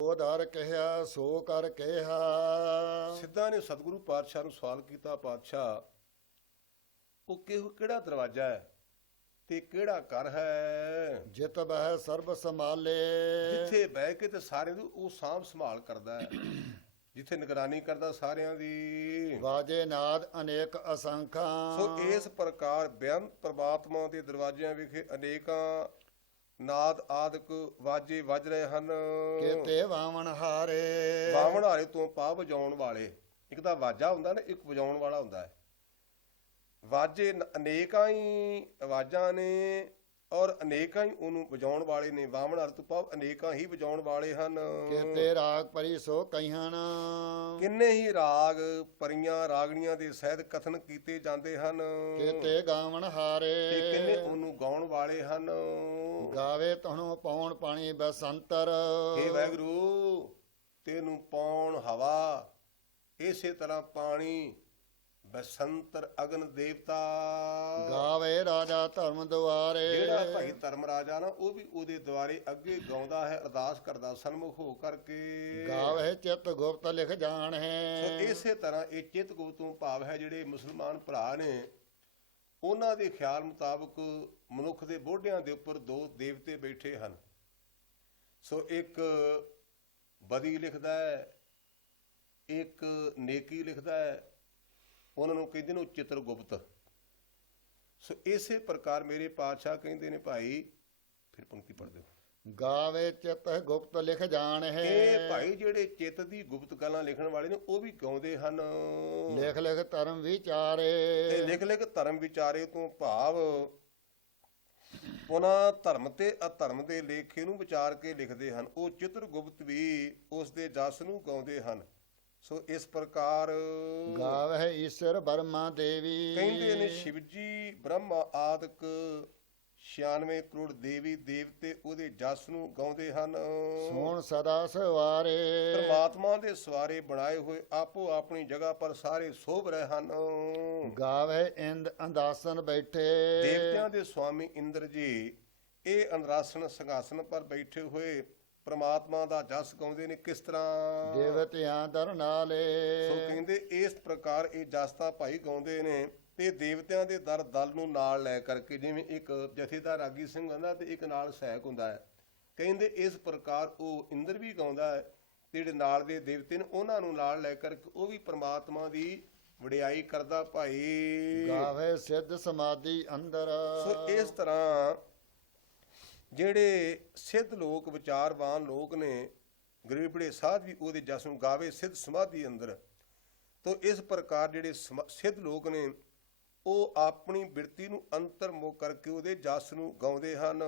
ਸੋ ਦਰ ਕਹਿਆ ਸੋ ਕਰ ਕਹਿਆ। ਸਿੱਧਾਂ ਨੇ ਸਤਿਗੁਰੂ ਪਾਤਸ਼ਾਹ ਨੂੰ ਸਵਾਲ ਕੀਤਾ, ਪਾਤਸ਼ਾਹ ਉਹ ਕਿਹੜਾ ਦਰਵਾਜ਼ਾ ਹੈ ਤੇ ਕਿਹੜਾ ਘਰ ਹੈ ਜਿਤ ਬਹਿ ਸਰਬ ਸੰਭਾਲੇ। ਜਿੱਥੇ ਬਹਿ ਕੇ ਤੇ ਸਾਰਿਆਂ ਦੀ ਉਹ ਸਾਂਭ ਸੰਭਾਲ ਕਰਦਾ ਹੈ, ਜਿੱਥੇ ਨਿਗਰਾਨੀ ਕਰਦਾ ਸਾਰਿਆਂ ਦੀ। ਵਾਜੇ ਨਾਦ ਅਨੇਕ ਅਸੰਖਾਂ। ਸੋ ਇਸ ਪ੍ਰਕਾਰ ਬੇਅੰਤ ਪ੍ਰਮਾਤਮਾ ਦੇ ਦਰਵਾਜ਼ਿਆਂ ਵਿਖੇ ਅਨੇਕਾਂ ਨਾਦ ਆਦਿਕ ਵਾਜੇ ਵੱਜ ਰਹੇ ਹਨ। ਕੇਤੇ ਵਾਵਣ ਹਾਰੇ। ਵਾਵਣ ਹਾਰੇ ਤੋਂ ਭਾਵ ਵਜਾਉਣ ਵਾਲੇ। ਇੱਕ ਤਾਂ ਵਾਜਾ ਹੁੰਦਾ ਨਾ, ਇੱਕ ਵਜਾਉਣ ਵਾਲਾ ਹੁੰਦਾ ਹੈ। ਵਾਜੇ ਅਨੇਕਾਂ ਹੀ ਆਵਾਜ਼ਾਂ ਨੇ ਔਰ ਅਨੇਕਾਂ ਹੀ ਉਹਨੂੰ ਵਜਾਉਣ ਵਾਲੇ ਨੇ। ਵਾਵਣ ਹਾਰੇ ਤੋਂ ਭਾਵ ਅਨੇਕਾਂ ਹੀ ਵਜਾਉਣ ਵਾਲੇ ਹਨ। ਕੇਤੇ ਰਾਗ ਪਰੀ ਸੋ ਕਹੀਹਨ। ਕਿੰਨੇ ਹੀ ਰਾਗ ਪਰੀਆਂ ਰਾਗਣੀਆਂ ਦੇ ਸਹਿਤ ਕਥਨ ਕੀਤੇ ਜਾਂਦੇ ਹਨ। ਕੇਤੇ ਗਾਵਣ ਹਾਰੇ। ਤੇ ਕਿੰਨੇ ਉਹਨੂੰ ਗਾਉਣ ਵਾਲੇ ਹਨ। ਗਾਵੇ ਤਹਣੋਂ ਪੌਣ ਪਾਣੀ ਬਸੰਤਰ। ਹੇ ਵਾਹਿਗੁਰੂ, ਤੈਨੂੰ ਪੌਣ ਹਵਾ, ਇਸੇ ਤਰ੍ਹਾਂ ਪਾਣੀ, ਬਸੰਤਰ ਅਗਨ ਦੇਵਤਾ। ਗਾਵੇ ਰਾਜਾ ਧਰਮ ਦੁਆਰੇ। ਜਿਹੜਾ ਭਾਈ ਧਰਮ ਰਾਜਾ ਨਾ, ਉਹ ਵੀ ਉਹਦੇ ਦੁਆਰੇ ਅੱਗੇ ਗਾਉਂਦਾ ਹੈ, ਅਰਦਾਸ ਕਰਦਾ ਸਨਮੁਖ ਹੋ ਕਰਕੇ। ਗਾਵੇ ਚਿਤ ਗੁਪਤ ਲਿਖ ਜਾਣ ਸੋ ਹੈ। ਇਸੇ ਤਰ੍ਹਾਂ ਇਹ ਚਿਤ ਗੁਪਤ ਤੋਂ ਭਾਵ ਹੈ ਜਿਹੜੇ ਮੁਸਲਮਾਨ ਭਰਾ ਨੇ, ਉਹਨਾਂ ਦੇ ਖਿਆਲ ਮੁਤਾਬਕ ਮਨੁੱਖ ਦੇ ਮੋਢਿਆਂ ਦੇ ਉੱਪਰ ਦੋ ਦੇਵਤੇ ਬੈਠੇ ਹਨ। ਸੋ ਇੱਕ ਬਦੀ ਲਿਖਦਾ ਹੈ, ਇੱਕ ਨੇਕੀ ਲਿਖਦਾ ਹੈ। ਉਹਨਾਂ ਨੂੰ ਕਹਿੰਦੇ ਨੇ ਚਿੱਤਰ ਗੁਪਤ। ਸੋ ਇਸੇ ਪ੍ਰਕਾਰ ਮੇਰੇ ਪਾਤਸ਼ਾਹ ਕਹਿੰਦੇ ਨੇ, ਭਾਈ ਫਿਰ ਪੰਕਤੀ ਪੜ੍ਹ ਦਿਓ। ਗਾਵੇ ਚਿਤ ਗੁਪਤ ਲਿਖ ਜਾਣ ਹੈ। ਇਹ ਭਾਈ ਜਿਹੜੇ ਚਿੱਤ ਦੀ ਗੁਪਤ ਗੱਲਾਂ ਲਿਖਣ ਵਾਲੇ ਨੇ, ਉਹ ਵੀ ਗਾਉਂਦੇ ਹਨ। ਲਿਖ ਲਿਖ ਧਰਮ ਵਿਚਾਰੇ। ਤੇ ਲਿਖ ਲਿਖ ਧਰਮ ਵਿਚਾਰੇ ਤੋਂ ਭਾਵ ਉਹਨਾਂ ਧਰਮ ਤੇ ਅਧਰਮ ਦੇ ਲੇਖੇ ਨੂੰ ਵਿਚਾਰ ਕੇ ਲਿਖਦੇ ਹਨ। ਉਹ ਚਿੱਤਰ ਗੁਪਤ ਵੀ ਉਸ ਦੇ ਜਸ ਨੂੰ ਗਾਉਂਦੇ ਹਨ। ਸੋ ਇਸ ਪ੍ਰਕਾਰ ਗਾਵੇ ਈਸ਼ਰ ਬਰਮਾ ਦੇਵੀ। ਕਹਿੰਦੇ ਨੇ ਸ਼ਿਵ ਜੀ, ਬ੍ਰਹਮਾ ਆਦਿਕ 96 ਕਰੋੜ ਦੇਵੀ ਦੇਵਤੇ ਉਹਦੇ ਜਸ ਨੂੰ ਗਾਉਂਦੇ ਹਨ। ਸੋਣ ਸਦਾ ਸਵਾਰੇ। ਪਰਮਾਤਮਾ ਦੇ ਸਵਾਰੇ ਬਣਾਏ ਹੋਏ ਆਪੋ ਆਪਣੀ ਜਗ੍ਹਾ ਪਰ ਸਾਰੇ ਸੋਭ ਰਹੇ ਹਨ। ਗਾਵੇ ਇੰਦ ਅੰਦਾਸਨ ਬੈਠੇ। ਦੇਵਤਿਆਂ ਦੇ ਸੁਆਮੀ ਇੰਦਰ ਜੀ ਇਹ ਅੰਦਰਾਸਨ ਸਿੰਘਾਸਨ ਪਰ ਬੈਠੇ ਹੋਏ ਪ੍ਰਮਾਤਮਾ ਦਾ ਜਸ ਗਾਉਂਦੇ ਨੇ। ਕਿਸ ਤਰ੍ਹਾਂ? ਦੇਵਤਿਆਂ ਦਰ ਨਾਲੇ। ਸੋ ਕਹਿੰਦੇ ਇਸ ਪ੍ਰਕਾਰ ਇਹ ਜਸ ਤਾਂ ਭਾਈ ਗਾਉਂਦੇ ਨੇ ਤੇ ਦੇਵਤਿਆਂ ਦੇ ਦਰ ਦਲ ਨੂੰ ਨਾਲ ਲੈ ਕਰਕੇ, ਜਿਵੇਂ ਇੱਕ ਜਥੇਦਾਰ ਰਾਗੀ ਸਿੰਘ ਹੁੰਦਾ ਤੇ ਇੱਕ ਨਾਲ ਸਹਾਇਕ ਹੁੰਦਾ ਹੈ। ਕਹਿੰਦੇ ਇਸ ਪ੍ਰਕਾਰ ਉਹ ਇੰਦਰ ਵੀ ਗਾਉਂਦਾ ਹੈ ਤੇ ਜਿਹੜੇ ਨਾਲ ਦੇ ਦੇਵਤੇ ਨੇ ਉਹਨਾਂ ਨੂੰ ਨਾਲ ਲੈ ਕਰਕੇ ਉਹ ਵੀ ਪ੍ਰਮਾਤਮਾ ਦੀ ਵਡਿਆਈ ਕਰਦਾ ਭਾਈ। ਗਾਵੇ ਸਿੱਧ ਸਮਾਧੀ ਅੰਦਰ। ਸੋ ਇਸ ਤਰ੍ਹਾਂ ਜਿਹੜੇ ਸਿੱਧ ਲੋਕ, ਵਿਚਾਰਵਾਨ ਲੋਕ ਨੇ, ਗਰੀਬੜੇ ਸਾਧ ਵੀ ਉਹਦੇ ਜਸ ਨੂੰ ਗਾਵੇ ਸਿੱਧ ਸਮਾਧੀ ਅੰਦਰ। ਤੋ ਇਸ ਪ੍ਰਕਾਰ ਜਿਹੜੇ ਸਿੱਧ ਲੋਕ ਨੇ ਉਹ ਆਪਣੀ ਬਿਰਤੀ ਨੂੰ ਅੰਤਰਮੁਖ ਕਰਕੇ ਉਹਦੇ ਜਸ ਨੂੰ ਗਾਉਂਦੇ ਹਨ।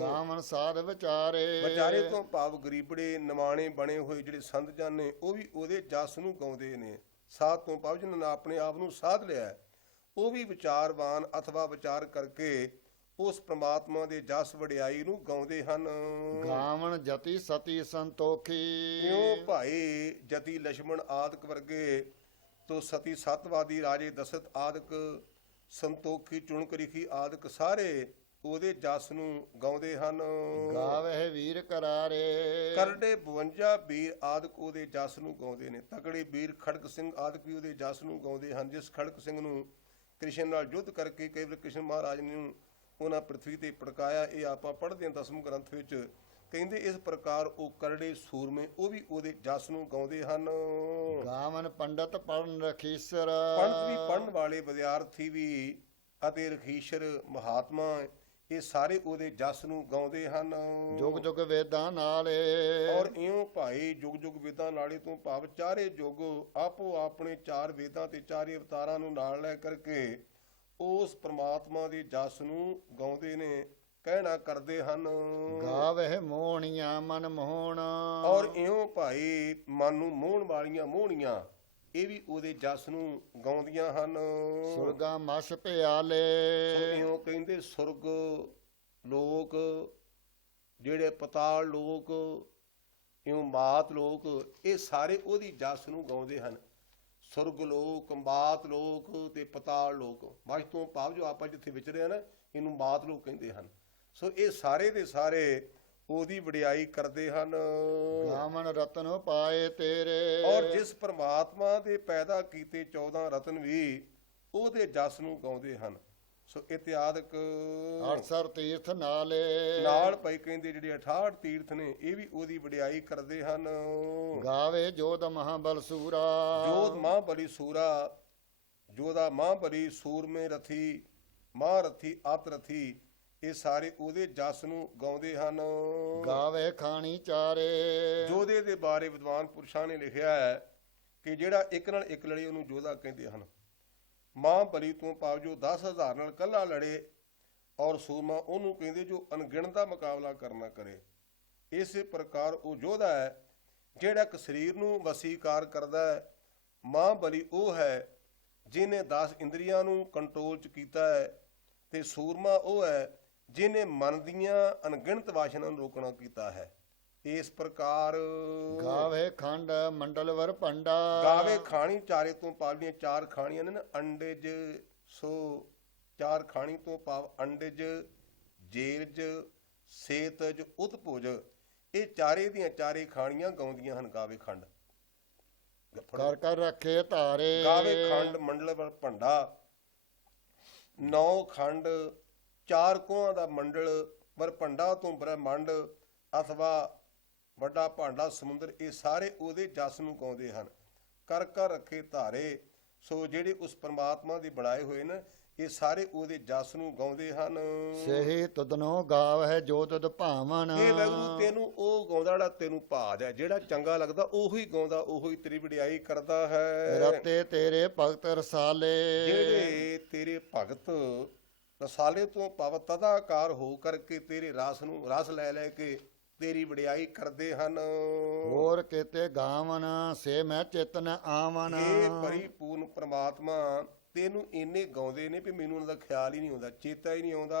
ਗਾਵਨ ਸਾਧ ਵਿਚਾਰੇ। ਵਿਚਾਰੇ ਤੋਂ ਭਾਵ ਗਰੀਬੜੇ ਨਿਮਾਣੇ ਬਣੇ ਹੋਏ ਜਿਹੜੇ ਸੰਤ ਜਨ ਨੇ ਉਹ ਵੀ ਉਹਦੇ ਜਸ ਨੂੰ ਗਾਉਂਦੇ ਨੇ। ਸਾਧ ਤੋਂ ਭਾਵ ਜਿਹਨਾਂ ਨੇ ਆਪਣੇ ਆਪ ਨੂੰ ਸਾਧ ਲਿਆ, ਉਹ ਵੀ ਵਿਚਾਰਵਾਨ ਅਥਵਾ ਵਿਚਾਰ ਕਰਕੇ ਉਸ ਪ੍ਰਮਾਤਮਾ ਦੇ ਜਸ ਵਡਿਆਈ ਨੂੰ ਗਾਉਂਦੇ ਹਨ। ਗਾਵਨ ਜਤੀ ਸਤੀ ਸੰਤੋਖੀ। ਕਿਉਂ ਭਾਈ ਜਤੀ ਲਛਮਣ ਆਦਿਕ ਵਰਗੇ ਤੋ ਸਤੀ ਸਤਵਾਦੀ ਰਾਜੇ ਦਸ਼ਰਥ ਆਦਿਕ, ਸੰਤੋਖੀ ਚੁਣਕਰੀਖੀ ਆਦਿਕ ਸਾਰੇ ਉਹਦੇ ਜਸ ਨੂੰ ਗਾਉਂਦੇ ਹਨ। ਗਾਵੇ ਵੀਰ ਕਰਾਰੇ। ਕਰੜੇ 52 ਵੀਰ ਆਦਿਕ ਉਹਦੇ ਜਸ ਨੂੰ ਗਾਉਂਦੇ ਨੇ। ਤਕੜੇ ਵੀਰ ਖੜਕ ਸਿੰਘ ਆਦਿਕ ਵੀ ਉਹਦੇ ਜਸ ਨੂੰ ਗਾਉਂਦੇ ਹਨ। ਜਿਸ ਖੜਕ ਸਿੰਘ ਨੂੰ ਕ੍ਰਿਸ਼ਨ ਨਾਲ ਯੁੱਧ ਕਰਕੇ ਕਈ ਵਾਰ ਕ੍ਰਿਸ਼ਨ ਮਹਾਰਾਜ ਨੂੰ ਉਹਨਾਂ ਪ੍ਰਿਥਵੀ ਤੇ ਭੜਕਾਇਆ, ਇਹ ਆਪਾਂ ਪੜ੍ਹਦੇ ਹਾਂ ਦਸਮ ਗ੍ਰੰਥ ਵਿੱਚ। ਕਹਿੰਦੇ ਇਸ ਪ੍ਰਕਾਰ ਉਹ ਕਰੜੇ ਸੂਰਮੇ ਉਹ ਵੀ ਉਹਦੇ ਜਸ ਨੂੰ ਗਾਉਂਦੇ ਹਨ। ਗਾਵਨ ਪੰਡਤ ਪੜਨ ਰਖੀਸਰ। ਪੰਡਤ ਵੀ ਪੜ੍ਹਨ ਵਾਲੇ, ਵਿਦਿਆਰਥੀ ਵੀ ਅਤੇ ਰਖੀਸ਼ਰ ਮਹਾਤਮਾ ਇਹ ਸਾਰੇ ਉਹਦੇ ਜਸ ਨੂੰ ਗਾਉਂਦੇ ਹਨ। ਜੁਗ ਜੁਗ ਵੇਦਾਂ ਨਾਲੇ। ਔਰ ਇਉਂ ਭਾਈ ਜੁਗ ਜੁਗ ਵੇਦਾਂ ਨਾਲੇ ਤੋਂ ਭਾਵ ਚਾਰੇ ਯੁਗ ਆਪੋ ਆਪਣੇ ਚਾਰ ਵੇਦਾਂ ਤੇ ਚਾਰੇ ਅਵਤਾਰਾਂ ਨੂੰ ਨਾਲ ਲੈ ਕਰਕੇ ਉਸ ਪ੍ਰਮਾਤਮਾ ਦੇ ਜਸ ਨੂੰ ਗਾਉਂਦੇ ਨੇ, ਕਹਿਣਾ ਕਰਦੇ ਹਨ। ਗਾਵੇ ਮੋਹਣੀਆਂ ਮਨ ਮੋਹਣ। ਔਰ ਇਉਂ ਭਾਈ ਮਨ ਨੂੰ ਮੋਹਣ ਵਾਲੀਆਂ ਮੋਹਣੀਆਂ ਇਹ ਵੀ ਉਹਦੇ ਜਸ ਨੂੰ ਗਾਉਂਦੀਆਂ ਹਨ। ਸੁਰਗਾ ਮਸ ਪਿਆਲੇ। ਸੋ ਇਉਂ ਕਹਿੰਦੇ ਸੁਰਗ ਲੋਕ, ਜਿਹੜੇ ਪਤਾਲ ਲੋਕ, ਇਉਂ ਮਾਤ ਲੋਕ, ਇਹ ਸਾਰੇ ਉਹਦੀ ਜਸ ਨੂੰ ਗਾਉਂਦੇ ਹਨ। ਸੁਰਗ ਲੋਕ, ਮਾਤ ਲੋਕ ਤੇ ਪਤਾਲ ਲੋਕ, ਮਸ ਤੋਂ ਭਾਵ ਜੋ ਆਪਾਂ ਜਿੱਥੇ ਵਿਚਰੇ ਆ ਨਾ, ਇਹਨੂੰ ਮਾਤ ਲੋਕ ਕਹਿੰਦੇ ਹਨ। ਸੋ ਇਹ ਸਾਰੇ ਦੇ ਸਾਰੇ ਉਹਦੀ ਵਡਿਆਈ ਕਰਦੇ ਹਨ। ਗਾਵਨ ਰਤਨ ਪਾਏ ਤੇਰੇ। ਔਰ ਜਿਸ ਪ੍ਰਮਾਤਮਾ ਦੇ ਪੈਦਾ ਕੀਤੇ 14 ਰਤਨ ਵੀ ਉਹਦੇ ਜਸ ਨੂੰ ਗਾਉਂਦੇ ਹਨ। ਸੋ ਇਤਿਆਦਿਕ 68 ਤੀਰਥ ਨਾਲੇ। ਨਾਲ ਪਈ ਕਹਿੰਦੇ ਜਿਹੜੇ 68 ਤੀਰਥ ਨੇ ਇਹ ਵੀ ਉਹਦੀ ਵਡਿਆਈ ਕਰਦੇ ਹਨ। ਗਾਵੇ ਜੋਧ ਮਹਾਬਲ ਸੂਰਾ। ਜੋਧ ਮਹਾਬਲੀ ਸੂਰਾ, ਜੋਧਾ ਮਹਾਬਲੀ, ਸੂਰਮੇ ਰਥੀ, ਮਹਾਰਥੀ, ਅਤ ਰਥੀ, ਇਹ ਸਾਰੇ ਉਹਦੇ ਜਸ ਨੂੰ ਗਾਉਂਦੇ ਹਨ। ਗਾਵੇ ਖਾਣੀ ਚਾਰੇ। ਜੋਧੇ ਦੇ ਬਾਰੇ ਵਿਦਵਾਨ ਪੁਰਸ਼ਾਂ ਨੇ ਲਿਖਿਆ ਹੈ ਕਿ ਜਿਹੜਾ ਇੱਕ ਨਾਲ ਇੱਕ ਲੜੇ ਉਹਨੂੰ ਜੋਧਾ ਕਹਿੰਦੇ ਹਨ। ਮਹਾਬਲੀ ਤੋਂ ਭਾਵ ਜੋ 10,000 ਨਾਲ ਕੱਲਾ ਲੜੇ, ਔਰ ਸੂਰਮਾ ਉਹਨੂੰ ਕਹਿੰਦੇ ਜੋ ਅਣਗਿਣਤ ਦਾ ਮੁਕਾਬਲਾ ਕਰਨਾ ਕਰੇ। ਇਸੇ ਪ੍ਰਕਾਰ ਉਹ ਯੋਧਾ ਹੈ ਜਿਹੜਾ ਇੱਕ ਸਰੀਰ ਨੂੰ ਵਸੀਕਾਰ ਕਰਦਾ ਹੈ। ਮਹਾਬਲੀ ਉਹ ਹੈ ਜਿਹਨੇ 10 ਇੰਦਰੀਆਂ ਨੂੰ ਕੰਟਰੋਲ 'ਚ ਕੀਤਾ ਹੈ, ਤੇ ਸੂਰਮਾ ਉਹ ਹੈ ਜਿਹਨੇ ਮਨ ਦੀਆਂ ਅਣਗਿਣਤ ਵਾਸ਼ਨਾ ਨੂੰ ਰੋਕਣਾ ਕੀਤਾ ਹੈ। ਇਸ ਪ੍ਰਕਾਰ ਗਾਵੇ ਖੰਡ ਮੰਡਲਵਰ ਪੰਡਾ। ਗਾਵੇ ਖਾਣੀ ਚਾਰੇ ਤੋਂ ਪਾਵਲੀਆਂ 4 ਖਾਣੀਆਂ ਨੇ ਨਾ, ਅੰਡਜ, ਸੋ 4 ਖਾਣੀ ਤੋਂ ਭਾਵ ਅੰਡਜ, ਜੇਰਜ, ਸੇਤਜ, ਉਤਭੁਜ, ਇਹ ਚਾਰੇ ਦੀਆਂ ਚਾਰੇ ਖਾਣੀਆਂ ਗਾਉਂਦੀਆਂ ਹਨ। ਗਾਵੇ ਖੰਡ ਕਰ ਕਰ ਰੱਖੇ ਧਾਰੇ। ਗਾਵੇ ਖੰਡ ਮੰਡਲ ਭੰਡਾ, 9 ਖੰਡ, 4 ਕੋਹਾਂ ਦਾ ਮੰਡਲ, ਪਰ ਭੰਡਾ ਤੋਂ ਬ੍ਰਹਮੰਡ ਅਥਵਾ ਵੱਡਾ ਭਾਂਡਾ ਸਮੁੰਦਰ, ਇਹ ਸਾਰੇ ਉਹਦੇ ਜਸ ਨੂੰ ਗਾਉਂਦੇ ਹਨ। ਕਰ ਕਰ ਰੱਖੇ ਧਾਰੇ, ਸੋ ਜਿਹੜੇ ਉਸ ਪਰਮਾਤਮਾ ਦੇ ਬਣਾਏ ਹੋਏ ਨੇ ਇਹ ਸਾਰੇ ਉਹਦੇ ਜਸ ਨੂੰ ਗਾਉਂਦੇ ਹਨ। ਸਹੀ ਤੁਧਨੋ ਗਾਵਹਿ ਜੋ ਤੁਧ ਭਾਵਨ। ਇਹ ਵੈਗੁਰੂ ਤੈਨੂੰ ਉਹ ਗਾਉਂਦਾ ਜਿਹੜਾ ਤੈਨੂੰ ਭਾਜ ਹੈ, ਜਿਹੜਾ ਚੰਗਾ ਲੱਗਦਾ ਉਹੀ ਗਾਉਂਦਾ, ਉਹੀ ਤੇਰੀ ਵਡਿਆਈ ਕਰਦਾ ਹੈ। ਰਤੇ ਤੇਰੇ ਭਗਤ ਰਸਾਲੇ। ਜਿਹੜੇ ਤੇਰੇ ਭਗਤ ਰਸਾਲੇ ਤੋਂ ਭਾਵ ਤਦਾਕਾਰ ਹੋ ਕਰਕੇ ਤੇਰੇ ਰਸ ਲੈ ਲੈ ਕੇ ਤੇਰੀ ਵਡਿਆਈ ਕਰਦੇ ਹਨ। ਹੋਰ ਕਿਤੇ ਗਾਵਨ ਸੇ ਮੈਂ ਚਿਤਨ ਆਵਨ। ਇਹ ਪਰਿਪੂਰਨ ਪ੍ਰਮਾਤਮਾ ਤੈਨੂੰ ਇੰਨੇ ਗਾਉਂਦੇ ਨੇ ਵੀ ਮੈਨੂੰ ਉਹਨਾਂ ਦਾ ਖਿਆਲ ਹੀ ਨਹੀਂ ਆਉਂਦਾ, ਚੇਤਾ ਹੀ ਨਹੀਂ ਆਉਂਦਾ।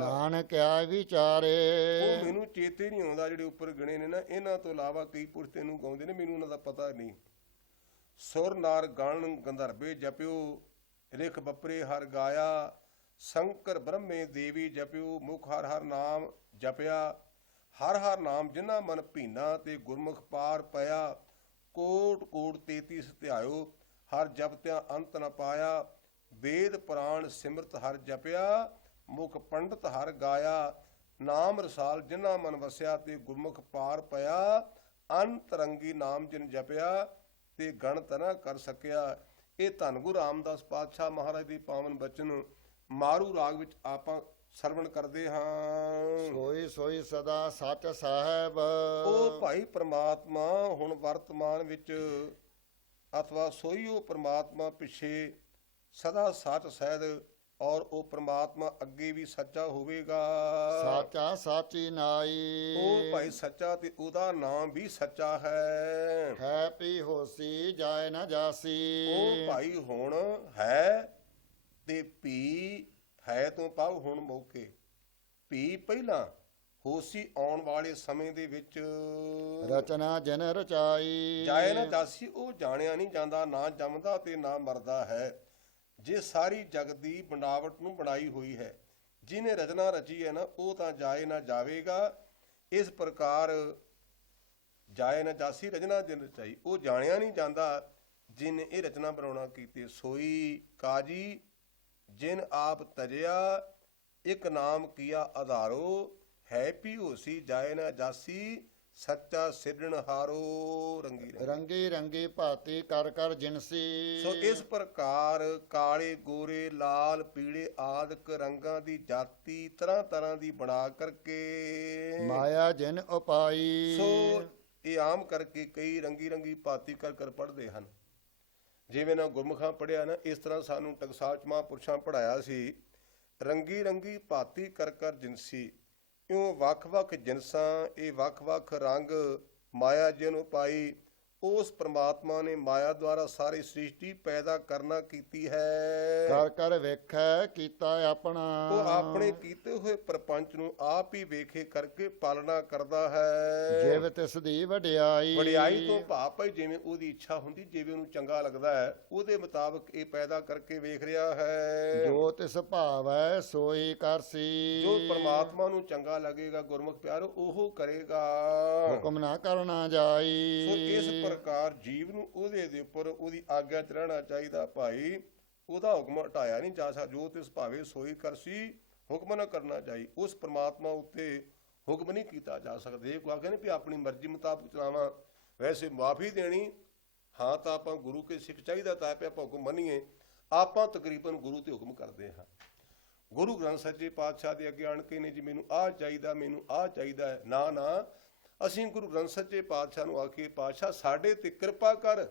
ਨਾਨਕ ਆਇ ਵਿਚਾਰੇ। ਉਹ ਮੈਨੂੰ ਚੇਤੇ ਨਹੀਂ ਆਉਂਦਾ ਜਿਹੜੇ ਉੱਪਰ ਗਣੇ ਨੇ ਨਾ, ਇਹਨਾਂ ਤੋਂ ਇਲਾਵਾ ਕਈ ਪੁਰਸ਼ ਤੈਨੂੰ ਗਾਉਂਦੇ ਨੇ, ਮੈਨੂੰ ਉਹਨਾਂ ਦਾ ਪਤਾ ਨਹੀਂ। ਸੁਰ ਨਾਰ ਗਣ ਗੰਧਰਵੇ ਜਪਿਓ, ਰਿਖ ਬੱਪਰੇ ਹਰ ਗਾਇਆ, ਸ਼ੰਕਰ ਬ੍ਰਹਮੇ ਦੇਵੀ ਜਪਿਓ, ਮੁਖ ਹਰ ਹਰ ਨਾਮ ਜਪਿਆ। ਹਰ ਹਰ ਨਾਮ ਜਿਨ੍ਹਾਂ ਮਨ ਭੀਨਾ, ਤੇ ਗੁਰਮੁਖ ਪਾਰ ਪਿਆ। ਕੋਟ ਕੋਟ 33 ਧਿਆਇਓ, ਹਰ ਜਪਤਿਆਂ ਅੰਤ ਨ ਪਾਇਆ। ਵੇਦ ਪੁਰਾਣ ਸਿਮਰਤ ਹਰ ਜਪਿਆ, ਮੁਖ ਪੰਡਤ ਹਰ ਗਾਇਆ। ਨਾਮ ਰਸਾਲ ਜਿਨ੍ਹਾਂ ਮਨ ਵਸਿਆ, ਤੇ ਗੁਰਮੁਖ ਪਾਰ ਪਿਆ। ਅੰਤਰੰਗੀ ਨਾਮ ਜਿਨ ਜਪਿਆ, ਤੇ ਗਣਤ ਨ ਕਰ ਸਕਿਆ। ਇਹ ਧੰਨ ਗੁਰੂ ਰਾਮਦਾਸ ਪਾਤਸ਼ਾਹ ਮਹਾਰਾਜ ਦੀ ਪਾਵਨ ਬਚਨ ਮਾਰੂ ਰਾਗ ਵਿੱਚ ਆਪਾਂ ਸਰਵਣ ਕਰਦੇ ਹਾਂ। ਸੋਈ ਸੋਈ ਸਦਾ ਸੱਚ ਸਾਹਿਬ। ਉਹ ਭਾਈ ਪ੍ਰਮਾਤਮਾ ਹੁਣ ਵਰਤਮਾਨ ਵਿੱਚ ਅਥਵਾ ਸੋਈ ਉਹ ਪ੍ਰਮਾਤਮਾ ਪਿੱਛੇ ਸਦਾ ਸੱਚ ਸਹਿਦ, ਔਰ ਉਹ ਪ੍ਰਮਾਤਮਾ ਅੱਗੇ ਵੀ ਸੱਚਾ ਹੋਵੇਗਾ। ਸਾਚਾ ਸਾਚੀ ਨਾਈ। ਉਹ ਭਾਈ ਸੱਚਾ ਤੇ ਉਹਦਾ ਨਾਮ ਵੀ ਸੱਚਾ ਹੈ। ਹੈ ਪੀ ਹੋਸੀ ਜਾਏ ਨਾ ਜਾਸੀ। ਉਹ ਭਾਈ ਹੁਣ ਹੈ ਤੇ ਭੀ, ਹੈ ਤੋਂ ਭਾਵ ਹੁਣ ਮੌਕੇ, ਭੀ ਪਹਿਲਾਂ, ਹੋਸੀ ਆਉਣ ਵਾਲੇ ਸਮੇਂ ਦੇ ਵਿੱਚ। ਰਚਨਾ ਜਨ ਰਚਾਈ। ਜਾਏ ਨਾ ਜਾਸੀ, ਉਹ ਜਾਣਿਆ ਨਹੀਂ ਜਾਂਦਾ, ਨਾ ਜੰਮਦਾ ਤੇ ਨਾ ਮਰਦਾ ਹੈ। ਜੇ ਸਾਰੀ ਜਗਤ ਦੀ ਬਣਾਵਟ ਨੂੰ ਬਣਾਈ ਹੋਈ ਹੈ, ਜਿਹਨੇ ਰਚਨਾ ਰਚੀ ਹੈ ਨਾ, ਉਹ ਤਾਂ ਜਾਏ ਨਾ ਜਾਵੇਗਾ। ਇਸ ਪ੍ਰਕਾਰ ਜਾਏ ਨਾ ਜਾਸੀ, ਰਚਨਾ ਜਨ ਰਚਾਈ, ਉਹ ਜਾਣਿਆ ਨਹੀਂ ਜਾਂਦਾ ਜਿਹਨੇ ਇਹ ਰਚਨਾ ਬਣਾਉਣਾ ਕੀਤੀ। ਸੋਈ ਕਾਜੀ ਜਿਨ ਆਪ ਤਜਿਆ, ਇੱਕ ਨਾਮ ਕੀਆ ਆਧਾਰੋ। ਹੈ ਪੀ ਹੋਸੀ ਜਾਏ ਨਾ ਜਾਸੀ, ਸੱਚਾ ਸਿਰਜਣਹਾਰੋ। ਰੰਗੀ ਰੰਗੀ ਭਾਤੀ ਕਰ ਕਰ ਜਿਨਸੀ। ਸੋ ਇਸ ਪ੍ਰਕਾਰ ਕਾਲੇ ਗੋਰੇ ਲਾਲ ਪੀਲੇ ਆਦਿਕ ਰੰਗਾਂ ਦੀ ਜਾਤੀ ਤਰ੍ਹਾਂ ਤਰ੍ਹਾਂ ਦੀ ਬਣਾ ਕਰਕੇ ਮਾਇਆ ਜਿਨ ਉਪਾਈ। ਸੋ ਇਹ ਆਮ ਕਰਕੇ ਕਈ ਰੰਗੀ ਰੰਗੀ ਭਾਤੀ ਕਰ ਕਰ ਪੜ੍ਹਦੇ ਹਨ। ਜਿਵੇਂ ਨਾ ਗੁਰਮੁਖਾਂ ਪੜ੍ਹਿਆ ਨਾ, ਇਸ ਤਰ੍ਹਾਂ ਸਾਨੂੰ ਟਕਸਾਲ ਚ ਮਹਾਂਪੁਰਸ਼ਾਂ ਪੜ੍ਹਾਇਆ ਸੀ। ਰੰਗੀ ਰੰਗੀ ਭਾਤੀ ਕਰ ਕਰ ਜਿਨਸੀ, ਇਉਂ ਵੱਖ ਵੱਖ ਜਿਨਸਾਂ, ਇਹ ਵੱਖ ਵੱਖ ਰੰਗ ਮਾਇਆ ਜਿਨ ਉਪਾਈ। ਉਸ ਪ੍ਰਮਾਤਮਾ ਨੇ ਮਾਇਆ ਦੁਆਰਾ ਸਾਰੀ ਸ੍ਰਿਸ਼ਟੀ ਪੈਦਾ ਕਰਨਾ ਕੀਤੀ ਹੈ। ਕਰ ਕਰ ਵੇਖੈ ਕੀਤਾ ਆਪਣਾ। ਉਹ ਆਪਣੇ ਕੀਤੇ ਹੋਏ ਪ੍ਰਪੰਚ ਨੂੰ ਆਪ ਹੀ ਵੇਖੇ ਕਰਕੇ ਪਾਲਣਾ ਕਰਦਾ ਹੈ। ਜਿਵ ਤਿਸ ਦੀ ਵਡਿਆਈ। ਵਡਿਆਈ ਤੋਂ ਭਾਵ ਭਾਈ ਜਿਵੇਂ ਉਹਦੀ ਇੱਛਾ ਹੁੰਦੀ, ਜਿਵੇਂ ਉਹਨੂੰ ਚੰਗਾ ਲੱਗਦਾ ਹੈ ਉਹਦੇ ਮੁਤਾਬਕ ਇਹ ਪੈਦਾ ਕਰਕੇ ਵੇਖ ਰਿਹਾ ਹੈ। ਜੋ ਤਿਸ ਭਾਵੈ ਸੋਈ ਕਰਸੀ। ਜੋ ਪ੍ਰਮਾਤਮਾ ਨੂੰ ਚੰਗਾ ਲੱਗੇਗਾ ਗੁਰਮੁਖ ਪਿਆਰੋ ਉਹ ਕਰੇਗਾ। ਹੁਕਮ ਨਾ ਕਰਨਾ ਜਾਈ। ਸੋ ਇਸ ਪ੍ਰਕਾਰ ਜੀਵ ਨੂੰ ਉਹਦੇ ਦੇ ਉੱਪਰ ਉਹਦੀ ਆਗਿਆ 'ਚ ਰਹਿਣਾ ਚਾਹੀਦਾ ਭਾਈ। ਉਹਦਾ ਹੁਕਮ ਹਟਾਇਆ ਨਹੀਂ ਜਾ ਸਕਦਾ। ਜੋ ਤਿਸ ਭਾਵੇ ਸੋਈ ਕਰਸੀ, ਹੁਕਮ ਨਾ ਕਰਨਾ ਚਾਹੀ। ਉਸ ਪ੍ਰਮਾਤਮਾ ਉੱਤੇ ਹੁਕਮ ਨਹੀਂ ਕੀਤਾ ਜਾ ਸਕਦਾ। ਇਹ ਕਹਿੰਦੇ ਵੀ ਆਪਣੀ ਮਰਜ਼ੀ ਮੁਤਾਬਕ ਚਲਾਵਾਂ, ਵੈਸੇ ਮਾਫੀ ਦੇਣੀ ਹਾਂ ਤਾਂ ਆਪਾਂ ਗੁਰੂ ਕੇ ਸਿੱਖ ਚਾਹੀਦਾ ਤਾਂ ਆਪਾਂ ਹੁਕਮ ਮੰਨੀਏ। ਆਪਾਂ ਤਕਰੀਬਨ ਗੁਰੂ ਤੇ ਹੁਕਮ ਕਰਦੇ ਹਾਂ। ਗੁਰੂ ਗ੍ਰੰਥ ਸੱਚੇ ਪਾਤਸ਼ਾਹ ਦੇ ਅੱਗੇ ਆਣ ਕੇ ਨੇ ਜੀ ਮੈਨੂੰ ਆਹ ਚਾਹੀਦਾ, ਮੈਨੂੰ ਆਹ ਚਾਹੀਦਾ ਹੈ। ਨਾ ਨਾ, ਅਸੀਂ ਗੁਰੂ ਗ੍ਰੰਥ ਸੱਚੇ ਪਾਤਸ਼ਾਹ ਨੂੰ ਆਖੀਏ ਪਾਤਸ਼ਾਹ ਸਾਡੇ ਤੇ ਕਿਰਪਾ ਕਰ,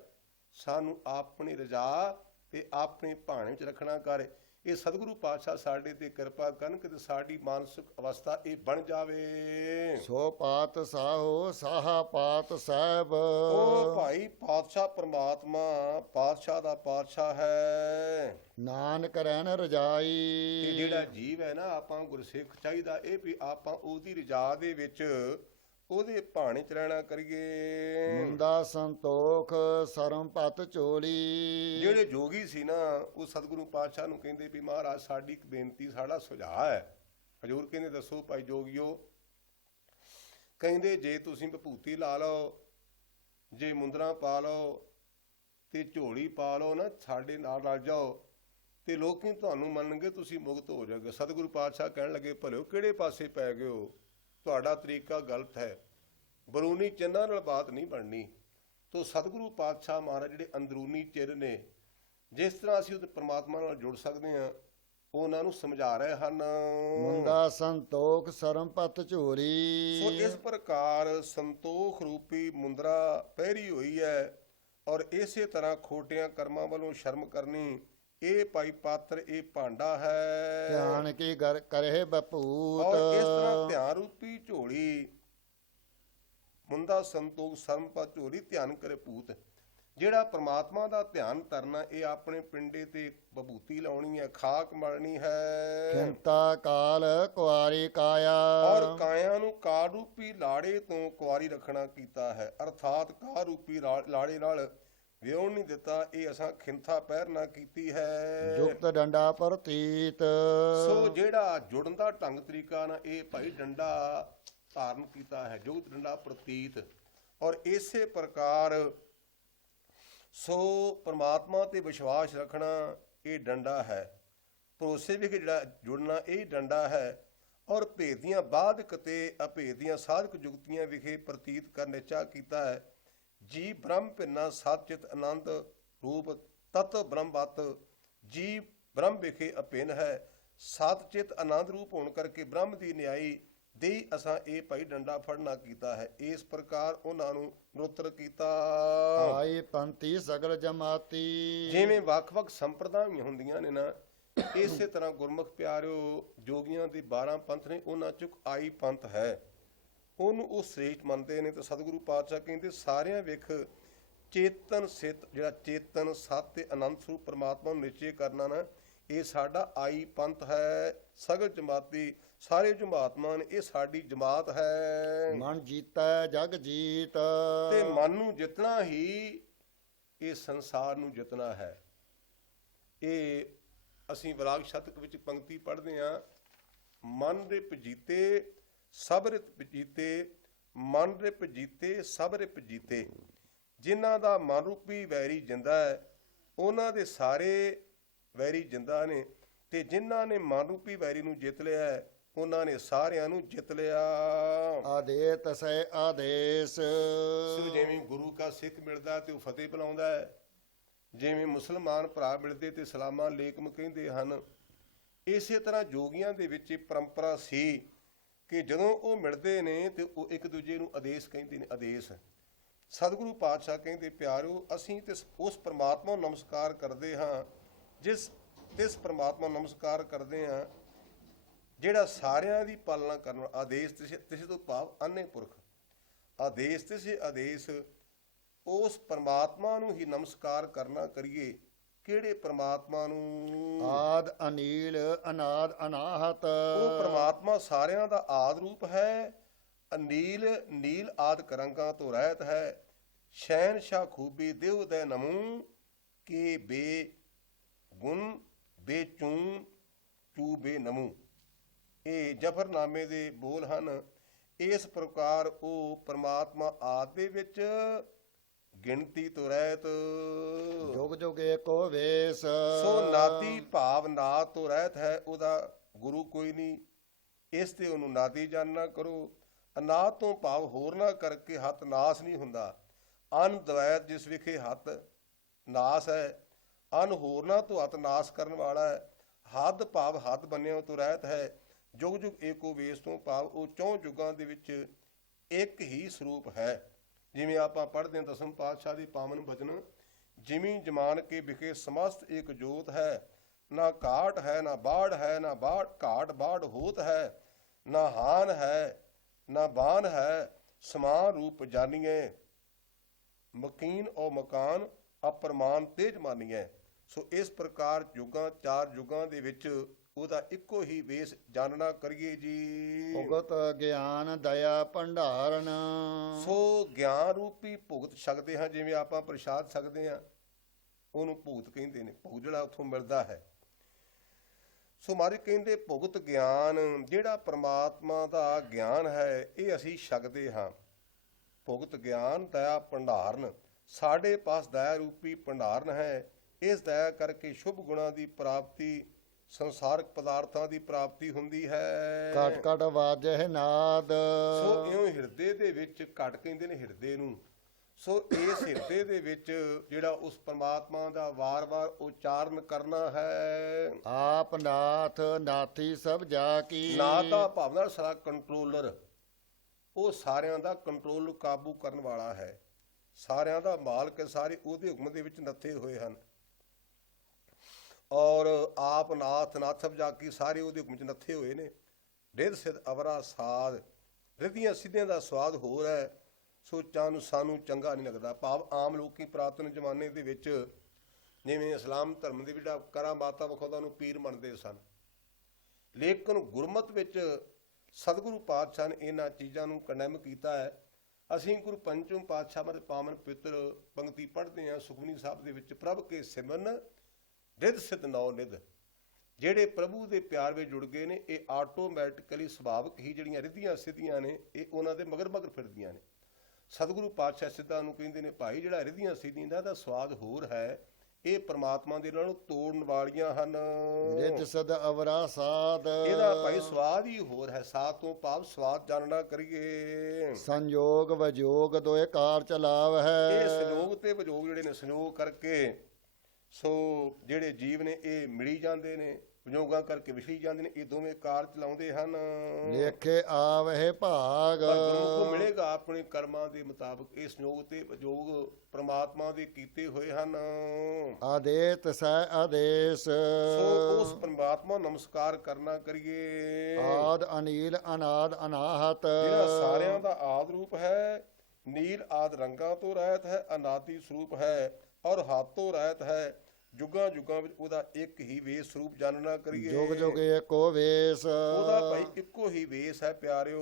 ਸਾਨੂੰ ਆਪਣੀ ਰਜ਼ਾ ਤੇ ਆਪਣੇ ਭਾਣੇ ਵਿੱਚ ਰੱਖਣਾ ਕਰ। ਇਹ ਸਤਿਗੁਰੂ ਪਾਤਸ਼ਾਹ ਸਾਡੇ ਤੇ ਕਿਰਪਾ ਕਰਨ ਕਿ ਸਾਡੀ ਮਾਨਸਿਕ ਅਵਸਥਾ ਇਹ ਬਣ ਜਾਵੇ। ਸੋ ਪਾਤ ਸਾਹੋ ਸਾਹਾ ਪਾਤ ਸਾਹਿਬ। ਉਹ ਭਾਈ ਪਾਤਸ਼ਾਹ ਪ੍ਰਮਾਤਮਾ ਪਾਤਸ਼ਾਹ ਦਾ ਪਾਤਸ਼ਾਹ ਹੈ। ਨਾਨਕ ਰਹਿਣ ਰਜਾਈ। ਤੇ ਜਿਹੜਾ ਜੀਵ ਹੈ ਨਾ, ਆਪਾਂ ਗੁਰਸਿੱਖ ਚਾਹੀਦਾ ਇਹ ਵੀ ਆਪਾਂ ਉਹਦੀ ਰਜ਼ਾ ਦੇ ਵਿੱਚ ਉਹਦੇ ਭਾਣੇ 'ਚ ਰਹਿਣਾ ਕਰੀਏ। ਮੁੰਦਾ ਸੰਤੋਖ ਸਰਮ ਪਤ ਚੋਲੀ। ਜਿਹੜੇ ਜੋਗੀ ਸੀ ਨਾ ਉਹ ਸਤਿਗੁਰੂ ਪਾਤਸ਼ਾਹ ਨੂੰ ਕਹਿੰਦੇ ਵੀ ਮਹਾਰਾਜ ਸਾਡੀ ਇੱਕ ਬੇਨਤੀ, ਸਾਡਾ ਸੁਝਾਅ ਹੈ। ਹਜ਼ੂਰ ਕਹਿੰਦੇ ਦੱਸੋ ਭਾਈ ਜੋਗੀਓ। ਕਹਿੰਦੇ ਜੇ ਤੁਸੀਂ ਵਿਭੂਤੀ ਲਾ ਲਓ, ਜੇ ਮੁੰਦਰਾਂ ਪਾ ਲਓ ਤੇ ਝੋਲੀ ਪਾ ਲਓ ਨਾ, ਸਾਡੇ ਨਾਲ ਰਲ ਜਾਓ ਤੇ ਲੋਕੀ ਤੁਹਾਨੂੰ ਮੰਨਣਗੇ, ਤੁਸੀਂ ਮੁਕਤ ਹੋ ਜਾਓਗੇ। ਸਤਿਗੁਰੂ ਪਾਤਸ਼ਾਹ ਕਹਿਣ ਲੱਗੇ ਭਲਿਓ ਕਿਹੜੇ ਪਾਸੇ ਪੈ ਗਏ ਹੋ, ਤੁਹਾਡਾ ਤਰੀਕਾ ਗਲਤ ਹੈ। ਬਰੂਨੀ ਚਿੰਨ੍ਹਾਂ ਨਾਲ ਬਾਤ ਨਹੀਂ ਬਣਨੀ। ਤੋ ਸਤਿਗੁਰੂ ਪਾਤਸ਼ਾਹ ਮਹਾਰਾਜ ਜਿਹੜੇ ਅੰਦਰੂਨੀ ਚਿੰਨ੍ਹ ਨੇ, ਜਿਸ ਤਰ੍ਹਾਂ ਅਸੀਂ ਉਹਦੇ ਪ੍ਰਮਾਤਮਾ ਨਾਲ ਜੁੜ ਸਕਦੇ ਹਾਂ, ਉਹਨਾਂ ਨੂੰ ਸਮਝਾ ਰਹੇ ਹਨ। ਮੁੰਦਾ ਸੰਤੋਖ ਸਰਮ ਪਤ ਝੋਲੀ। ਸੋ ਇਸ ਪ੍ਰਕਾਰ ਸੰਤੋਖ ਰੂਪੀ ਮੁੰਦਰਾ ਪਹਿਰੀ ਹੋਈ ਹੈ। ਔਰ ਇਸੇ ਤਰ੍ਹਾਂ ਖੋਟਿਆਂ ਕਰਮਾਂ ਵੱਲੋਂ ਸ਼ਰਮ ਕਰਨੀ, ਇਹ ਭਾਈ ਪਾਤਰ, ਇਹ ਭਾਂਡਾ ਹੈ। ਧਿਆਨ ਕੀ ਕਰੇ ਬਪੂਤ। ਔਰ ਇਸ ਤਰ੍ਹਾਂ ਧਿਆਨ ਰੂਪੀ ਝੋਲੀ, ਮੁੰਦਾ ਸੰਤੋਖ ਸਰਮ ਪਤ ਝੋਲੀ, ਧਿਆਨ ਕਰੇ ਭੂਤ। ਜਿਹੜਾ ਪ੍ਰਮਾਤਮਾ ਦਾ ਧਿਆਨ ਕਰਨਾ, ਇਹ ਆਪਣੇ ਪਿੰਡੇ ਤੇ ਵਿਭੂਤੀ ਲਾਉਣੀ ਹੈ, ਖਾਕ ਮਲਣੀ ਹੈ। ਚਿੰਤਾ ਕਾਲ ਕੁਆਰੀ ਕਾਇਆ। ਔਰ ਕਾਇਆ ਨੂੰ ਕਾਲ ਰੂਪੀ ਲਾੜੇ ਤੋਂ ਕੁਆਰੀ ਰੱਖਣਾ ਕੀਤਾ ਹੈ। ਅਰਥਾਤ ਕਾਲ ਰੂਪੀ ਲਾੜੇ ਨਾਲ ਵਿਆਹ ਨਹੀਂ ਦਿੱਤਾ। ਇਹ ਅਸਾਂ ਖਿੰਥਾ ਪਹਿਰਨਾ ਕੀਤੀ ਹੈ। ਜੁਗਤ ਡੰਡਾ ਪ੍ਰਤੀਤ। ਸੋ ਜਿਹੜਾ ਜੁੜਨ ਦਾ ਢੰਗ ਤਰੀਕਾ ਨਾ, ਇਹ ਭਾਈ ਡੰਡਾ ਧਾਰਨ ਕੀਤਾ ਹੈ, ਜੁਗਤ ਡੰਡਾ ਪ੍ਰਤੀਤ। ਔਰ ਇਸੇ ਪ੍ਰਕਾਰ ਸੋ ਪ੍ਰਮਾਤਮਾ ਤੇ ਵਿਸ਼ਵਾਸ ਰੱਖਣਾ, ਇਹ ਡੰਡਾ ਹੈ। ਭਰੋਸੇ ਵਿਖੇ ਜਿਹੜਾ ਜੁੜਨਾ, ਇਹ ਡੰਡਾ ਹੈ। ਔਰ ਭੇਦੀਆਂ ਬਾਧਕ ਤੇ ਅਭੇਦੀਆਂ ਸਾਧਕ ਜੁਗਤੀਆਂ ਵਿਖੇ ਪ੍ਰਤੀਤ ਕਰਨ ਨਿਚਾ ਕੀਤਾ ਹੈ। ਜੀ ਬ੍ਰਹਮ ਭਿੰਨਾ ਸਤਿਚਿਤ ਆਨੰਦ ਰੂਪ ਤਤ ਬ੍ਰਹਮਵਤ। ਜੀ ਬ੍ਰਹਮ ਵਿਖੇ ਅਭਿੰਨ ਹੈ, ਸਤਿਚਿਤ ਆਨੰਦ ਰੂਪ ਹੋਣ ਕਰਕੇ ਬ੍ਰਹਮ ਦੀ ਨਿਆਈ ਦੇ ਅਸਾਂ ਇਹ ਭਾਈ ਡੰਡਾ ਫੜਨਾ ਕੀਤਾ ਹੈ। ਇਸ ਪ੍ਰਕਾਰ ਉਹਨਾਂ ਨੂੰ ਨੁੱਤਰ ਕੀਤਾ। ਆਈ ਪੰਥੀ ਸਗਲ ਜਮਾਤੀ। ਜਿਵੇਂ ਵੱਖ-ਵੱਖ ਸੰਪਰਦਾਵਾਂ ਹੁੰਦੀਆਂ ਨੇ ਨਾ, ਇਸੇ ਤਰ੍ਹਾਂ ਗੁਰਮੁਖ ਪਿਆਰਿਓ ਜੋਗੀਆਂ ਦੇ 12 ਪੰਥ ਨੇ, ਉਹਨਾਂ ਚੋਂ ਆਈ ਪੰਥ ਹੈ। ਉਹਨੂੰ ਉਹ ਸ੍ਰੇਸ਼ਟ ਮੰਨਦੇ ਨੇ। ਤੇ ਸਤਿਗੁਰੂ ਪਾਤਸ਼ਾਹ ਕਹਿੰਦੇ ਸਾਰਿਆਂ ਵਿਖ ਚੇਤਨ ਸਿੱਤ, ਜਿਹੜਾ ਚੇਤਨ ਸਤ ਤੇ ਅਨੰਤ ਸਰੂਪ ਪ੍ਰਮਾਤਮਾ ਨੂੰ ਨਿਸ਼ਚੈ ਕਰਨਾ ਨਾ, ਇਹ ਸਾਡਾ ਆਈ ਪੰਥ ਹੈ। ਸਗਲ ਜਮਾਤੀ, ਸਾਰੇ ਜਮਾਤਮਾ ਨੇ, ਇਹ ਸਾਡੀ ਜਮਾਤ ਹੈ। ਮਨ ਜੀਤਾ ਜਗ ਜੀਤ। ਤੇ ਮਨ ਨੂੰ ਜਿੱਤਣਾ ਹੀ ਇਹ ਸੰਸਾਰ ਨੂੰ ਜਿੱਤਣਾ ਹੈ। ਇਹ ਅਸੀਂ ਵਿਰਾਗ ਸ਼ਤਕ ਵਿੱਚ ਪੰਕਤੀ ਪੜ੍ਹਦੇ ਹਾਂ, ਮਨ ਰਿਪ ਜੀਤੇ ਸਭ ਰਿਪ ਜੀਤੇ, ਮਨ ਰਿਪ ਜੀਤੇ ਸਭ ਰਿਪ ਜੀਤੇ। ਜਿਨ੍ਹਾਂ ਦਾ ਮਨ ਰੂਪੀ ਵੈਰੀ ਜਿੰਦਾ ਹੈ, ਉਹਨਾਂ ਦੇ ਸਾਰੇ ਵੈਰੀ ਜਿੰਦਾ ਨੇ। ਤੇ ਜਿਨ੍ਹਾਂ ਨੇ ਮਨ ਰੂਪੀ ਵੈਰੀ ਨੂੰ ਜਿੱਤ ਲਿਆ ਹੈ, ਉਹਨਾਂ ਨੇ ਸਾਰਿਆਂ ਨੂੰ ਜਿੱਤ ਲਿਆ। ਆਦੇ ਤਸੈ ਆਦੇਸ਼। ਸੋ ਜਿਵੇਂ ਗੁਰੂ ਕਾ ਸਿੱਖ ਮਿਲਦਾ ਤੇ ਉਹ ਫਤਿਹ ਬੁਲਾਉਂਦਾ ਹੈ, ਜਿਵੇਂ ਮੁਸਲਮਾਨ ਭਰਾ ਮਿਲਦੇ ਤੇ ਸਲਾਮਾਂ ਲੇਕਮ ਕਹਿੰਦੇ ਹਨ, ਇਸੇ ਤਰ੍ਹਾਂ ਜੋਗੀਆਂ ਦੇ ਵਿੱਚ ਇਹ ਪਰੰਪਰਾ ਸੀ ਕਿ ਜਦੋਂ ਉਹ ਮਿਲਦੇ ਨੇ ਤੇ ਉਹ ਇੱਕ ਦੂਜੇ ਨੂੰ ਆਦੇਸ਼ ਕਹਿੰਦੇ ਨੇ। ਆਦੇਸ਼ ਸਤਿਗੁਰੂ ਪਾਤਸ਼ਾਹ ਕਹਿੰਦੇ ਪਿਆਰਿਓ, ਅਸੀਂ ਤੇ ਉਸ ਪ੍ਰਮਾਤਮਾ ਨੂੰ ਨਮਸਕਾਰ ਕਰਦੇ ਹਾਂ, ਜਿਸ ਪ੍ਰਮਾਤਮਾ ਨੂੰ ਨਮਸਕਾਰ ਕਰਦੇ ਹਾਂ ਜਿਹੜਾ ਸਾਰਿਆਂ ਦੀ ਪਾਲਣਾ ਕਰਨ ਵਾਲਾ। ਆਦੇਸ਼ ਤਿਸੇ ਤੋਂ ਭਾਵ ਅੰਨੇ ਪੁਰਖ। ਆਦੇਸ਼ ਤਿਸੇ ਆਦੇਸ਼, ਉਸ ਪਰਮਾਤਮਾ ਨੂੰ ਹੀ ਨਮਸਕਾਰ ਕਰਨਾ ਕਰੀਏ। ਕਿਹੜੇ ਪਰਮਾਤਮਾ ਨੂੰ? ਆਦ ਅਨੀਲ ਅਨਾਦ ਅਨਾਹਤ। ਉਹ ਪਰਮਾਤਮਾ ਸਾਰਿਆਂ ਦਾ ਆਦ ਰੂਪ ਹੈ, ਅਨੀਲ ਨੀਲ ਆਦਿ ਰੰਗਾਂ ਤੋਂ ਰਹਿਤ ਹੈ। ਸ਼ਹਿਨਸ਼ਾਹ ਖੂਬੀ ਦਿਵ ਦੈ ਨਮੂ ਕੇ ਬੇ ਗੁਣ ਬੇਚੂੰ ਚੂ ਬੇ ਨਮੂ। ਇਹ ਜਫਰਨਾਮੇ ਦੇ ਬੋਲ ਹਨ। ਇਸ ਪ੍ਰਕਾਰ ਉਹ ਪਰਮਾਤਮਾ ਆਦਿ ਦੇ ਵਿੱਚ ਗਿਣਤੀ ਤੋਂ ਰਹਿਤ। ਜੁਗ ਜੁਗ ਏਕੋ ਵੇਸ। ਸੋ ਨਾਦੀ ਭਾਵ ਨਾਦ ਤੋਂ ਰਹਿਤ ਹੈ, ਉਹਦਾ ਗੁਰੂ ਕੋਈ ਨਹੀਂ, ਇਸ ਤੇ ਉਹਨੂੰ ਨਾਦੀ ਜਾਣਨਾ ਕਰੋ। ਅਨਾਦ ਤੋਂ ਭਾਵ ਹੋਰ ਨਾ ਕਰਕੇ ਹੱਥ ਨਾਸ ਨਹੀਂ ਹੁੰਦਾ। ਅਨ ਦਵੈਤ ਜਿਸ ਵਿਖੇ ਹੱਥ ਨਾਸ ਹੈ, ਅਨ ਹੋਰਨਾ ਤੋਂ ਹੱਥ ਨਾਸ ਕਰਨ ਵਾਲਾ ਹੈ। ਹੱਦ ਭਾਵ ਹੱਦ ਬੰਨਿਓ ਤੋਂ ਰਹਿਤ ਹੈ। ਜੁਗ ਜੁਗ ਏਕੋ ਵੇਸ ਤੋਂ ਭਾਵ ਉਹ ਚੌਂ ਯੁਗਾਂ ਦੇ ਵਿੱਚ ਇੱਕ ਹੀ ਸਰੂਪ ਹੈ। ਜਿਵੇਂ ਆਪਾਂ ਪੜ੍ਹਦੇ ਹਾਂ ਦਸਮ ਪਾਤਸ਼ਾਹ ਦੀ ਪਾਵਨ ਬਚਨ, ਜਿਮੀ ਜਮਾਨ ਕੇ ਵਿਖੇ ਸਮਸਤ ਇੱਕ ਜੋਤ ਹੈ, ਨਾ ਘਾਟ ਹੈ ਨਾ ਬਾੜ ਹੈ, ਨਾ ਬਾੜ ਘਾਟ ਬਾੜ ਹੋਤ ਹੈ, ਨਾ ਹਾਨ ਹੈ ਨਾ ਬਾਨ ਹੈ, ਸਮਾਨ ਰੂਪ ਜਾਨੀਏ, ਮਕੀਨ ਔ ਮਕਾਨ ਅਪਰਮਾਨ ਤੇਜ ਮਾਨੀਏ। ਸੋ ਇਸ ਪ੍ਰਕਾਰ ਯੁਗਾਂ ਚਾਰ ਯੁਗਾਂ ਦੇ ਵਿੱਚ ਉਹਦਾ ਇੱਕੋ ਹੀ ਵੇਸ ਜਾਣਨਾ ਕਰੀਏ ਜੀ। ਭੁਗਤ ਗਿਆਨ ਦਇਆ ਭੰਡਾਰਨ। ਸੋ ਗਿਆਨ ਰੂਪੀ ਭੁਗਤ ਛਕਦੇ ਹਾਂ, ਜਿਵੇਂ ਆਪਾਂ ਪ੍ਰਸ਼ਾਦ ਛਕਦੇ ਹਾਂ, ਉਹਨੂੰ ਭੁਗਤ ਕਹਿੰਦੇ ਨੇ, ਭੁਗਤ ਜਿਹੜਾ ਉੱਥੋਂ ਮਿਲਦਾ ਹੈ। ਸੋ ਮਾਰੇ ਕਹਿੰਦੇ ਭੁਗਤ ਗਿਆਨ, ਜਿਹੜਾ ਪ੍ਰਮਾਤਮਾ ਦਾ ਗਿਆਨ ਹੈ ਇਹ ਅਸੀਂ ਛਕਦੇ ਹਾਂ। ਭੁਗਤ ਗਿਆਨ ਦਇਆ ਭੰਡਾਰਨ, ਸਾਡੇ ਪਾਸ ਦਇਆ ਰੂਪੀ ਭੰਡਾਰਨ ਹੈ। ਇਸ ਦਇਆ ਕਰਕੇ ਸ਼ੁਭ ਗੁਣਾਂ ਦੀ ਪ੍ਰਾਪਤੀ, ਸੰਸਾਰਕ ਪਦਾਰਥਾਂ ਦੀ ਪ੍ਰਾਪਤੀ ਹੁੰਦੀ ਹੈ। ਘਟ ਘਟ ਵਾਜਹਿ ਨਾਦ। ਸੋ ਇਉਂ ਹਿਰਦੇ ਦੇ ਵਿੱਚ, ਘਟ ਕਹਿੰਦੇ ਨੇ ਹਿਰਦੇ ਨੂੰ। ਸੋ ਇਸ ਹਿਰਦੇ ਦੇ ਵਿੱਚ ਜਿਹੜਾ ਉਸ ਪਰਮਾਤਮਾ ਦਾ ਵਾਰ-ਵਾਰ ਉਚਾਰਨ ਕਰਨਾ ਹੈ। ਆਪ ਨਾਥ ਨਾਥੀ ਸਭ ਜਾ ਕੀ। ਨਾਥ ਦਾ ਭਾਵ ਨਾਲ ਸਾਰਾ ਕੰਟਰੋਲਰ, ਉਹ ਸਾਰਿਆਂ ਦਾ ਕੰਟਰੋਲ ਕਾਬੂ ਕਰਨ ਵਾਲਾ ਹੈ। ਸਾਰਿਆਂ ਦਾ ਮਾਲਕ, ਸਾਰੇ ਉਹਦੇ ਹੁਕਮ ਦੇ ਵਿੱਚ ਨੱਥੇ ਹੋਏ ਹਨ। ਔਰ ਆਪ ਨਾਥ ਨਾਥ ਸਭ ਜਾ ਕੀ, ਸਾਰੇ ਉਹਦੇ ਹੁਕਮ 'ਚ ਨੱਥੇ ਹੋਏ ਨੇ। ਰਿੱਧ ਸਿੱਧ ਅਵਰਾ ਸਾਧ, ਰਿੱਧੀਆਂ ਸਿੱਧੀਆਂ ਦਾ ਸਵਾਦ ਹੋਰ ਹੈ। ਸੋਚਾਂ ਨੂੰ ਸਾਨੂੰ ਚੰਗਾ ਨਹੀਂ ਲੱਗਦਾ। ਭਾਵ ਆਮ ਲੋਕੀ ਪੁਰਾਤਨ ਜ਼ਮਾਨੇ ਦੇ ਵਿੱਚ ਜਿਵੇਂ ਇਸਲਾਮ ਧਰਮ ਦੇ ਜਿਹੜਾ ਕਰਾਮਾਤਾਂ ਵਿਖਾਉਂਦਾ ਉਹਨੂੰ ਪੀਰ ਮੰਨਦੇ ਸਨ, ਲੇਕਿਨ ਗੁਰਮਤਿ ਵਿੱਚ ਸਤਿਗੁਰੂ ਪਾਤਸ਼ਾਹ ਨੇ ਇਹਨਾਂ ਚੀਜ਼ਾਂ ਨੂੰ ਕੰਡੈਮ ਕੀਤਾ ਹੈ। ਅਸੀਂ ਗੁਰੂ ਪੰਚਮ ਪਾਤਸ਼ਾਹ ਦੇ ਪਾਵਨ ਪਵਿੱਤਰ ਪੰਕਤੀ ਪੜ੍ਹਦੇ ਹਾਂ ਸੁਖਮਨੀ ਸਾਹਿਬ ਦੇ ਵਿੱਚ, ਪ੍ਰਭ ਕੇ ਸਿਮਰਨ ਰਿੱਧ ਸਿੱਧ ਨੌ ਨਿਧ। ਜਿਹੜੇ ਪ੍ਰਭੂ ਦੇ ਪਿਆਰ ਵਿੱਚ ਜੁੜ ਗਏ ਨੇ, ਇਹ ਆਟੋਮੈਟਿਕਲੀ ਸੁਭਾਵਿਕ ਹੀ ਜਿਹੜੀਆਂ ਰਿੱਧੀਆਂ ਸਿੱਧੀਆਂ ਨੇ ਇਹ ਉਹਨਾਂ ਦੇ ਮਗਰ ਮਗਰ ਫਿਰਦੀਆਂ ਨੇ। ਸਤਿਗੁਰੂ ਪਾਤਸ਼ਾਹ ਸਿੱਧਾਂ ਨੂੰ ਕਹਿੰਦੇ ਨੇ, ਭਾਈ ਜਿਹੜਾ ਰਿੱਧੀਆਂ ਸਿੱਧੀਆਂ ਦਾ ਸਵਾਦ ਹੋਰ ਹੈ, ਇਹ ਪ੍ਰਮਾਤਮਾ ਦੇ ਨਾਲੋਂ ਤੋੜਨ ਵਾਲੀਆਂ ਹਨ। ਰਿੱਧ ਸਿੱਧ ਅਵਰਾ ਸਾਧ। ਇਹਦਾ ਭਾਈ ਸਵਾਦ ਹੀ ਹੋਰ ਹੈ। ਸਾਧ ਤੋਂ ਭਾਵ ਸਵਾਦ ਜਾਣਨਾ ਕਰੀਏ। ਸੰਯੋਗ ਵਿਜੋਗ ਦੋਏ ਕਾਰ ਚਲਾਵ ਹੈ। ਇਹ ਸੰਯੋਗ ਤੇ ਵਿਜੋਗ ਜਿਹੜੇ ਨੇ, ਸੰਯੋਗ ਕਰਕੇ ਸੋ ਜਿਹੜੇ ਜੀਵ ਨੇ ਇਹ ਮਿਲੀ ਜਾਂਦੇ ਨੇ, ਵਿਜੋਗਾਂ ਕਰਕੇ ਵਿਛੜੀ ਜਾਂਦੇ ਨੇ। ਇਹ ਦੋਵੇਂ ਕਾਰ ਚਲਾਉਂਦੇ ਹਨ। ਲੇਖੇ ਆਵਹਿ ਭਾਗ। ਪਰ ਗੁਰਮੁਖ ਨੂੰ ਮਿਲੇਗਾ ਆਪਣੇ ਕਰਮਾਂ ਦੇ ਮੁਤਾਬਕ। ਇਹ ਸੰਯੋਗ ਤੇ ਵਿਜੋਗ ਪ੍ਰਮਾਤਮਾ ਦੇ ਕੀਤੇ ਹੋਏ ਹਨ। ਆਦੇਤ ਸੈ ਆਦੇਸ਼। ਸੋ ਉਸ ਪ੍ਰਮਾਤਮਾ ਨੂੰ ਨਮਸਕਾਰ ਕਰਨਾ ਕਰੀਏ। ਆਦ ਅਨੀਲ ਅਨਾਦ ਅਨਾਹਤ। ਜਿਹੜਾ ਸਾਰਿਆਂ ਦਾ ਆਦ ਰੂਪ ਹੈ, ਨੀਲ ਆਦ ਰੰਗਾਂ ਤੋਂ ਰਹਿਤ ਹੈ, ਅਨਾਦੀ ਸਰੂਪ ਹੈ ਔਰ ਹੱਥ ਤੋਂ ਰਹਿਤ ਹੈ। ਜੁਗਾਂ ਜੁਗਾਂ ਵਿੱਚ ਉਹਦਾ ਇੱਕ ਹੀ ਵੇਸ ਸਰੂਪ ਜਾਣਨਾ ਕਰੀਏ। ਜੁਗ ਜੁਗ ਏਕੋ ਵੇਸ। ਉਹਦਾ ਭਾਈ ਇੱਕੋ ਹੀ ਵੇਸ ਹੈ ਪਿਆਰਿਓ।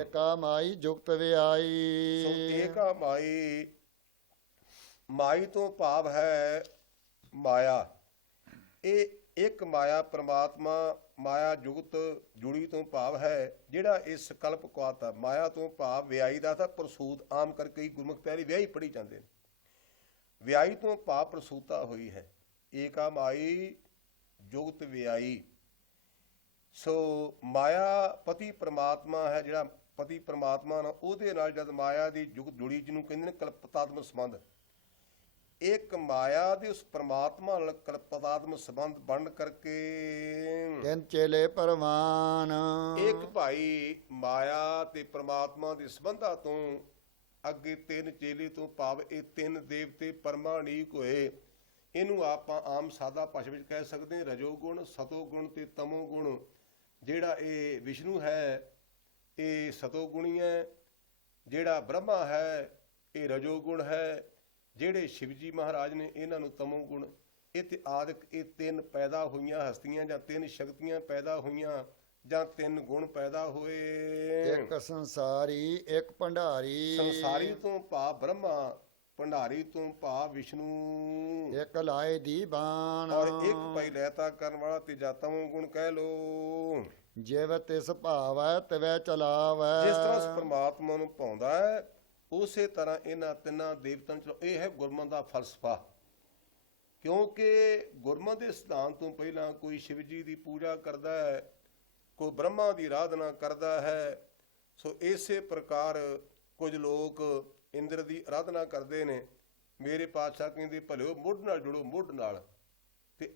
ਏਕਾ ਮਾਈ ਜੁਗਤ ਵਿਆਈ। ਸੋ ਏਕਾ ਮਾਈ, ਮਾਈ ਤੋਂ ਭਾਵ ਹੈ ਮਾਇਆ। ਇਹ ਇੱਕ ਮਾਇਆ ਪ੍ਰਮਾਤਮਾ, ਮਾਇਆ ਜੁਗਤ ਜੁੜੀ ਤੋਂ ਭਾਵ ਹੈ ਜਿਹੜਾ ਇਸ ਕਲਪ ਕੁਆਤਾ। ਮਾਇਆ ਤੋਂ ਭਾਵ ਵਿਆਈ ਦਾ ਤਾਂ ਪ੍ਰਸੂਤ, ਆਮ ਕਰਕੇ ਹੀ ਗੁਰਮੁਖ ਪਿਆਰੀ ਵਿਆਹੀ ਪੜ੍ਹੀ ਜਾਂਦੇ ਨੇ। ਵਿਆਹੀ ਤੋਂ ਭਾਵ ਪ੍ਰਸੂਤਾ ਹੋਈ ਹੈ। ਏਕਾ ਮਾਈ ਜੁਗਤ ਵਿਆਈ। ਸੋ ਮਾਇਆ ਪਤੀ ਪ੍ਰਮਾਤਮਾ ਹੈ। ਜਿਹੜਾ ਪਤੀ ਪ੍ਰਮਾਤਮਾ ਨਾਲ, ਉਹਦੇ ਨਾਲ ਜਦ ਮਾਇਆ ਦੀ ਜੁਗਤ ਜੁੜੀ, ਜਿਹਨੂੰ ਕਹਿੰਦੇ ਨੇ ਕਲਪਤਾਤਮਕ ਸੰਬੰਧ, ਇੱਕ ਮਾਇਆ ਦੇ ਉਸ ਪ੍ਰਮਾਤਮਾ ਨਾਲ ਕਲਪਤਾਤਮਕ ਸੰਬੰਧ ਬਣ ਕਰਕੇ ਤਿੰਨ ਚੇਲੇ ਪਰਵਾਨ। ਇੱਕ ਭਾਈ ਮਾਇਆ ਤੇ ਪ੍ਰਮਾਤਮਾ ਦੇ ਸੰਬੰਧਾਂ ਤੋਂ ਅੱਗੇ ਤਿੰਨ ਚੇਲੇ ਤੋਂ ਭਾਵ ਇਹ ਤਿੰਨ ਦੇਵਤੇ ਪਰਮਾਣੀਕ ਹੋਏ। ਇਹਨੂੰ ਆਪਾਂ ਆਮ ਸਾਦਾ ਭਾਸ਼ਾ ਵਿੱਚ ਕਹਿ ਸਕਦੇ ਹਾਂ ਰਜੋਗੁਣ, ਸਤੋਗੁਣ ਤੇ ਤਮੋਗੁਣ। ਜਿਹੜਾ ਇਹ ਵਿਸ਼ਨੂੰ ਹੈ ਇਹ ਸਤੋਗੁਣੀ ਹੈ, ਜਿਹੜਾ ਬ੍ਰਹਮਾ ਹੈ ਇਹ ਰਜੋ ਗੁਣ ਹੈ। ਜਿਹੜੇ ਸ਼ਿਵਜੀ ਮਹਾਰਾਜ ਨੇ ਇਹਨਾਂ ਨੂੰ ਤਮੋ ਗੁਣ। ਇਹ ਤੇ ਆਦਿਕ ਇਹ ਤਿੰਨ ਪੈਦਾ ਹੋਈਆਂ ਹਸਤੀਆਂ ਜਾਂ ਤਿੰਨ ਸ਼ਕਤੀਆਂ ਪੈਦਾ ਹੋਈਆਂ ਜਾਂ ਤਿੰਨ ਗੁਣ ਪੈਦਾ ਹੋਏ। ਇੱਕ ਸੰਸਾਰੀ ਇੱਕ ਭੰਡਾਰੀ, ਸੰਸਾਰੀ ਤੋਂ ਭਾਵ ਬ੍ਰਹਮਾ, ਭੰਡਾਰੀ ਤੋਂ ਭਾਵ ਵਿਸ਼ਨੂੰ, ਇੱਕ ਲਾਏ ਦੀ ਬਾਣ, ਔਰ ਇੱਕ ਪਈ ਲੈਤਾ ਕਰਨ ਵਾਲਾ ਤੀਜਾ ਤਮੋ ਗੁਣ ਕਹਿ ਲੋ। ਜਿਵ ਤਿਸ ਭਾਵੈ ਤਿਵੈ ਚਲਾਵੈ। ਜਿਸ ਤਰ੍ਹਾਂ ਉਸ ਪ੍ਰਮਾਤਮਾ ਨੂੰ ਪਾਉਂਦਾ ਹੈ ਉਸੇ ਤਰ੍ਹਾਂ ਇਹਨਾਂ ਤਿੰਨਾਂ ਦੇਵਤਾਂ ਨੂੰ। ਇਹ ਹੈ ਗੁਰਮਤਿ ਦਾ ਫਲਸਫਾ। ਕਿਉਂਕਿ ਗੁਰਮਤਿ ਦੇ ਸਿਧਾਂਤ ਤੋਂ ਪਹਿਲਾਂ ਕੋਈ ਸ਼ਿਵ ਜੀ ਦੀ ਪੂਜਾ ਕਰਦਾ ਹੈ, ਕੋਈ ਬ੍ਰਹਮਾ ਦੀ ਆਰਾਧਨਾ ਕਰਦਾ ਹੈ। ਸੋ ਇਸੇ ਪ੍ਰਕਾਰ ਕੁਝ ਲੋਕ ਇੰਦਰ ਦੀ ਆਰਾਧਨਾ ਕਰਦੇ ਨੇ। ਮੇਰੇ ਪਾਤਸ਼ਾਹ ਕਹਿੰਦੇ ਭਲਿਓ ਮੁੱਢ ਨਾਲ ਜੁੜੋ, ਮੁੱਢ ਨਾਲ। ਤੇ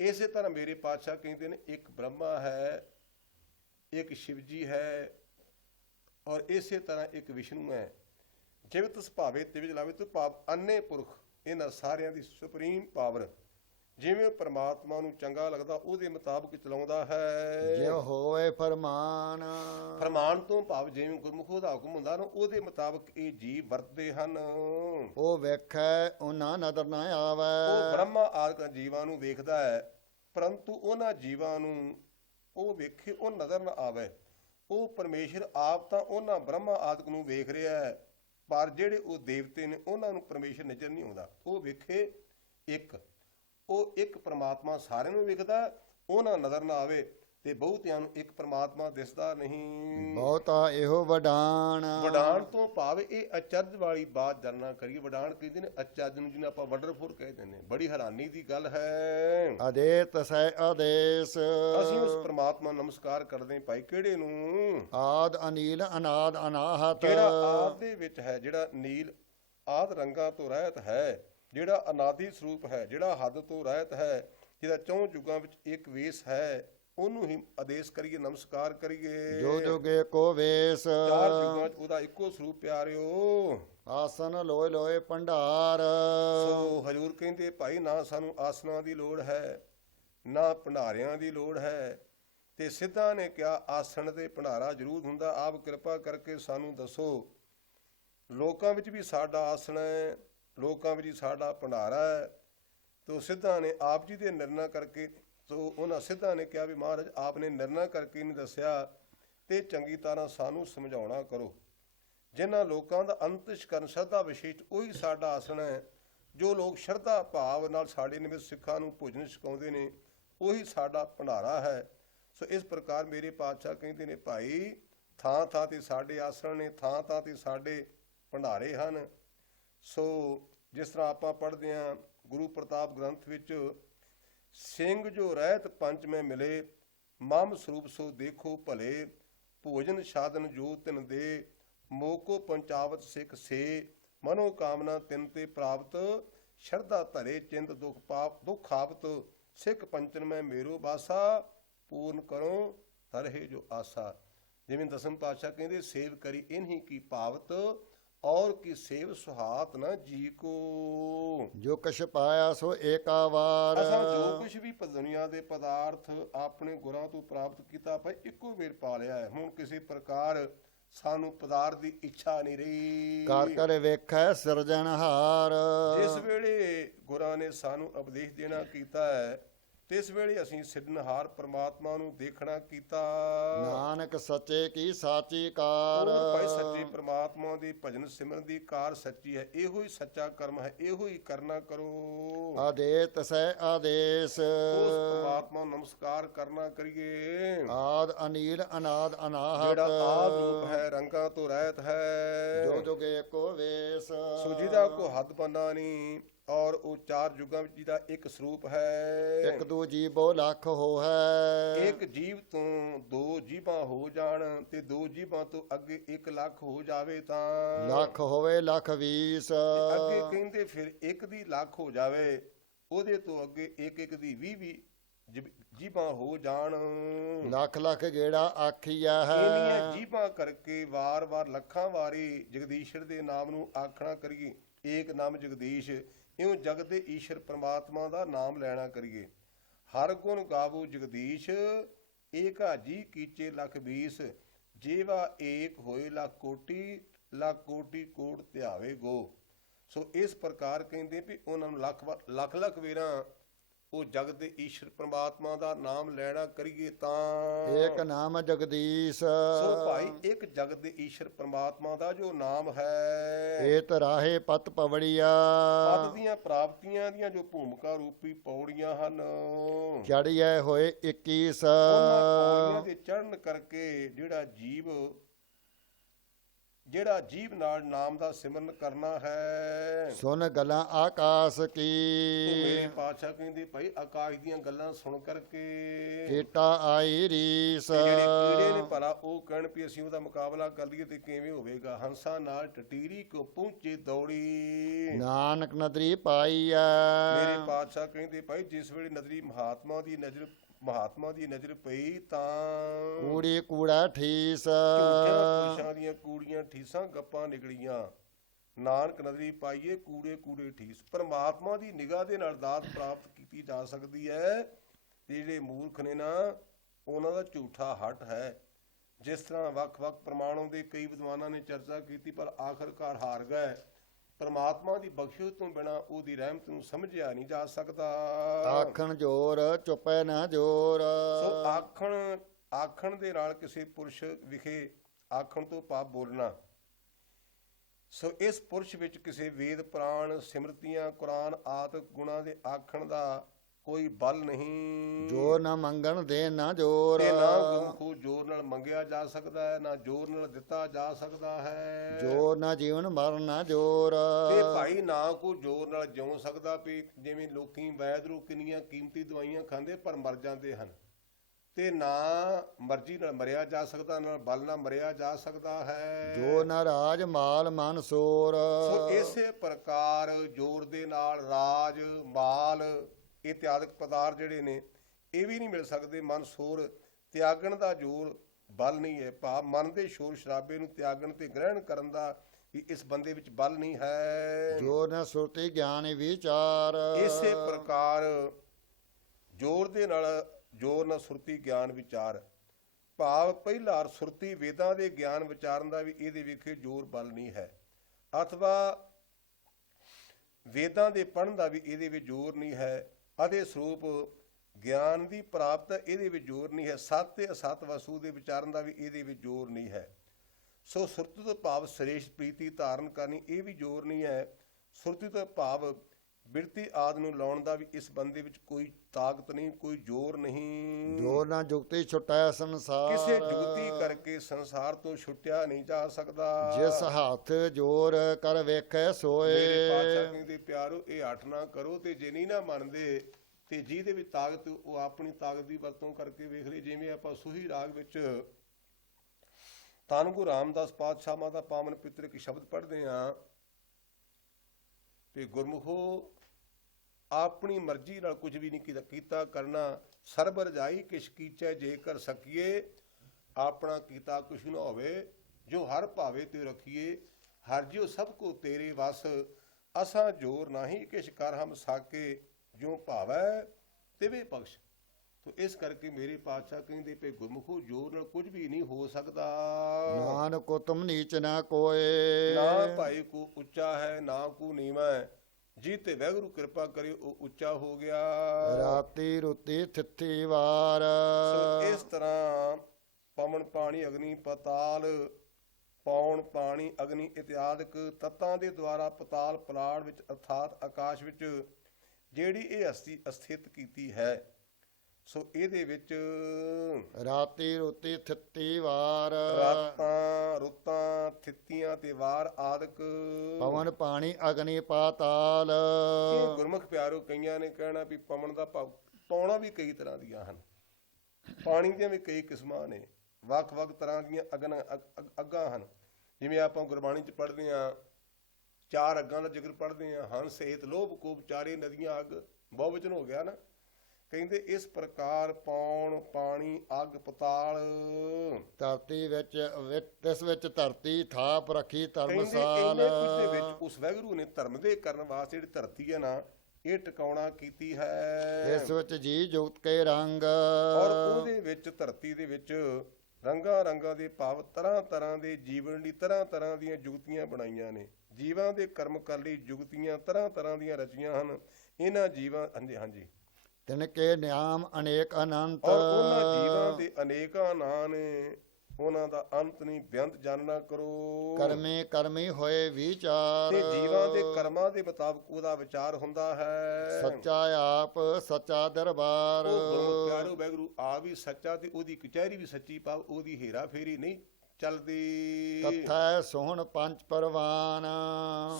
ਇਸੇ ਤਰ੍ਹਾਂ ਮੇਰੇ ਪਾਤਸ਼ਾਹ ਕਹਿੰਦੇ ਨੇ ਇੱਕ ਬ੍ਰਹਮਾ ਹੈ, ਇੱਕ ਸ਼ਿਵ ਜੀ ਹੈ, ਔਰ ਇਸੇ ਤਰ੍ਹਾਂ ਇੱਕ ਵਿਸ਼ਨੂੰ ਹੈ। ਜਿਵੇਂ ਤਿਸ ਭਾਵੇ ਤਿਵ ਚਲਾਵੇ ਤੋਂ ਭਾਵ ਅੰਨੇ ਪੁਰਖ, ਇਹਨਾਂ ਸਾਰਿਆਂ ਦੀ ਸੁਪਰੀਮ ਪਾਵਰ। ਜਿਵੇਂ ਪਰਮਾਤਮਾ ਨੂੰ ਚੰਗਾ ਲੱਗਦਾ ਉਹਦੇ ਮੁਤਾਬਕ ਚਲਾਉਂਦਾ ਹੈ। ਜਿਉ ਹੋਏ ਫਰਮਾਨ, ਫਰਮਾਨ ਤੋਂ ਭਾਵ ਜਿਵੇਂ ਗੁਰਮੁਖ ਦਾ ਹੁਕਮ ਹੁੰਦਾ ਨਾ ਉਹਦੇ ਮੁਤਾਬਕ ਇਹ ਜੀਵ ਵਰਤਦੇ ਹਨ। ਉਹ ਵੇਖੈ ਉਹਨਾਂ ਨਦਰ ਨਾ ਆਵੈ। ਉਹ ਬ੍ਰਹਮਾ ਆਦਿਕ ਜੀਵਾਂ ਨੂੰ ਵੇਖਦਾ ਹੈ, ਪਰੰਤੂ ਉਹਨਾਂ ਜੀਵਾਂ ਨੂੰ ਉਹ ਵੇਖੇ ਉਹ ਨਜ਼ਰ ਨਾ ਆਵੇ। ਉਹ ਪਰਮੇਸ਼ਰ ਆਪ ਤਾਂ ਉਹਨਾਂ ਬ੍ਰਹਮਾ ਆਦਿਕ ਨੂੰ ਵੇਖ ਰਿਹਾ ਹੈ, ਪਰ ਜਿਹੜੇ ਉਹ ਦੇਵਤੇ ਨੇ ਉਹਨਾਂ ਨੂੰ ਪਰਮੇਸ਼ਰ ਨਜ਼ਰ ਨਹੀਂ ਆਉਂਦਾ। ਉਹ ਵੇਖੇ ਇੱਕ, ਉਹ ਇੱਕ ਪਰਮਾਤਮਾ ਸਾਰਿਆਂ ਨੂੰ ਵੇਖਦਾ, ਉਹਨਾਂ ਨਜ਼ਰ ਨਾ ਆਵੇ। ਤੇ ਬਹੁਤਿਆਂ ਨੂੰ ਇੱਕ ਪਰਮਾਤਮਾ ਦਿਸਦਾ ਨਹੀਂ। ਬਹੁਤਾ ਇਹੋ ਵਡਾਣ। ਵਡਾਣ ਤੋਂ ਭਾਵ ਇਹ ਅਚਰਜ ਵਾਲੀ ਬਾਤ ਜਾਨਣਾ ਕਰੀਏ। ਵਡਾਣ ਕਹਿੰਦੇ ਨੇ ਅਚਰਜ ਨੂੰ, ਜਿਹਨੂੰ ਆਪਾਂ ਵੰਡਰਫੁਲ ਕਹਿ ਦਿੰਦੇ ਨੇ। ਬੜੀ ਹੈਰਾਨੀ ਦੀ ਗੱਲ ਹੈ। ਅਦੇਤ ਸੈ ਆਦੇਸ। ਅਸੀਂ ਉਸ ਪਰਮਾਤਮਾ ਨੂੰ ਨਮਸਕਾਰ ਕਰਦੇ ਹਾਂ। ਭਾਈ ਕਿਹੜੇ ਨੂੰ? ਆਦ ਅਨੀਲ ਅਨਾਦ ਅਨਾਹਤ। ਜਿਹੜਾ ਆਦ ਦੇ ਵਿੱਚ ਹੈ, ਜਿਹੜਾ ਨੀਲ ਆਦ ਰੰਗਾਂ ਤੋਂ ਰਹਿਤ ਹੈ, ਜਿਹੜਾ ਅਨਾਦੀ ਸਰੂਪ ਹੈ, ਜਿਹੜਾ ਹੱਦ ਤੋਂ ਰਹਿਤ ਹੈ, ਜਿਹਦਾ ਚੌਂ ਯੁੱਗਾਂ ਵਿੱਚ ਇੱਕ ਵੇਸ ਹੈ, ਉਹਨੂੰ ਹੀ ਆਦੇਸ਼ ਕਰੀਏ, ਨਮਸਕਾਰ ਕਰੀਏ। ਜੋ ਜੋਗੇ ਕੋ ਵੇਸ। ਚਾਰ ਯੁੱਗਾਂ 'ਚ ਉਹਦਾ ਇੱਕੋ ਸਰੂਪ ਪਿਆਰਿਓ। ਆਸਨ ਲੋਏ ਲੋਏ ਭੰਡਾਰ। ਸੋ ਹਜੂਰ ਕਹਿੰਦੇ ਭਾਈ ਨਾ ਸਾਨੂੰ ਆਸਨਾਂ ਦੀ ਲੋੜ ਹੈ, ਨਾ ਭੰਡਾਰਿਆਂ ਦੀ ਲੋੜ ਹੈ। ਤੇ ਸਿੱਧਾਂ ਨੇ ਕਿਹਾ ਆਸਣ ਤੇ ਭੰਡਾਰਾ ਜ਼ਰੂਰ ਹੁੰਦਾ। ਆਪ ਕਿਰਪਾ ਕਰਕੇ ਸਾਨੂੰ ਦੱਸੋ। ਲੋਕਾਂ ਵਿੱਚ ਵੀ ਸਾਡਾ ਆਸਣ ਹੈ, ਲੋਕਾਂ ਵਿੱਚ ਹੀ ਸਾਡਾ ਭੰਡਾਰਾ ਹੈ। ਤੋ ਸਿੱਧਾਂ ਨੇ ਆਪ ਜੀ ਦੇ ਨਿਰਣਾ ਕਰਕੇ, ਸੋ ਉਹਨਾਂ ਸਿੱਧਾਂ ਨੇ ਕਿਹਾ ਵੀ ਮਹਾਰਾਜ ਆਪ ਨੇ ਨਿਰਣਾ ਕਰਕੇ ਨਹੀਂ ਦੱਸਿਆ ਤੇ ਚੰਗੀ ਤਰ੍ਹਾਂ ਸਾਨੂੰ ਸਮਝਾਉਣਾ ਕਰੋ। ਜਿਨ੍ਹਾਂ ਲੋਕਾਂ ਦਾ ਅੰਤਿਸ਼ਕਰਨ ਸ਼ਰਧਾ ਵਿਸ਼ੇਸ਼ ਉਹੀ ਸਾਡਾ ਆਸਣ ਹੈ। ਜੋ ਲੋਕ ਸ਼ਰਧਾ ਭਾਵ ਨਾਲ ਸਾਡੇ ਨਿਮਿਤ ਸਿੱਖਾਂ ਨੂੰ ਭੋਜਨ ਛਕਾਉਂਦੇ ਨੇ ਉਹੀ ਸਾਡਾ ਭੰਡਾਰਾ ਹੈ। ਸੋ ਇਸ ਪ੍ਰਕਾਰ ਮੇਰੇ ਪਾਤਸ਼ਾਹ ਕਹਿੰਦੇ ਨੇ ਭਾਈ ਥਾਂ ਥਾਂ ਤੇ ਸਾਡੇ ਆਸਣ ਨੇ, ਥਾਂ ਥਾਂ ਤੇ ਸਾਡੇ ਭੰਡਾਰੇ ਹਨ। ਸੋ ਜਿਸ ਤਰ੍ਹਾਂ ਆਪਾਂ ਪੜ੍ਹਦੇ ਹਾਂ ਗੁਰੂ ਪ੍ਰਤਾਪ ਗ੍ਰੰਥ ਵਿੱਚ, ਸਿੰਘ ਜੋ ਰਹਿਤ ਪੰਚ ਮੈਂ ਮਿਲੇ, ਮਮ ਸਰੂਪ ਸੋ ਦੇਖੋ ਭਲੇ, ਭੋਜਨ ਸਾਧਨ ਜੋ ਤਿਨ ਦੇ, ਮੋਕੋ ਪੰਚਾਵਤ ਸਿੱਖ ਸੇ, ਮਨੋ ਕਾਮਨਾ ਤਿਨ ਤੇ ਪ੍ਰਾਪਤ, ਸ਼ਰਧਾ ਧਰੇ ਚਿੰਤ ਦੁਖ ਆਵਤ, ਸਿੱਖ ਪੰਚਨ ਮੈਂ ਮੇਰੋ ਬਾਸਾ, ਪੂਰਨ ਕਰੋ ਤਰਹਿ ਜੋ ਆਸਾ। ਜਿਵੇਂ ਦਸਮ ਪਾਤਸ਼ਾਹ ਕਹਿੰਦੇ ਸੇਵ ਕਰੀ ਇਨਹੀ ਕੀ ਪਾਵਤ, ਔਰ ਕੀ ਸੇਵ ਸੁਹਾਤ ਨਾ ਜੀ ਕੋ। ਜੋ ਕਛ ਪਾਇਆ ਸੋ ਏਕਾ ਵਾਰ। ਅਸਾਂ ਜੋ ਕੁਛ ਵੀ ਦੁਨੀਆ ਦੇ ਪਦਾਰਥ ਆਪਣੇ ਗੁਰਾਂ ਤੋਂ ਪ੍ਰਾਪਤ ਕੀਤਾ ਭਾਈ ਇੱਕੋ ਵੇਰ ਪਾ ਲਿਆ ਹੈ। ਹੁਣ ਕਿਸੇ ਪ੍ਰਕਾਰ ਸਾਨੂੰ ਪਦਾਰਥ ਦੀ ਇੱਛਾ ਨਹੀਂ ਰਹੀ। ਕਰ ਕਰ ਵੇਖੈ ਸਿਰਜਣਹਾਰ। ਜਿਸ ਵੇਲੇ ਗੁਰਾਂ ਨੇ ਸਾਨੂੰ ਉਪਦੇਸ਼ ਦੇਣਾ ਕੀਤਾ ਹੈ ਤਿਸ ਵੇਲੇ ਅਸੀਂ ਸਿਰਜਣਹਾਰ ਪਰਮਾਤਮਾ ਨੂੰ ਦੇਖਣਾ ਕੀਤਾ। ਨਾਨਕ ਸੱਚੇ ਕੀ ਸਾਚੀ ਕਾਰ। ਭਾਈ ਸੱਚੇ ਪਰਮਾਤਮਾ ਦੀ ਭਜਨ ਸਿਮਰਨ ਦੀ ਕਾਰ ਸੱਚੀ ਹੈ। ਇਹੋ ਹੀ ਸੱਚਾ ਕਰਮ ਹੈ, ਇਹੋ ਹੀ ਕਰਨਾ ਕਰੋ। ਆਦੇਤ ਸੈ ਆਦੇਸ। ਉਸ ਪਰਮਾਤਮਾ ਨੂੰ ਨਮਸਕਾਰ ਕਰਨਾ ਕਰੀਏ। ਆਦ ਅਨੀਲ ਅਨਾਦ ਅਨਾਹਤ। ਜਿਹੜਾ ਆਦ ਰੂਪ ਹੈ, ਰੰਗਾਂ ਤੋਂ ਰਹਿਤ ਹੈ, ਜੋ ਜੁਗੇ ਕੋ ਵੇਸ। ਸੋ ਜਿਹਦਾ ਕੋ ਹੱਦ ਬੰਨਾ ਨਹੀਂ, ਔਰ ਉਹ ਚਾਰ ਯੁੱਗਾਂ ਵਿੱਚ ਜਿਹਦਾ ਇੱਕ ਸਰੂਪ ਹੈ। ਇੱਕ ਦੂ ਜੀਵੋ ਲੱਖ ਹੋ ਹੈ। ਇੱਕ ਜੀਵ ਤੋਂ ਦੋ ਜੀਵਾਂ ਹੋ ਜਾਣ ਤੇ ਦੋ ਜੀਵਾਂ ਤੋਂ ਅੱਗੇ 1 ਲੱਖ ਹੋ ਜਾਵੇ ਤਾਂ ਲੱਖ ਹੋਵੇ ਲੱਖ 20। ਅੱਗੇ ਕਹਿੰਦੇ ਫਿਰ ਇੱਕ ਦੀ ਲੱਖ ਹੋ ਜਾਵੇ, ਉਹਦੇ ਤੋਂ ਅੱਗੇ ਇੱਕ ਦੀ 20 ਜੀਵਾਂ ਹੋ ਜਾਣ। ਲੱਖ ਲੱਖ ਗੇੜਾ ਆਖੀਆ ਹੈ। ਇਹਨੀਆਂ ਜੀਵਾਂ ਕਰਕੇ ਵਾਰ-ਵਾਰ ਲੱਖਾਂ ਵਾਰੀ ਜਗਦੀਸ਼ਰ ਦੇ ਨਾਮ ਨੂੰ ਆਖਣਾ ਕਰੀਏ। ਏਕ ਨਾਮ ਜਗਦੀਸ਼, ਇਉਂ ਜਗਤ ਦੇ ਈਸ਼ਰ ਪਰਮਾਤਮਾ ਦਾ ਨਾਮ ਲੈਣਾ ਕਰੀਏ। ਹਰ ਗੁਣ ਗਾਵੋ ਜਗਦੀਸ਼, ਏਕਾ ਜੀ ਕੀਚੇ ਲੱਖ 20, ਜੀਵਾ ਏਕ ਹੋਏ ਲੱਖ ਕੋਟੀ, ਲੱਖ ਕੋਟੀ ਕੋਟ ਧਿਆਵੇ ਗੋ। ਸੋ ਇਸ ਪ੍ਰਕਾਰ ਕਹਿੰਦੇ ਵੀ ਉਹਨਾਂ ਨੂੰ ਲੱਖ ਲੱਖ ਵੇਰਾਂ ਉਹ ਜਗਤ ਦੇ ਈਸ਼ਰ ਪ੍ਰਮਾਤਮਾ ਦਾ ਨਾਮ ਲੈਣਾ ਕਰੀਏ ਤਾਂ ਏਕ ਨਾਮ ਜਗਦੀਸ਼। ਸੋ ਭਾਈ ਇੱਕ ਜਗਤ ਦੇ ਈਸ਼ਰ ਪ੍ਰਮਾਤਮਾ ਦਾ ਜੋ ਨਾਮ ਹੈ, ਏਤ ਰਾਹੇ ਪਤ ਪਵੜੀਆ। ਪਦ ਦੀਆਂ ਪ੍ਰਾਪਤੀਆਂ ਦੀਆਂ ਜੋ ਭੂਮਿਕਾ ਰੂਪੀ ਪੌੜੀਆਂ ਹਨ, ਚੜੀਏ ਹੋਏ 21। ਉਹਨਾਂ ਪੌੜੀਆਂ ਦੇ ਚੜ੍ਹਨ ਕਰਕੇ ਜਿਹੜਾ ਜੀਵ ਨਾਲ ਨਾਮ ਦਾ ਸਿਮਰਨ ਕਰਨਾ ਹੈ। ਸੁਨ ਗਲਾਂ ਆਕਾਸ਼ ਤੋ ਕੀ। ਮੇਰੇ ਪਾਤਸ਼ਾਹ ਕਹਿੰਦੇ ਭਾਈ ਆਕਾਸ਼ ਦੀਆਂ ਗੱਲਾਂ ਸੁਣ ਕਰਕੇ ਕੀਟਾ ਆਈ ਰੀਸ। ਤੇ ਜਿਹੜੇ ਕੀੜੇ ਨੇ ਭਲਾ ਉਹ ਕਹਿਣ ਵੀ ਅਸੀਂ ਉਹਦਾ ਮੁਕਾਬਲਾ ਕਰ ਲਈਏ ਤੇ ਕਿਵੇਂ ਹੋਵੇਗਾ। ਹੰਸਾਂ ਨਾਲ ਟਟੀਰੀ ਕੋ ਪਹੁੰਚੇ ਦੌੜੀ। ਨਾਨਕ ਨਦਰੀ ਪਾਈਐ। ਮੇਰੇ ਪਾਤਸ਼ਾਹ ਕਹਿੰਦੇ ਭਾਈ ਜਿਸ ਵੇਲੇ ਨਜ਼ਰੀ ਮਹਾਤਮਾ ਦੀ ਨਜ਼ਰ ਪਈ ਤਾਂ ਕੂੜੀ ਕੂੜਾ ਠੀਸ। ਝੂਠਿਆਂ ਪੁਰਸ਼ਾਂ ਦੀਆਂ ਕੂੜੀਆਂ ਠੀਸਾਂ ਗੱਪਾਂ ਨਿਕਲੀਆਂ। ਨਾਨਕ ਨਜ਼ਰੀ ਪਾਈਏ ਕੂੜੇ ਕੂੜੇ ਠੀਸ। ਪਰਮਾਤਮਾ ਦੀ ਨਿਗਾਹ ਦੇ ਨਾਲ ਦਾਤ ਪ੍ਰਾਪਤ ਕੀਤੀ ਜਾ ਸਕਦੀ ਹੈ। ਤੇ ਜਿਹੜੇ ਮੂਰਖ ਨੇ ਨਾ, ਉਹਨਾਂ ਦਾ ਝੂਠਾ ਹੱਟ ਹੈ। ਜਿਸ ਤਰ੍ਹਾਂ ਵੱਖ-ਵੱਖ ਪ੍ਰਮਾਣਾਂ ਦੇ ਕਈ ਵਿਦਵਾਨਾਂ ਨੇ ਚਰਚਾ ਕੀਤੀ, ਪਰ ਆਖਰਕਾਰ ਹਾਰ ਗਏ। ਪਰਮਾਤਮਾ ਦੀ ਬਖਸ਼ਿਸ਼ ਤੋਂ ਬਿਨਾਂ ਉਹਦੀ ਰਹਿਮਤ ਨੂੰ ਸਮਝਿਆ ਨਹੀਂ ਜਾ ਸਕਦਾ। ਆਖਣ ਜੋਰ ਚੁੱਪੈ ਨਾ ਜੋਰ। ਸੋ ਆਖਣ ਦੇ ਨਾਲ ਕਿਸੇ ਪੁਰਸ਼ ਵਿਖੇ, ਆਖਣ ਤੋਂ ਭਾਵ ਬੋਲਣਾ। ਸੋ ਇਸ ਪੁਰਸ਼ ਵਿੱਚ ਕਿਸੇ ਵੇਦ ਪੁਰਾਣ ਸਿਮਰਤੀਆਂ ਕੁਰਾਨ ਆਦਿ ਗੁਣਾਂ ਦੇ ਆਖਣ ਦਾ ਕੋਈ ਬਲ ਨਹੀਂ। ਜੋਰ ਨਾ ਮੰਗਣ ਦੇ ਨਾ ਜੋਰ। ਤੇ ਨਾ ਗੁਰਮੁਖੋ ਜ਼ੋਰ ਨਾਲ ਮੰਗਿਆ ਜਾ ਸਕਦਾ ਹੈ, ਨਾ ਜ਼ੋਰ ਨਾਲ ਦਿੱਤਾ ਜਾ ਸਕਦਾ ਹੈ। ਜੋਰ ਨਾ ਜੀਵਨ ਮਰਨ ਨਾ ਜੋਰ। ਤੇ ਭਾਈ ਨਾ ਕੋ ਜ਼ੋਰ ਨਾਲ ਜਿਉ ਸਕਦਾ ਵੀ ਜਿਵੇਂ ਲੋਕੀ ਵੈਦਰੂ ਕਿੰਨੀਆਂ ਕੀਮਤੀ ਦਵਾਈਆਂ ਖਾਂਦੇ ਪਰ ਮਰ ਜਾਂਦੇ ਹਨ। ਤੇ ਨਾ ਮਰਜ਼ੀ ਨਾਲ ਮਰਿਆ ਜਾ ਸਕਦਾ, ਨਾ ਬਲ ਨਾਲ ਮਰਿਆ ਜਾ ਸਕਦਾ ਹੈ। ਜੋ ਨਾ ਰਾਜ ਮਾਲ ਮਨ ਸੋਰ। ਸੋ ਇਸੇ ਪ੍ਰਕਾਰ ਜ਼ੋਰ ਦੇ ਨਾਲ ਰਾਜ ਮਾਲ ਇਤਿਆਦਿਕ ਪਦਾਰਥ ਜਿਹੜੇ ਨੇ ਇਹ ਵੀ ਨਹੀਂ ਮਿਲ ਸਕਦੇ। ਮਨ ਸੋਰ ਤਿਆਗਣ ਦਾ ਜ਼ੋਰ ਬਲ ਨਹੀਂ ਹੈ। ਭਾਵ ਮਨ ਦੇ ਸ਼ੋਰ ਸ਼ਰਾਬੇ ਨੂੰ ਤਿਆਗਣ ਤੇ ਗ੍ਰਹਿਣ ਕਰਨ ਦਾ ਵੀ ਇਸ ਬੰਦੇ ਵਿੱਚ ਬਲ ਨਹੀਂ ਹੈ। ਜੋ ਨਾ ਸੁਰਤੀ ਗਿਆਨ ਵਿਚਾਰ। ਇਸੇ ਪ੍ਰਕਾਰ ਜ਼ੋਰ ਨਾਲ ਸੁਰਤੀ ਗਿਆਨ ਵਿਚਾਰ। ਭਾਵ ਪਹਿਲਾ ਸੁਰਤੀ ਵੇਦਾਂ ਦੇ ਗਿਆਨ ਵਿਚਾਰਨ ਦਾ ਵੀ ਇਹਦੇ ਵਿਖੇ ਜ਼ੋਰ ਬਲ ਨਹੀਂ ਹੈ, ਅਥਵਾ ਵੇਦਾਂ ਦੇ ਪੜ੍ਹਨ ਦਾ ਵੀ ਇਹਦੇ ਵਿੱਚ ਜ਼ੋਰ ਨਹੀਂ ਹੈ। ਅਤੇ ਸਰੂਪ ਗਿਆਨ ਦੀ ਪ੍ਰਾਪਤ ਇਹਦੇ ਵਿੱਚ ਜ਼ੋਰ ਨਹੀਂ ਹੈ। ਸੱਤ ਤੇ ਅਸਤ ਵਸੂ ਦੇ ਵਿਚਾਰਨ ਦਾ ਵੀ ਇਹਦੇ ਵਿੱਚ ਜ਼ੋਰ ਨਹੀਂ ਹੈ। ਸੋ ਸੁਰਤੀ ਤੋਂ ਭਾਵ ਸ੍ਰੇਸ਼ਟ ਪ੍ਰੀਤੀ ਧਾਰਨ ਕਰਨੀ, ਇਹ ਵੀ ਜ਼ੋਰ ਨਹੀਂ ਹੈ। ਸੁਰਤੀ ਤੋਂ ਭਾਵ ਬਿਰਤੀ ਆਦਿ ਨੂੰ ਲਾਉਣ ਦਾ ਵੀ ਇਸ ਬੰਦੇ ਵਿੱਚ ਕੋਈ ਤਾਕਤ ਨਹੀਂ, ਕੋਈ ਜ਼ੋਰ ਨਹੀਂ। ਜੋਰ ਨਾ ਜੁਗਤੀ ਛੁਟੈ ਸੰਸਾਰ। ਕਿਸੇ ਜੁਗਤੀ ਕਰਕੇ ਸੰਸਾਰ ਤੋਂ ਛੁੱਟਿਆ ਨਹੀਂ ਜਾ ਸਕਦਾ। ਜਿਸ ਹੱਥ ਜੋਰ ਕਰ ਵੇਖੈ ਸੋਏ। ਮੇਰੇ ਪਾਤਸ਼ਾਹ ਕਹਿੰਦੇ ਪਿਆਰੋ ਇਹ ਹੱਠ ਨਾ ਕਰੋ, ਤੇ ਜੇ ਨਹੀਂ ਨਾ ਮੰਨਦੇ ਤੇ ਜਿਹਦੇ ਵਿੱਚ ਤਾਕਤ ਉਹ ਆਪਣੀ ਤਾਕਤ ਦੀ ਵਰਤੋਂ ਕਰਕੇ ਵੇਖ ਲਈ। ਜਿਵੇਂ ਆਪਾਂ ਸੂਹੀ ਰਾਗ ਵਿੱਚ ਧੰਨ ਗੁਰੂ ਰਾਮਦਾਸ ਪਾਤਸ਼ਾਹਾਂ ਦਾ ਪਾਵਨ ਪਿੱਤਰ ਇੱਕ ਸ਼ਬਦ ਪੜ੍ਹਦੇ ਹਾਂ ਤੇ ਗੁਰਮੁਖੋ ਆਪਣੀ ਮਰਜ਼ੀ ਨਾਲ ਕੁਝ ਵੀ ਨਹੀਂ ਕੀਤਾ ਕਰਨਾ। ਸਰਬ ਰਜਾਈ ਕਿਛ ਕੀਚੈ ਜੇ ਕਰ ਸਕੀਏ। ਆਪਣਾ ਕੀਤਾ ਕੁਛ ਨਾ ਹੋਵੇ। ਜੋ ਹਰ ਭਾਵੇ ਤੇ ਰੱਖੀਏ। ਹਰ ਜਿਉ ਸਭ ਕੋ ਤੇਰੇ ਵਸ। ਅਸਾਂ ਜੋਰ ਨਾਹੀ ਕਿਛ ਕਰ ਹਮ ਸਾਕੇ। ਜੋ ਭਾਵੈ ਤਿਵੇਂ ਬਖਸ਼। ਤੋ ਇਸ ਕਰਕੇ ਮੇਰੇ ਪਾਤਸ਼ਾਹ ਕਹਿੰਦੇ ਪਏ ਗੁਰਮੁਖੋ ਜ਼ੋਰ ਨਾਲ ਕੁਝ ਵੀ ਨਹੀਂ ਹੋ ਸਕਦਾ। ਨਾਨਕ ਕੋ ਤੁਮ ਨੀਚ ਨਾ ਕੋਏ। ਨਾ ਭਾਈ ਕੋ ਉੱਚਾ ਹੈ ਨਾ ਕੋ ਨੀਵਾਂ ਹੈ। ਜੀ ਤੇ ਵਾਹਿਗੁਰੂ ਕਿਰਪਾ ਕਰੇ ਉਹ ਉੱਚਾ ਹੋ ਗਿਆ। ਰਾਤੀ ਰੁੱਤੀ ਥਿੱਤੀ ਵਾਰ। ਸੋ ਇਸ ਤਰ੍ਹਾਂ ਪਵਨ ਪਾਣੀ ਅਗਨੀ ਪਤਾਲ, ਪੌਣ ਪਾਣੀ ਅਗਨੀ ਇਤਿਆਦਿਕ ਤੱਤਾਂ ਦੇ ਦੁਆਰਾ ਪਤਾਲ ਪਲਾੜ ਵਿੱਚ ਅਰਥਾਤ ਆਕਾਸ਼ ਵਿੱਚ ਜਿਹੜੀ ਇਹ ਹਸਤੀ ਅਸਥਿਤ ਕੀਤੀ ਹੈ। ਸੋ ਇਹਦੇ ਵਿੱਚ ਰਾਤੀ ਰੁੱਤੀ ਥਿੱਤੀ ਵਾਰ। ਰਾਤਾਂ ਰੁੱਤਾਂ ਥਿੱਤੀਆਂ ਤੇ ਵਾਰ ਆਦਿਕ ਪਵਨ ਪਾਣੀ ਅਗਨੀ ਪਾਤਾਲ। ਇਹ ਗੁਰਮੁਖ ਪਿਆਰੋ ਕਈਆਂ ਨੇ ਕਹਿਣਾ ਵੀ ਪਵਨ ਦਾ ਭਾਵ ਪੌਣਾ ਵੀ ਕਈ ਤਰ੍ਹਾਂ ਦੀਆਂ ਹਨ। ਪਾਣੀ ਦੀਆਂ ਵੀ ਕਈ ਕਿਸਮਾਂ ਨੇ। ਵੱਖ-ਵੱਖ ਤਰ੍ਹਾਂ ਦੀਆਂ ਅੱਗਾਂ ਹਨ। ਜਿਵੇਂ ਆਪਾਂ ਗੁਰਬਾਣੀ 'ਚ ਪੜ੍ਹਦੇ ਹਾਂ 4 ਅੱਗਾਂ ਦਾ ਜ਼ਿਕਰ ਪੜ੍ਹਦੇ ਹਾਂ। ਹੰਸ ਹੇਤ ਲੋਭ ਕੋਪ ਚਾਰੇ ਨਦੀਆਂ ਅੱਗ ਬਹੁਵਚਨ ਹੋ ਗਿਆ ਨਾ। ਕਹਿੰਦੇ ਇਸ ਪ੍ਰਕਾਰ ਪੌਣ ਪਾਣੀ ਅੱਗ ਪਤਾਲ। ਧਰਤੀ ਵਿੱਚ ਇਸ ਵਿੱਚ ਧਰਤੀ ਥਾਪ ਰੱਖੀ ਧਰਮਸਾਲ। ਕਹਿੰਦੇ ਕੁਝ ਦੇ ਵਿੱਚ ਉਸ ਵਾਹਿਗੁਰੂ ਨੇ ਧਰਮ ਦੇ ਕਰਨ ਵਾਸਤੇ ਜਿਹੜੀ ਧਰਤੀ ਹੈ ਨਾ ਇਹ ਟਿਕਾਉਣਾ ਕੀਤੀ ਹੈ। ਇਸ ਵਿੱਚ ਜੀ ਜੁਗਤ ਕੇ ਰੰਗ। ਔਰ ਉਹਦੇ ਵਿੱਚ ਧਰਤੀ ਦੇ ਵਿੱਚ ਰੰਗਾਂ ਰੰਗਾਂ ਦੇ ਭਾਵ ਤਰ੍ਹਾਂ ਤਰ੍ਹਾਂ ਦੇ ਜੀਵਨ ਲਈ ਤਰ੍ਹਾਂ ਤਰ੍ਹਾਂ ਦੀਆਂ ਜੁਗਤੀਆਂ ਬਣਾਈਆਂ ਨੇ। ਜੀਵਾਂ ਦੇ ਕਰਮ ਕਰਨ ਲਈ ਜੁਗਤੀਆਂ ਤਰ੍ਹਾਂ ਤਰ੍ਹਾਂ ਦੀਆਂ ਰਚੀਆਂ ਹਨ। ਇਹਨਾਂ ਜੀਵਾਂ ਹਾਂਜੀ ਹਾਂਜੀ ਤਿਨਕੇ ਨਿਆਮ ਅਨੇਕ ਅਨੰਤ। ਔਰ ਉਹਨਾਂ ਜੀਵਾਂ ਦੇ ਅਨੇਕਾਂ ਨਾਂ ਨੇ, ਉਹਨਾਂ ਦਾ ਅੰਤ ਨਹੀਂ, ਬੇਅੰਤ ਜਾਣਨਾ ਕਰੋ। ਕਰਮੇ ਕਰਮੀ ਹੋਏ ਵਿਚਾਰ। ਤੇ ਜੀਵਾਂ ਦੇ ਕਰਮਾਂ ਦੇ ਮੁਤਾਬਕ ਉਹਦਾ ਵਿਚਾਰ ਹੁੰਦਾ ਹੈ। ਸੱਚਾ ਆਪ ਸੱਚਾ ਦਰਬਾਰ। ਉਹ ਗੁਰਮੁਖ ਪਿਆਰੋ ਵਾਹਿਗੁਰੂ ਆ ਵੀ ਸੱਚਾ ਤੇ ਉਹਦੀ ਕਚਹਿਰੀ ਵੀ ਸੱਚੀ, ਭਾਵ ਉਹਦੀ ਹੇਰਾ ਫੇਰੀ ਨਹੀਂ ਚੱਲਦੀ। ਤਥੈ ਸੋਹਣ ਪੰਜ ਪਰਵਾਨ।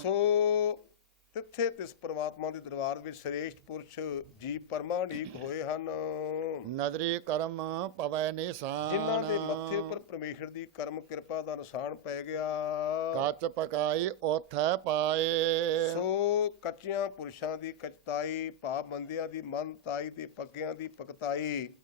ਸੋ ਤਿੱਥੇ ਤਿਸ ਪ੍ਰਮਾਤਮਾ ਦੇ ਦਰਬਾਰ ਵਿੱਚ ਸ੍ਰੇਸ਼ਟ ਪੁਰਸ਼ ਜੀ ਪਰਮਾਣੀਕ ਹੋਏ ਹਨ, ਨਦਰੀ ਕਰਮ ਪਵੈ ਨਿਸ਼ਾਨ। ਜਿਨ੍ਹਾਂ ਦੇ ਮੱਥੇ ਉੱਪਰ ਪਰਮੇਸ਼ਰ ਦੀ ਕਰਮ ਕਿਰਪਾ ਦਾ ਨਿਸ਼ਾਨ ਪੈ ਗਿਆ। ਕੱਚ ਪਕਾਈ ਉਥੈ ਪਾਏ। ਸੋ ਕੱਚਿਆਂ ਪੁਰਸ਼ਾਂ ਦੀ ਕਚਤਾਈ, ਭਾਵ ਬੰਦਿਆਂ ਦੀ ਮਨਤਾਈ ਤੇ ਪੱਕਿਆਂ ਦੀ ਪਕਤਾਈ,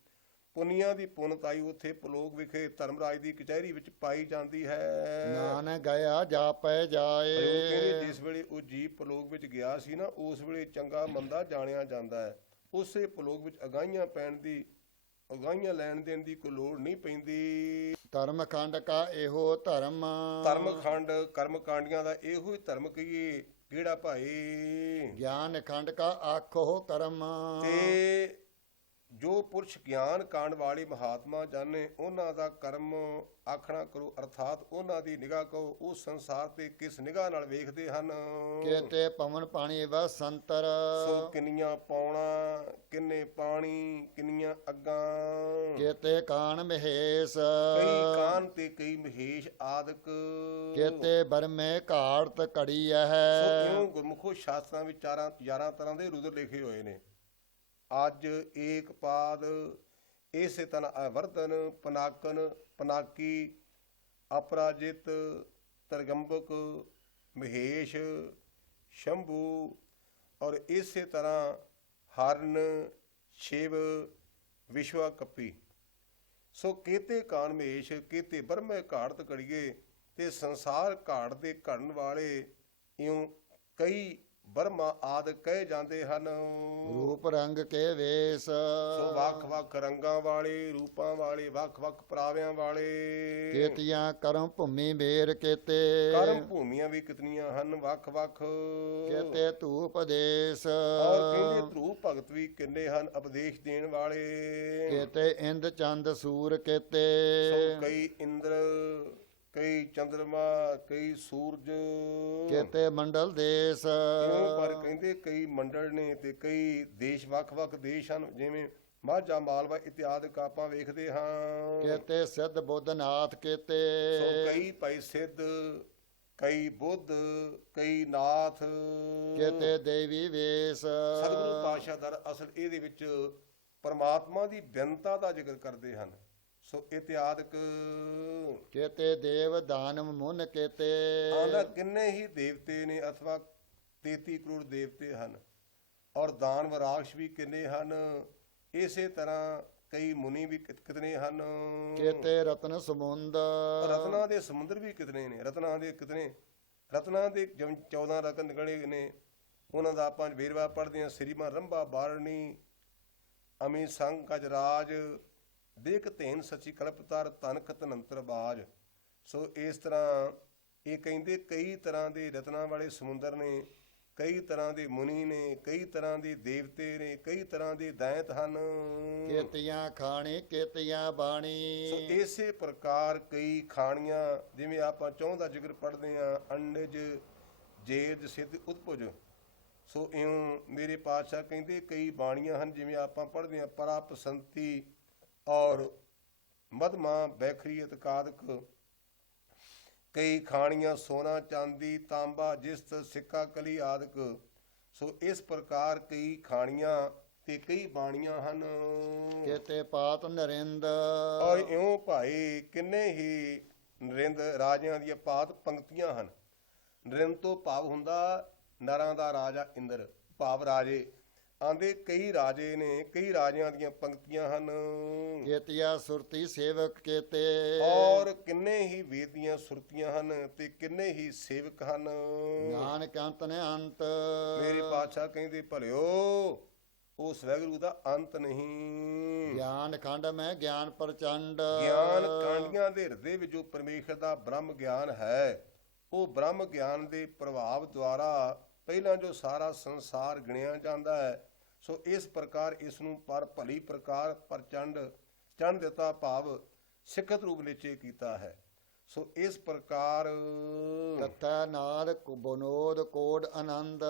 ਪੁੰਨੀਆਂ ਦੀ ਪੁੰਨਤਾਈ ਉੱਥੇ ਪਲੋਕ ਵਿਖੇ ਧਰਮਰਾਜ ਦੀ ਕਚਹਿਰੀ ਵਿੱਚ ਪਾਈ ਜਾਂਦੀ ਹੈ। ਨਾਨਕ ਗਿਆ ਜਾਪੈ ਉਹ ਜਾਏ। ਕਹਿੰਦੇ ਜਿਸ ਵੇਲੇ ਉਹ ਜੀਵ ਪਲੋਕ ਵਿੱਚ ਗਿਆ ਸੀ ਨਾ, ਉਸ ਵੇਲੇ ਚੰਗਾ ਮੰਦਾ ਜਾਣਿਆ ਜਾਂਦਾ ਹੈ। ਉਸੇ ਪਲੋਕ ਵਿੱਚ ਅਗਾਈਆਂ ਲੈਣ ਦੇਣ ਦੀ ਕੋਈ ਲੋੜ ਨਹੀਂ ਪੈਂਦੀ। ਧਰਮ ਖੰਡ ਕਾ ਇਹੋ ਧਰਮ। ਧਰਮਖੰਡ ਕਰਮ ਕਾਂਡੀਆਂ ਦਾ ਇਹੋ ਹੀ ਧਰਮ ਕਹੀਏ ਕਿਹੜਾ ਭਾਈ। ਗਿਆਨ ਖੰਡ ਕਾ ਆਖੋ ਕਰਮ। ਤੇ ਜੋ ਪੁਰਸ਼ ਗਿਆਨ ਕਾਂਡ ਵਾਲੇ ਮਹਾਤਮਾ ਜਾਣੇ, ਉਹਨਾਂ ਦਾ ਕਰਮ ਆਖਣਾ ਕਰੋ, ਅਰਥਾਤ ਉਹਨਾਂ ਦੀ ਨਿਗਾਹ ਕਰੋ ਉਸ ਸੰਸਾਰ ਤੇ ਕਿਸ ਨਿਗਾਹ ਨਾਲ ਵੇਖਦੇ ਹਨ। ਕੇਤੇ ਪਵਨ ਪਾਣੀ ਵਸੰਤਰ। ਸੋ ਕਿੰਨੀਆਂ ਪੌਣਾ, ਕਿੰਨੇ ਪਾਣੀ, ਕਿੰਨੀਆਂ ਅੱਗਾਂ, ਕੇਤੇ ਕਾਨ ਮਹੇਸ਼। ਕਈ ਕਾਨ ਤੇ ਕਈ ਮਹੇਸ਼ ਆਦਿਕ। ਕੇਤੇ ਬਰਮੇ ਘਾੜਤ ਘੜੀ ਸੋ ਹੈ। ਇਉਂ ਗੁਰਮੁਖੋ ਸ਼ਾਸਤਰਾਂ ਵਿੱਚ 11 ਤਰ੍ਹਾਂ ਦੇ ਰੁਦਰ ਲਿਖੇ ਹੋਏ ਨੇ। ਅੱਜ ਏਕ ਪਾਦ, ਇਸੇ ਤਨ ਅਵਰਤਨ, ਪਨਾਕਨ, ਪਨਾਕੀ, ਅਪਰਾਜਿਤ, ਤਰਗੰਬਕ, ਮਹੇਸ਼, ਸ਼ੰਭੂ, ਔਰ ਇਸੇ ਤਰ੍ਹਾਂ ਹਰਨ, ਸ਼ਿਵ, ਵਿਸ਼ਵਾ ਕੱਪੀ। ਸੋ ਕੇਤੇ ਕਾਨ ਮਹੇਸ਼, ਕੇਤੇ ਬਰਮੇ ਘਾੜਤ ਘੜੀਏ। ਤੇ ਸੰਸਾਰ ਘਾੜ ਦੇ ਘੜਨ ਵਾਲੇ ਇਉਂ ਕਈ ਬਰਮਾ ਆਦਿ ਕਹੇ ਜਾਂਦੇ ਹਨ। ਰੂਪ ਰੰਗ ਕੇ ਵੇਸ। ਸੋ ਵੱਖ-ਵੱਖ ਰੰਗਾਂ ਵਾਲੇ, ਰੂਪਾਂ ਵਾਲੇ, ਵੱਖ-ਵੱਖ ਪ੍ਰਾਵਿਆਂ ਵਾਲੇ। ਕੇਤੀਆਂ ਕਰਮ ਭੂਮੀ ਮੇਰ ਕੇਤੇ। ਕਰਮ ਭੂਮੀਆਂ ਵੀ ਕਿਤਨੀਆਂ ਹਨ, ਵੱਖ-ਵੱਖ। ਕੇਤੇ ਧੂਪ ਦੇਸ। ਔਰ ਕਹਿੰਦੇ ਧਰੂਪ ਭਗਤ ਵੀ ਕਿੰਨੇ ਹਨ, ਉਪਦੇਸ਼ ਦੇਣ ਵਾਲੇ। ਕੇਤੇ ਇੰਦ ਚੰਦ ਸੂਰ ਕੇਤੇ। ਸੋ ਕਈ ਇੰਦਰ, ਕਈ ਚੰਦਰਮਾ, ਕਈ ਸੂਰਜ। ਕੇਤੇ ਮੰਡਲ ਦੇਸ। ਇਉਂ ਪਰ ਕਹਿੰਦੇ ਕਈ ਮੰਡਲ ਨੇ ਤੇ ਕਈ ਦੇਸ਼, ਵੱਖ-ਵੱਖ ਦੇਸ਼ ਹਨ, ਜਿਵੇਂ ਮਾਝਾ, ਮਾਲਵਾ ਇਤਿਆਦਿਕ ਆਪਾਂ ਵੇਖਦੇ ਹਾਂ। ਕੇਤੇ ਸਿੱਧ ਬੁੱਧਨਾਥ ਕੇਤੇ। ਸੋ ਕਈ ਭਾਈ ਸਿੱਧ, ਕਈ ਬੁੱਧ, ਕਈ ਨਾਥ। ਕੇਤੇ ਦੇਵੀ ਵੇਸ। ਸਤਿਗੁਰੂ ਪਾਤਸ਼ਾਹ ਦਰ ਅਸਲ ਇਹਦੇ ਵਿੱਚ ਪਰਮਾਤਮਾ ਦੀ ਬੇਨਤਾ ਦਾ ਜ਼ਿਕਰ ਕਰਦੇ ਹਨ। ਸੋ ਇਤਿਆਦਿਕ ਕੇਤੇ ਦੇਵ ਦਾਨਵ ਮੁਨ ਕੇਤੇ। ਆਂਦਾ ਕਿੰਨੇ ਹੀ ਦੇਵਤੇ ਨੇ, ਅਥਵਾ 33 ਕਰੋੜ ਦੇਵਤੇ ਹਨ। ਔਰ ਦਾਨਵ ਰਾਖਸ਼ ਵੀ ਕਿੰਨੇ ਹਨ। ਇਸੇ ਤਰ੍ਹਾਂ ਕਈ ਮੁਨੀ ਵੀ ਕਿਤਨੇ ਹਨ। ਕੇਤੇ ਰਤਨ ਸਮੁੰਦ। ਰਤਨਾਂ ਦੇ ਸਮੁੰਦਰ ਵੀ ਕਿਤਨੇ ਨੇ। ਰਤਨਾਂ ਦੇ ਕਿਤਨੇ, ਰਤਨਾਂ ਦੇ ਜਿਵੇਂ 14 ਰਤਨ ਨਿਕਲੇ ਨੇ, ਉਹਨਾਂ ਦਾ ਆਪਾਂ ਵੇਰਵਾ ਪੜ੍ਹਦੇ ਹਾਂ। ਸ੍ਰੀਮਾਨ ਰੰਭਾ ਬਾਰਣੀ, ਅਮੀ ਸੰਗ ਗਜਰਾਜ, ਦੇਖ ਧੇਨ ਸੱਚੀ ਕਲਪਤਾਰ, ਤਨਕ ਤਨੰਤਰ ਬਾਜ। ਸੋ ਇਸ ਤਰ੍ਹਾਂ ਇਹ ਕਹਿੰਦੇ ਕਈ ਤਰ੍ਹਾਂ ਦੇ ਰਤਨਾਂ ਵਾਲੇ ਸਮੁੰਦਰ ਨੇ, ਕਈ ਤਰ੍ਹਾਂ ਦੇ ਮੁਨੀ ਨੇ, ਕਈ ਤਰ੍ਹਾਂ ਦੇ ਦੇਵਤੇ ਨੇ, ਕਈ ਤਰ੍ਹਾਂ ਦੇ ਦੈਂਤ ਹਨ। ਕੇਤੀਆਂ ਖਾਣੀ ਕੇਤੀਆਂ ਬਾਣੀ। ਸੋ ਇਸੇ ਪ੍ਰਕਾਰ ਕਈ ਖਾਣੀਆਂ, ਜਿਵੇਂ ਆਪਾਂ 14 ਦਾ ਜ਼ਿਕਰ ਪੜ੍ਹਦੇ ਹਾਂ, ਅੰਡਜ, ਜੇਦ, ਸਿੱਧ, ਉਤਪੁਜ। ਸੋ ਇਉਂ ਮੇਰੇ ਪਾਤਸ਼ਾਹ ਕਹਿੰਦੇ ਕਈ ਬਾਣੀਆਂ ਹਨ, ਜਿਵੇਂ ਆਪਾਂ ਪੜ੍ਹਦੇ ਹਾਂ ਪਰਾਪ ਸੰਤੀ ਔਰ ਮਧਮਾ, ਬੈਖਰੀਅਤ ਕਾਦਕ। ਕਈ ਖਾਣੀਆਂ ਸੋਨਾ, ਚਾਂਦੀ, ਤਾਂਬਾ, ਜਿਸਤ, ਸਿੱਕਾ, ਕਲੀ ਆਦਿਕ। ਸੋ ਇਸ ਪ੍ਰਕਾਰ ਕਈ ਖਾਣੀਆਂ ਤੇ ਕਈ ਬਾਣੀਆਂ ਹਨ। ਕੇਤੇ ਪਾਤ ਨਰਿੰਦ। ਔਰ ਇਉਂ ਭਾਈ ਕਿੰਨੇ ਹੀ ਨਰਿੰਦ ਰਾਜਿਆਂ ਦੀਆਂ ਪਾਤ ਪੰਕਤੀਆਂ ਹਨ। ਨਰਿੰਦ ਤੋਂ ਭਾਵ ਹੁੰਦਾ ਨਰਾਂ ਦਾ ਰਾਜਾ ਇੰਦਰ, ਭਾਵ ਰਾਜੇ। ਆਂਦੇ ਕਈ ਰਾਜੇ ਨੇ, ਕਈ ਰਾਜਿਆਂ ਦੀਆਂ ਪੰਕਤੀਆਂ ਹਨ। ਕੇਤੀਆ ਸੁਰਤੀ ਸੇਵਕ ਕੇਤੇ। ਔਰ ਕਿੰਨੇ ਹੀ ਵੇਦ ਦੀਆਂ ਸੁਰਤੀਆਂ ਹਨ ਤੇ ਕਿੰਨੇ ਹੀ ਸੇਵਕ ਹਨ। ਨਾਨਕ ਅੰਤ ਨੇ ਅੰਤ। ਮੇਰੇ ਪਾਤਸ਼ਾਹ ਕਹਿੰਦੇ ਭਲਿਓ ਉਸ ਵਾਹਿਗੁਰੂ ਦਾ ਅੰਤ ਨਹੀਂ। ਗਿਆਨ ਖੰਡ ਮੈਂ ਗਿਆਨ ਪ੍ਰਚੰਡ। ਗਿਆਨ ਕਾਂਡੀਆਂ ਦੇ ਹਿਰਦੇ ਵਿੱਚ ਜੋ ਪਰਮੇਸ਼ਰ ਦਾ ਬ੍ਰਹਮ ਗਿਆਨ ਹੈ, ਉਹ ਬ੍ਰਹਮ ਗਿਆਨ ਦੇ ਪ੍ਰਭਾਵ ਦੁਆਰਾ ਪਹਿਲਾਂ ਜੋ ਸਾਰਾ ਸੰਸਾਰ ਗਿਣਿਆ ਜਾਂਦਾ ਹੈ, ਸੋ ਇਸ ਪ੍ਰਕਾਰ ਇਸ ਨੂੰ ਪਰ ਭਲੀ ਪ੍ਰਕਾਰ ਪ੍ਰਚੰਡ ਚੰਡ ਦਿੱਤਾ, ਭਾਵ ਸਿੱਖਤ ਰੂਪ ਨਿਸ਼ਚੇ ਕੀਤਾ ਹੈ। ਸੋ ਇਸ ਪ੍ਰਕਾਰ ਤਥਾ ਨਾਦ ਬਨੋਦ ਕੋਡ ਆਨੰਦ।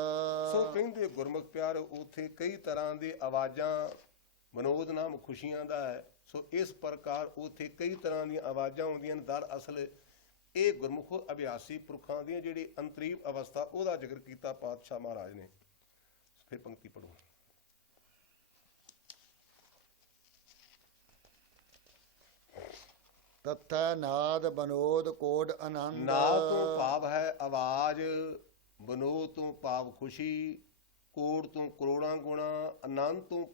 ਸੋ ਕਹਿੰਦੇ ਗੁਰਮੁਖ ਪਿਆਰ, ਉਥੇ ਕਈ ਤਰ੍ਹਾਂ ਦੇ ਆਵਾਜ਼ਾਂ, ਮਨੋਦ ਨਾਮ ਖੁਸ਼ੀਆਂ ਦਾ ਹੈ। ਸੋ ਇਸ ਪ੍ਰਕਾਰ ਉਥੇ ਕਈ ਤਰ੍ਹਾਂ ਦੀਆਂ ਆਵਾਜ਼ਾਂ ਆਉਂਦੀਆਂ ਨੇ। ਦਰ ਅਸਲ ਇਹ ਗੁਰਮੁਖ ਅਭਿਆਸੀ ਪੁਰਖਾਂ ਦੀਆਂ ਜਿਹੜੀ ਅੰਤਰੀਵ ਅਵਸਥਾ, ਉਹਦਾ ਜ਼ਿਕਰ ਕੀਤਾ ਪਾਤਸ਼ਾਹ ਮਹਾਰਾਜ ਨੇ। ਫਿਰ ਪੰਕਤੀ ਪੜੋ। ਤਥਾ ਨਾਦ ਬਨੋਦ ਕੋਡ ਆਨੰਦ। ਨਾਦ ਤੋਂ ਭਾਵ ਹੈ ਆਵਾਜ਼, ਬਨੋਦ ਤੋਂ ਭਾਵ ਖੁਸ਼ੀ, ਕੋੜ ਤੋਂ ਕਰੋੜਾਂ ਗੁਣਾ, ਆਨੰਦ ਤੋਂ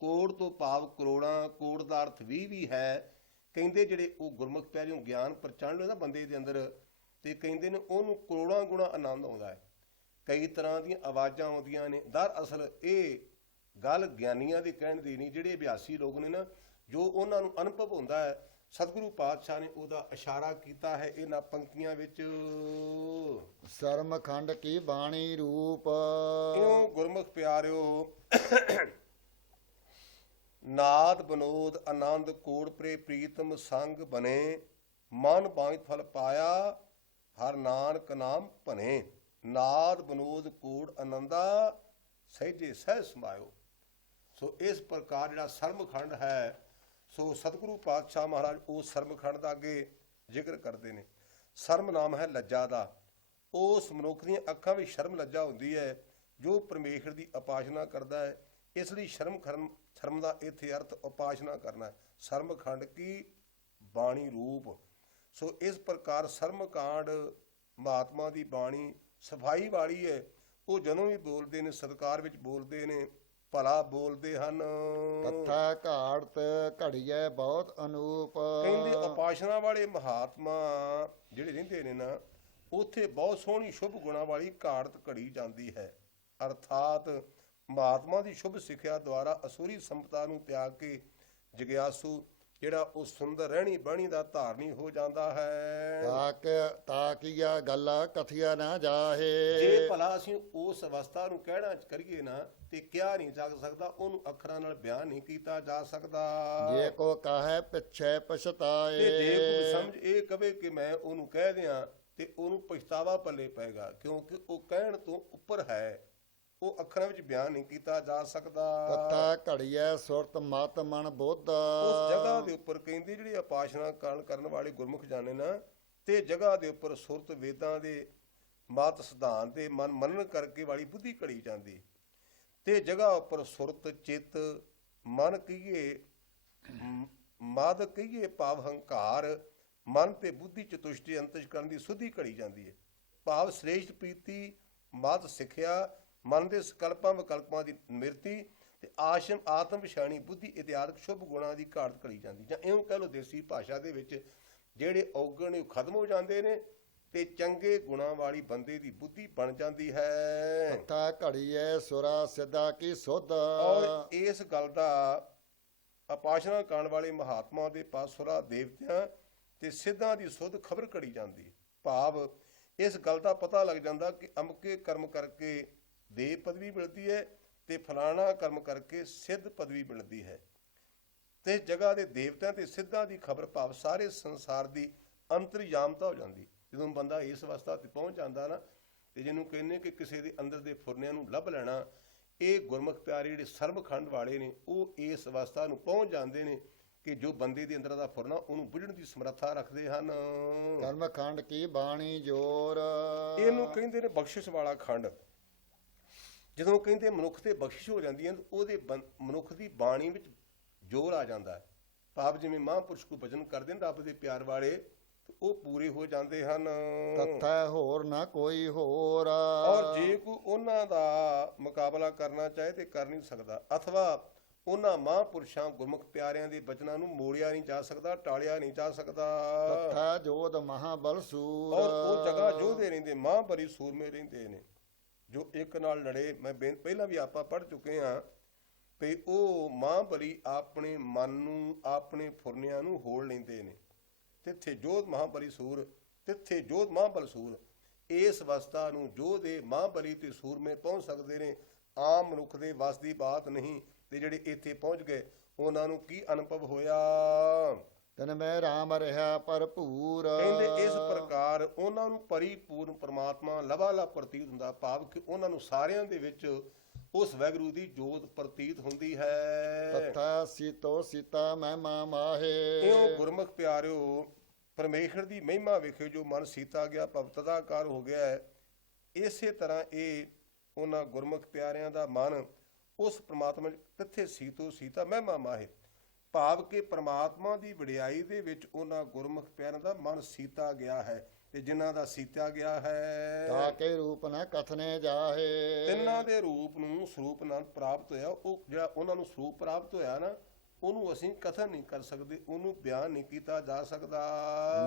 ਕੋੜ ਤੋਂ ਭਾਵ ਕਰੋੜਾਂ, ਕੋੜ ਦਾ ਅਰਥ ਵੀ ਹੈ। ਕਹਿੰਦੇ ਜਿਹੜੇ ਉਹ ਗੁਰਮੁਖ ਪਿਆਰਿਓ ਗਿਆਨ ਪ੍ਰਚੰਡ ਨਾ ਬੰਦੇ ਦੇ ਅੰਦਰ, ਤੇ ਕਹਿੰਦੇ ਨੇ ਉਹਨੂੰ ਕਰੋੜਾਂ ਗੁਣਾ ਆਨੰਦ ਆਉਂਦਾ ਹੈ। ਕਈ ਤਰ੍ਹਾਂ ਦੀਆਂ ਆਵਾਜ਼ਾਂ ਆਉਂਦੀਆਂ ਨੇ। ਦਰ ਅਸਲ ਇਹ ਗੱਲ ਗਿਆਨੀਆਂ ਦੇ ਕਹਿਣ ਦੀ ਨਹੀਂ, ਜਿਹੜੇ ਅਭਿਆਸੀ ਲੋਕ ਨੇ ਨਾ, ਜੋ ਉਹਨਾਂ ਨੂੰ ਅਨੁਭਵ ਹੁੰਦਾ ਹੈ, ਸਤਿਗੁਰੂ ਪਾਤਸ਼ਾਹ ਨੇ ਉਹਦਾ ਇਸ਼ਾਰਾ ਕੀਤਾ ਹੈ ਇਹਨਾਂ ਪੰਕਤੀਆਂ ਵਿੱਚ। ਸਰਮ ਖੰਡ ਕੀ ਬਾਣੀ ਰੂਪ। ਇਉਂ ਗੁਰਮੁਖ ਪਿਆਰਿਓ ਨਾਦ ਬਨੋਦ ਆਨੰਦ ਕੋੜ ਪ੍ਰੇ ਪ੍ਰੀਤਮ ਸੰਗ ਬਨੇ, ਮਨ ਬਾਂਝ ਫਲ ਪਾਇਆ ਹਰ ਨਾਨਕ ਨਾਮ ਭਨੇ। ਨਾਦ ਬਨੋਦ ਕੋੜ ਆਨੰਦਾ ਸਹਿਜੇ ਸਹਿ ਸਮਾਇਓ। ਸੋ ਇਸ ਪ੍ਰਕਾਰ ਜਿਹੜਾ ਸਰਮਖੰਡ ਹੈ, ਸੋ ਸਤਿਗੁਰੂ ਪਾਤਸ਼ਾਹ ਮਹਾਰਾਜ ਉਸ ਸਰਮਖੰਡ ਦਾ ਅੱਗੇ ਜ਼ਿਕਰ ਕਰਦੇ ਨੇ। ਸਰਮ ਨਾਮ ਹੈ ਲੱਜਾ ਦਾ। ਉਸ ਮਨੁੱਖ ਦੀਆਂ ਅੱਖਾਂ ਵਿੱਚ ਸ਼ਰਮ ਲੱਜਾ ਹੁੰਦੀ ਹੈ ਜੋ ਪਰਮੇਸ਼ਰ ਦੀ ਉਪਾਸਨਾ ਕਰਦਾ ਹੈ। ਇਸ ਲਈ ਸ਼ਰਮ ਦਾ ਇੱਥੇ ਅਰਥ ਉਪਾਸਨਾ ਕਰਨਾ ਹੈ। ਸਰਮਖੰਡ ਕੀ ਬਾਣੀ ਰੂਪ। ਸੋ ਇਸ ਪ੍ਰਕਾਰ ਸਰਮਕਾਂਡ ਮਹਾਤਮਾ ਦੀ ਬਾਣੀ ਸਫਾਈ ਵਾਲੀ ਹੈ। ਉਹ ਜਦੋਂ ਵੀ ਬੋਲਦੇ ਨੇ ਸਤਿਕਾਰ ਵਿੱਚ ਬੋਲਦੇ ਨੇ, ਭਲਾ ਬੋਲਦੇ ਹਨ। ਤਥਾ ਘਾੜਤ ਘੜੀਐ ਬਹੁਤ ਅਨੂਪ। ਕਹਿੰਦੇ ਉਪਾਸਨਾ ਵਾਲੇ ਮਹਾਤਮਾ ਜਿਹੜੇ ਰਹਿੰਦੇ ਨੇ ਨਾ, ਉੱਥੇ ਬਹੁਤ ਸੋਹਣੀ ਸ਼ੁਭ ਗੁਣਾ ਵਾਲੀ ਘਾੜਤ ਘੜੀ ਜਾਂਦੀ ਹੈ। ਅਰਥਾਤ ਮਹਾਤਮਾ ਦੀ ਸ਼ੁਭ ਸਿੱਖਿਆ ਦੁਆਰਾ ਅਸੁਰੀ ਸੰਪਤਾ ਨੂੰ ਤਿਆਗ ਕੇ ਜਗਿਆਸੂ ਜਿਹੜਾ ਉਹ ਸੁੰਦਰ ਰਹਿਣੀ ਬਹਿਣੀ ਦਾ ਧਾਰਨੀ ਹੋ ਜਾਂਦਾ ਹੈ। ਤਾਕੀਆ ਗੱਲਾਂ ਕਥਿਆ ਨਾ ਜਾਹੇ। ਜੇ ਭਲਾ ਅਸੀਂ ਉਸ ਅਵਸਥਾ ਨੂੰ ਕਹਿਣਾ ਕਰੀਏ ਨਾ, ਤੇ ਕਿਹਾ ਨਹੀਂ ਜਾ ਸਕਦਾ, ਉਹਨੂੰ ਅੱਖਰਾਂ ਨਾਲ ਬਿਆਨ ਨਹੀਂ ਕੀਤਾ ਜਾ ਸਕਦਾ। ਜੇ ਕੋ ਕਹੇ ਪਿੱਛੇ ਪਛਤਾਏ। ਤੇ ਜੇ ਕੋਈ ਸਮਝ ਇਹ ਕਵੇ ਕਿ ਮੈਂ ਉਹਨੂੰ ਕਹਿ ਦਿਆਂ, ਤੇ ਉਹਨੂੰ ਪਛਤਾਵਾ ਪੱਲੇ ਪਏਗਾ, ਕਿਉਂਕਿ ਉਹ ਕਹਿਣ ਤੋਂ ਉੱਪਰ ਹੈ, ਉਹ ਅੱਖਰਾਂ ਵਿੱਚ ਬਿਆਨ ਨਹੀਂ ਕੀਤਾ ਜਾ ਸਕਦਾ। ਤਥਾ ਘੜੀਐ ਸੁਰਤ ਮਤ ਮਨ ਬੁੱਧ। ਉਸ ਜਗ੍ਹਾ ਦੇ ਉੱਪਰ ਕਹਿੰਦੇ ਜਿਹੜੇ ਉਪਾਸਨਾ ਕਰਨ ਵਾਲੇ ਗੁਰਮੁਖ ਜਾਣੇ ਨਾ, ਤੇ ਜਗ੍ਹਾ ਦੇ ਉੱਪਰ ਸੁਰਤ ਵੇਦਾਂ ਦੇ ਮਤ ਸਿਧਾਂਤ ਦੇ ਮਨ ਮੰਨਣ ਕਰਕੇ ਵਾਲੀ ਬੁੱਧੀ ਘੜੀ ਜਾਂਦੀ। ਤੇ ਜਗ੍ਹਾ ਉੱਪਰ ਸੁਰਤ ਚਿੱਤ ਮਨ ਕਹੀਏ, ਮਦ ਕਹੀਏ ਭਾਵ ਹੰਕਾਰ, ਮਨ ਤੇ ਬੁੱਧੀ ਚਤੁਸ਼ਟੀ ਅੰਤਸ਼ਕਰਨ ਦੀ ਸੁਧੀ ਘੜੀ ਜਾਂਦੀ ਹੈ। ਭਾਵ ਸ੍ਰੇਸ਼ਟ ਪ੍ਰੀਤੀ ਮਦ ਸਿੱਖਿਆ, ਮਨ ਦੇ ਸਕਲਪਾਂ ਵਿਕਲਪਾਂ ਦੀ ਨਿਮਰਤੀ, ਤੇ ਆਤਮ ਵਿਛਾਣੀ ਬੁੱਧੀ ਇਤਿਆਦਿਕ ਸ਼ੁਭ ਗੁਣਾਂ ਦੀ ਘਾਟ ਘੜੀ ਜਾਂਦੀ। ਜਾਂ ਇਉਂ ਕਹਿ ਲਓ ਦੇਸੀ ਭਾਸ਼ਾ ਦੇ ਵਿੱਚ, ਜਿਹੜੇ ਔਗਣ ਨੇ ਉਹ ਖਤਮ ਹੋ ਜਾਂਦੇ ਨੇ, ਤੇ ਚੰਗੇ ਗੁਣਾਂ ਵਾਲੀ ਬੰਦੇ ਦੀ ਬੁੱਧੀ ਬਣ ਜਾਂਦੀ ਹੈ। ਤਥਾ ਘੜੀਐ ਸੁਰਾ ਸਿੱਧਾ ਕੀ ਸੁਧ। ਔਰ ਇਸ ਗੱਲ ਦਾ ਉਪਾਸਨਾ ਕਰਨ ਵਾਲੇ ਮਹਾਤਮਾ ਦੇ ਪਾਸ ਸੁਰਾ ਦੇਵਤਿਆਂ ਤੇ ਸਿੱਧਾਂ ਦੀ ਸੁਧ ਖਬਰ ਘੜੀ ਜਾਂਦੀ। ਭਾਵ ਇਸ ਗੱਲ ਦਾ ਪਤਾ ਲੱਗ ਜਾਂਦਾ ਕਿ ਅਮਕੇ ਕਰਮ ਕਰਕੇ ਦੇਵ ਪਦਵੀ ਮਿਲਦੀ ਹੈ, ਤੇ ਫਲਾਣਾ ਕਰਮ ਕਰਕੇ ਸਿੱਧ ਪਦਵੀ ਮਿਲਦੀ ਹੈ। ਤੇ ਜਗ੍ਹਾ ਦੇ ਦੇਵਤਿਆਂ ਤੇ ਸਿੱਧਾਂ ਦੀ ਖਬਰ, ਭਾਵ ਸਾਰੇ ਸੰਸਾਰ ਦੀ ਅੰਤਰਯਾਮਤਾ ਹੋ ਜਾਂਦੀ। ਜਦੋਂ ਬੰਦਾ ਇਸ ਅਵਸਥਾ ਤੇ ਪਹੁੰਚ ਜਾਂਦਾ ਨਾ, ਤੇ ਜਿਹਨੂੰ ਕਹਿੰਦੇ ਕਿ ਕਿਸੇ ਦੇ ਅੰਦਰ ਦੇ ਫੁਰਨਿਆਂ ਨੂੰ ਲੱਭ ਲੈਣਾ, ਇਹ ਗੁਰਮੁਖ ਪਿਆਰੇ ਜਿਹੜੇ ਸਰਮਖੰਡ ਵਾਲੇ ਨੇ, ਉਹ ਇਸ ਅਵਸਥਾ ਨੂੰ ਪਹੁੰਚ ਜਾਂਦੇ ਨੇ ਕਿ ਜੋ ਬੰਦੇ ਦੇ ਅੰਦਰ ਦਾ ਫੁਰਨਾ ਉਹਨੂੰ ਬੁੱਝਣ ਦੀ ਸਮਰੱਥਾ ਰੱਖਦੇ ਹਨ। ਕਰਮਖੰਡ ਕੀ ਬਾਣੀ ਜੋਰ। ਇਹਨੂੰ ਕਹਿੰਦੇ ਨੇ ਬਖਸ਼ਿਸ਼ ਵਾਲਾ ਖੰਡ। ਜਦੋਂ ਕਹਿੰਦੇ ਮਨੁੱਖ ਤੇ ਬਖਸ਼ਿਸ਼ ਹੋ ਜਾਂਦੀ ਹੈ, ਉਹਦੇ ਮਨੁੱਖ ਦੀ ਬਾਣੀ ਵਿੱਚ ਜ਼ੋਰ ਆ ਜਾਂਦਾ ਹੈ। ਭਾਵ ਜਿਵੇਂ ਮਹਾਂਪੁਰਸ਼ ਕੋ ਭਜਨ ਕਰਦੇ ਨੇ ਰੱਬ ਦੇ ਪਿਆਰ ਵਾਲੇ, ਉਹ ਪੂਰੇ ਹੋ ਜਾਂਦੇ ਹਨ। ਤਥਾ ਹੋਰ ਨਾ ਕੋਈ ਹੋਰ। ਔਰ ਜੇ ਕੋਈ ਉਹਨਾਂ ਦਾ ਮੁਕਾਬਲਾ ਕਰਨਾ ਚਾਹੇ ਤੇ ਕਰ ਨਹੀਂ ਸਕਦਾ, ਅਥਵਾ ਉਹਨਾਂ ਮਹਾਂਪੁਰਸ਼ਾਂ ਗੁਰਮੁਖ ਪਿਆਰਿਆਂ ਦੇ ਬਚਨਾਂ ਨੂੰ ਮੋੜਿਆ ਨਹੀਂ ਜਾ ਸਕਦਾ, ਟਾਲਿਆ ਨਹੀਂ ਜਾ ਸਕਦਾ। ਤਥਾ ਜੋਧ ਮਹਾਬਲ ਸੂਰ। ਔਰ ਉਹ ਜਗ੍ਹਾ ਜੋਧੇ ਰਹਿੰਦੇ, ਮਹਾਂਬਲੀ ਸੂਰਮੇ ਰਹਿੰਦੇ ਨੇ, ਜੋ ਇੱਕ ਨਾਲ ਲੜੇ। ਮੈਂ ਪਹਿਲਾਂ ਵੀ ਆਪਾਂ ਪੜ੍ਹ ਚੁੱਕੇ ਹਾਂ ਵੀ ਉਹ ਮਹਾਂਬਲੀ ਆਪਣੇ ਮਨ ਨੂੰ, ਆਪਣੇ ਫੁਰਨਿਆਂ ਨੂੰ ਹੋਲ ਲੈਂਦੇ ਨੇ। ਤਿੱਥੇ ਜੋਧ ਮਹਾਂਬਲੀ ਸੂਰ, ਤਿੱਥੇ ਜੋਧ ਮਹਾਂਬਲ ਸੂਰ। ਇਸ ਅਵਸਥਾ ਨੂੰ ਜੋਧੇ ਮਹਾਂਬਲੀ ਤੇ ਸੂਰਮੇ ਪਹੁੰਚ ਸਕਦੇ ਨੇ, ਆਮ ਮਨੁੱਖ ਦੇ ਵੱਸ ਦੀ ਬਾਤ ਨਹੀਂ। ਤੇ ਜਿਹੜੇ ਇੱਥੇ ਪਹੁੰਚ ਗਏ ਉਹਨਾਂ ਨੂੰ ਕੀ ਅਨੁਭਵ ਹੋਇਆ? ਤਨ ਮੈਂ ਰਾਮ ਰਿਹਾ ਭਰਪੂਰ। ਕਹਿੰਦੇ ਇਸ ਪ੍ਰਕਾਰ ਉਹਨਾਂ ਨੂੰ ਪਰਿਪੂਰਨ ਪਰਮਾਤਮਾ ਲਵਾਲਾ ਪ੍ਰਤੀਤ ਹੁੰਦਾ, ਭਾਵ ਕਿ ਉਹਨਾਂ ਨੂੰ ਸਾਰਿਆਂ ਦੇ ਵਿੱਚ ਉਸ ਵਾਹਿਗੁਰੂ ਦੀ ਜੋਤ ਪ੍ਰਤੀਤ ਹੁੰਦੀ ਹੈ। ਤਥਾ ਸੀਤੋ ਸੀਤਾ ਮਹਿਮਾ ਮਾਹੇ। ਇਉਂ ਗੁਰਮੁਖ ਪਿਆਰਿਓ, ਪਰਮੇਸ਼ਰ ਦੀ ਮਹਿਮਾ ਵੇਖਿਓ, ਜੋ ਮਨ ਸੀਤਾ ਗਿਆ ਭਵਤਦਾਕਾਰ ਹੋ ਗਿਆ ਹੈ। ਇਸੇ ਤਰ੍ਹਾਂ ਇਹ ਉਹਨਾਂ ਗੁਰਮੁਖ ਪਿਆਰਿਆਂ ਦਾ ਮਨ ਉਸ ਪ੍ਰਮਾਤਮਾ ਤਿੱਥੇ ਸੀਤੋ ਸੀਤਾ ਮਹਿਮਾ ਮਾਹੇ, ਭਾਵ ਕਿ ਪ੍ਰਮਾਤਮਾ ਦੀ ਵਡਿਆਈ ਦੇ ਵਿੱਚ ਉਹਨਾਂ ਗੁਰਮੁਖ ਪਿਆਰਿਆਂ ਦਾ ਮਨ ਸੀਤਾ ਗਿਆ ਹੈ। ਤੇ ਜਿਨ੍ਹਾਂ ਦਾ ਸੀਤਾ ਗਿਆ ਹੈ, ਤਾਕੇ ਰੂਪ ਨ ਕਥਨੇ ਜਾਹੇ। ਤਿੰਨਾਂ ਦੇ ਰੂਪ ਨੂੰ ਸਰੂਪ ਨਾਲ ਪ੍ਰਾਪਤ ਹੋਇਆ। ਉਹ ਜਿਹੜਾ ਉਹਨਾਂ ਨੂੰ ਸਰੂਪ ਪ੍ਰਾਪਤ ਹੋਇਆ ਨਾ, ਉਹਨੂੰ ਅਸੀਂ ਕਥਨ ਨਹੀਂ ਕਰ ਸਕਦੇ, ਉਹਨੂੰ ਬਿਆਨ ਨਹੀਂ ਕੀਤਾ ਜਾ ਸਕਦਾ।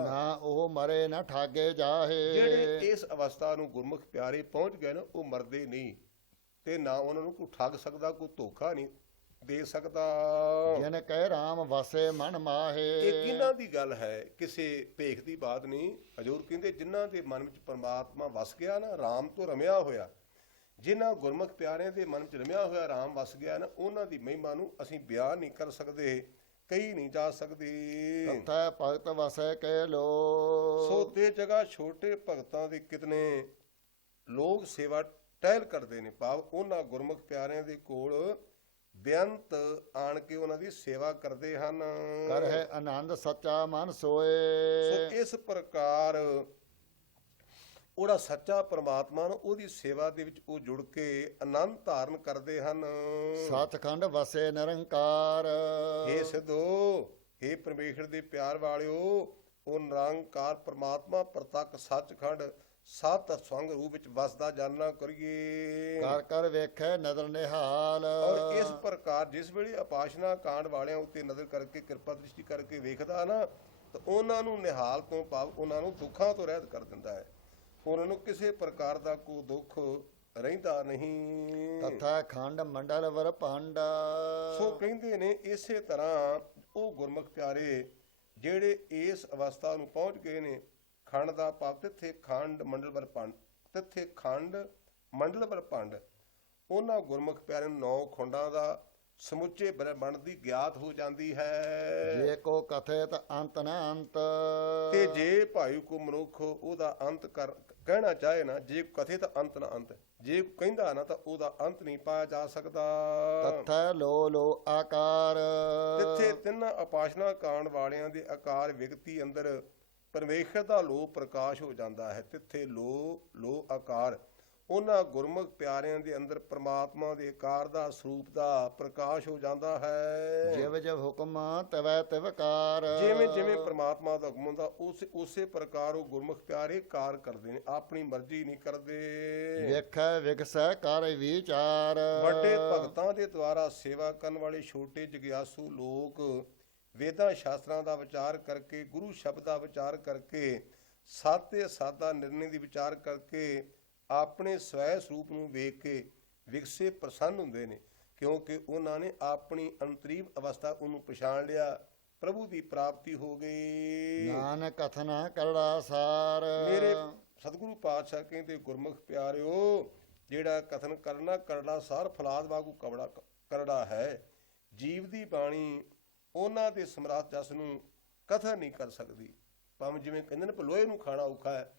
ਨਾ ਉਹ ਮਰੇ ਨਾ ਠਾਗੇ ਜਾਹੇ। ਜਿਹੜੇ ਇਸ ਅਵਸਥਾ ਨੂੰ ਗੁਰਮੁਖ ਪਿਆਰੇ ਪਹੁੰਚ ਗਏ ਨਾ, ਉਹ ਮਰਦੇ ਨਹੀਂ ਤੇ ਨਾ ਉਹਨਾਂ ਨੂੰ ਕੋਈ ਠੱਗ ਸਕਦਾ, ਕੋਈ ਧੋਖਾ ਨਹੀਂ ਦੇ ਸਕਦਾ। ਜਿਨ ਕਹਿ ਰਾਮ ਵਸੇ ਮਨ ਮਾਹੇ। ਇਹ ਕਿਹਨਾਂ ਦੀ ਗੱਲ ਹੈ? ਕਿਸੇ ਭੇਖ ਦੀ ਬਾਤ ਨਹੀਂ। ਹਜ਼ੂਰ ਕਹਿੰਦੇ ਜਿਨ੍ਹਾਂ ਦੇ ਮਨ ਵਿੱਚ ਪਰਮਾਤਮਾ ਵਸ ਗਿਆ ਨਾ, ਰਾਮ ਤੋਂ ਰਮਿਆ ਹੋਇਆ, ਜਿਨ੍ਹਾਂ ਗੁਰਮੁਖ ਪਿਆਰਿਆਂ ਦੇ ਮਨ ਵਿੱਚ ਰਮਿਆ ਹੋਇਆ ਰਾਮ ਵਸ ਗਿਆ ਨਾ, ਉਹਨਾਂ ਦੀ ਮਹਿਮਾ ਨੂੰ ਅਸੀਂ ਬਿਆਨ ਨਹੀਂ ਕਰ ਸਕਦੇ, ਕਹੀ ਨਹੀਂ ਜਾ ਸਕਦੀ। ਤਥਾ ਭਗਤ ਵਸੈ ਕਹਿ ਲੋ। ਸੋ ਤੇ ਜਗ੍ਹਾ ਛੋਟੇ ਭਗਤਾਂ ਦੇ ਕਿਤਨੇ ਲੋਕ ਸੇਵਾ ਟਹਿਲ ਕਰਦੇ ਨੇ, ਭਾਵ ਉਹਨਾਂ ਗੁਰਮੁਖ ਪਿਆਰਿਆਂ ਦੇ ਕੋਲ ਬੇਅੰਤ ਆਣ ਕੇ ਉਹਨਾਂ ਦੀ ਸੇਵਾ ਕਰਦੇ ਹਨ। ਕਰ ਹੈ ਆਨੰਦ ਸੱਚਾ ਮਨ ਸੋਏ। ਸੋ ਇਸ ਪ੍ਰਕਾਰ ਉਹਦਾ ਸੱਚਾ ਪ੍ਰਮਾਤਮਾ ਨੂੰ ਉਹਦੀ ਸੇਵਾ ਦੇ ਵਿੱਚ ਉਹ ਜੁੜ ਕੇ ਆਨੰਦ ਧਾਰਨ ਕਰਦੇ ਹਨ। ਸਤਖੰਡ ਵਸੇ ਨਿਰੰਕਾਰ। ਇਹ ਸਿੱਧੋ, ਇਹ ਪਰਮੇਸ਼ਰ ਦੇ ਪਿਆਰ ਵਾਲਿਓ, ਉਹ ਨਿਰੰਕਾਰ ਪ੍ਰਮਾਤਮਾ ਪ੍ਰਤੱਖ ਸੱਚਖੰਡ ਸਤ ਸੰਗ ਰੂਪ ਵਿੱਚ ਵਸਦਾ ਜਾਨਣਾ ਕਰੀਏ। ਕਰ ਕਰ ਵੇਖੈ ਨਦਰ ਨਿਹਾਲ। ਔਰ ਇਸ ਪ੍ਰਕਾਰ ਜਿਸ ਵੇਲੇ ਉਪਾਸ਼ਨਾ ਕਾਂਡ ਵਾਲਿਆਂ ਉੱਤੇ ਨਜ਼ਰ ਕਰਕੇ, ਕਿਰਪਾ ਦ੍ਰਿਸ਼ਟੀ ਕਰਕੇ ਵੇਖਦਾ ਨਾ, ਤਾਂ ਉਹਨਾਂ ਨੂੰ ਨਿਹਾਲ ਤੋਂ ਭਾਵ ਉਹਨਾਂ ਨੂੰ ਦੁੱਖਾਂ ਤੋਂ ਰਹਿਤ ਕਰ ਦਿੰਦਾ ਹੈ। ਉਹਨਾਂ ਨੂੰ ਕਿਸੇ ਪ੍ਰਕਾਰ ਦਾ ਕੋਈ ਦੁੱਖ ਰਹਿੰਦਾ ਨਹੀਂ। ਤਥਾ ਖੰਡ ਮੰਡਲ ਵਰ ਪਾਂਡਾ। ਸੋ ਕਹਿੰਦੇ ਨੇ ਇਸੇ ਤਰ੍ਹਾਂ ਉਹ ਗੁਰਮੁਖ ਪਿਆਰੇ ਜਿਹੜੇ ਇਸ ਅਵਸਥਾ ਨੂੰ ਪਹੁੰਚ ਗਏ ਨੇ, ਖੰਡ ਦਾ ਭਾਵ ਤਿੱਥੇ ਖੰਡ ਮੰਡਲ ਵਰ ਪੰਡ, ਤਿੱਥੇ ਖੰਡ ਮੰਡਲ ਵਰ ਪੰਡ, ਉਹਨਾਂ ਗੁਰਮੁਖ ਪਿਆਰਿਆਂ ਨੂੰ 9 ਖੰਡਾਂ ਦਾ ਸਮੁੱਚੇ ਬ੍ਰਹਮੰਡ ਦੀ ਗਿਆਤ ਹੋ ਜਾਂਦੀ ਹੈ। ਜੇ ਕੋ ਕਥਿਤ ਅੰਤ ਨ ਅੰਤ। ਤੇ ਜੇ ਭਾਈ ਕੋ ਮਨੁੱਖ ਉਹਦਾ ਅੰਤ ਕਹਿਣਾ ਚਾਹੇ ਨਾ, ਜੇ ਕਥਿਤ ਅੰਤ ਨਾ ਅੰਤ, ਜੇ ਕਹਿੰਦਾ ਨਾ ਤਾਂ ਉਹਦਾ ਅੰਤ ਨਹੀਂ ਪਾਇਆ ਜਾ ਸਕਦਾ। ਤਥਾ ਲੋ ਲੋ ਆਕਾਰ। ਤਿੱਥੇ ਤਿੰਨਾਂ ਉਪਾਸ਼ਨਾ ਕਾਂਡ ਵਾਲਿਆਂ ਦੇ ਆਕਾਰ ਵਿਅਕਤੀ ਅੰਦਰ ਪਰਮੇਸ਼ਰ ਦਾ ਲੋ ਪ੍ਰਕਾਸ਼ ਹੋ ਜਾਂਦਾ ਹੈ। ਤਿੱਥੇ ਲੋ ਲੋ ਆਕਾਰ, ਉਹਨਾਂ ਗੁਰਮੁਖ ਪਿਆਰਿਆਂ ਦੇ ਅੰਦਰ ਪ੍ਰਮਾਤਮਾ ਦੇ ਆਕਾਰ ਦਾ, ਸਰੂਪ ਦਾ ਪ੍ਰਕਾਸ਼ ਹੋ ਜਾਂਦਾ ਹੈ। ਜਿਵ ਜਿਵ ਹੁਕਮ ਤਵੈ ਤਿਵਕਾਰ। ਜਿਵੇਂ ਜਿਵੇਂ ਪ੍ਰਮਾਤਮਾ ਦਾ ਹੁਕਮ ਹੁੰਦਾ, ਉਸੇ ਪ੍ਰਕਾਰ ਉਹ ਗੁਰਮੁਖ ਪਿਆਰੇ ਕਾਰ ਕਰਦੇ ਨੇ, ਆਪਣੀ ਮਰਜ਼ੀ ਨਹੀਂ ਕਰਦੇ। ਵੇਖੈ ਵਿਗਸੈ ਕਰ ਵਿਚਾਰ। ਵੱਡੇ ਭਗਤਾਂ ਦੇ ਦੁਆਰਾ ਸੇਵਾ ਕਰਨ ਵਾਲੇ ਛੋਟੇ ਜਗਿਆਸੂ ਲੋਕ ਵੇਦਾਂ ਸ਼ਾਸਤਰਾਂ ਦਾ ਵਿਚਾਰ ਕਰਕੇ, ਗੁਰੂ ਸ਼ਬਦ ਦਾ ਵਿਚਾਰ ਕਰਕੇ, ਸਾਤੇ ਸਾਦਾ ਨਿਰਣੇ ਦੀ ਵਿਚਾਰ ਕਰਕੇ, ਆਪਣੇ ਸਵੈ ਸਰੂਪ ਨੂੰ ਵੇਖ ਕੇ ਵਿਗਸੇ ਪ੍ਰਸੰਨ ਹੁੰਦੇ ਨੇ, ਕਿਉਂਕਿ ਉਹਨਾਂ ਨੇ ਆਪਣੀ ਅੰਤਰੀਵ ਅਵਸਥਾ ਉਹਨੂੰ ਪਛਾਣ ਲਿਆ, ਪ੍ਰਭੂ ਦੀ ਪ੍ਰਾਪਤੀ ਹੋ ਗਈ। ਨਾਨਕ ਕਥਨਾ ਕਰੜਾ ਸਾਰ। ਮੇਰੇ ਸਤਿਗੁਰੂ ਪਾਤਸ਼ਾਹ ਕਹਿੰਦੇ ਗੁਰਮੁਖ ਪਿਆਰਿਓ, ਜਿਹੜਾ ਕਥਨ ਕਰਨਾ ਕਰੜਾ ਸਾਰ ਫਲਾਦ ਵਾਂਗੂ ਕਰੜਾ ਹੈ। ਜੀਵ ਦੀ ਬਾਣੀ ਉਹਨਾਂ ਦੇ ਸਮਰਾਟ ਜਸ ਨੂੰ ਕਥਨ ਨਹੀਂ ਕਰ ਸਕਦੀ, ਭਾਵੇਂ ਜਿਵੇਂ ਕਹਿੰਦੇ ਨੇ ਲੋਹੇ ਨੂੰ ਖਾਣਾ ਔਖਾ ਹੈ,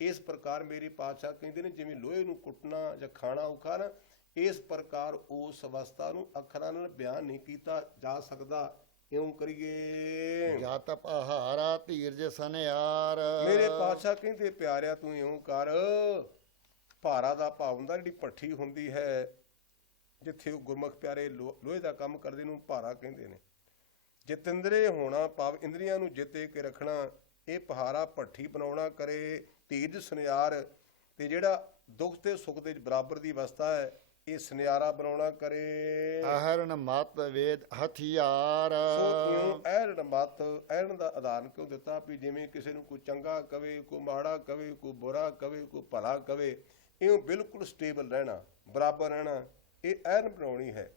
ਇਸ ਪ੍ਰਕਾਰ ਮੇਰੇ ਪਾਤਸ਼ਾਹ ਕਹਿੰਦੇ ਨੇ ਜਿਵੇਂ ਲੋਹੇ ਨੂੰ ਕੁੱਟਣਾ ਜਾਂ ਖਾਣਾ ਔਖਾ ਨਾ, ਇਸ ਪ੍ਰਕਾਰ ਉਸ ਅਵਸਥਾ ਨੂੰ ਅੱਖਰਾਂ ਨਾਲ ਬਿਆਨ ਨਹੀਂ ਕੀਤਾ ਜਾ ਸਕਦਾ। ਇਉਂ ਕਰੀਏ। ਜਤ ਪਹਾਰਾ ਧੀਰਜ ਸਨਿਆਰ। ਮੇਰੇ ਪਾਤਸ਼ਾਹ ਕਹਿੰਦੇ ਪਿਆਰਿਆ ਤੂੰ ਇਉਂ ਕਰ, ਭਾਰਾ ਦਾ ਭਾਵ ਹੁੰਦਾ ਜਿਹੜੀ ਭੱਠੀ ਹੁੰਦੀ ਹੈ, ਜਿੱਥੇ ਉਹ ਗੁਰਮੁਖ ਪਿਆਰੇ ਲੋਹੇ ਦਾ ਕੰਮ ਕਰਦੇ ਨੂੰ ਭਾਰਾ ਕਹਿੰਦੇ ਨੇ। ਜਿਤਿੰਦਰੇ ਹੋਣਾ ਭਾਵ ਇੰਦਰੀਆਂ ਨੂੰ ਜਿੱਤੇ ਕੇ ਰੱਖਣਾ, ਇਹ ਪਹਾਰਾ ਭੱਠੀ ਬਣਾਉਣਾ ਕਰੇ। ਧੀਰਜ ਸੁਨਿਆਰ, ਤੇ ਜਿਹੜਾ ਦੁੱਖ ਤੇ ਸੁੱਖ ਦੇ ਬਰਾਬਰ ਦੀ ਅਵਸਥਾ ਹੈ, ਇਹ ਸੁਨਿਆਰਾ ਬਣਾਉਣਾ ਕਰੇ। ਅਹਰਨ ਮਤ ਵੇਦ ਹਥਿਆਰ। ਸੋ ਇਉਂ ਐਰਨ ਮਤ, ਐਰਨ ਦਾ ਉਦਾਹਰਨ ਕਿਉਂ ਦਿੱਤਾ ਵੀ ਜਿਵੇਂ ਕਿਸੇ ਨੂੰ ਕੋਈ ਚੰਗਾ ਕਵੇ, ਕੋਈ ਮਾੜਾ ਕਵੇ, ਕੋਈ ਬੁਰਾ ਕਵੇ, ਕੋਈ ਭਲਾ ਕਵੇ, ਇਉਂ ਬਿਲਕੁਲ ਸਟੇਬਲ ਰਹਿਣਾ, ਬਰਾਬਰ ਰਹਿਣਾ, ਇਹ ਐਰਨ ਬਣਾਉਣੀ ਹੈ।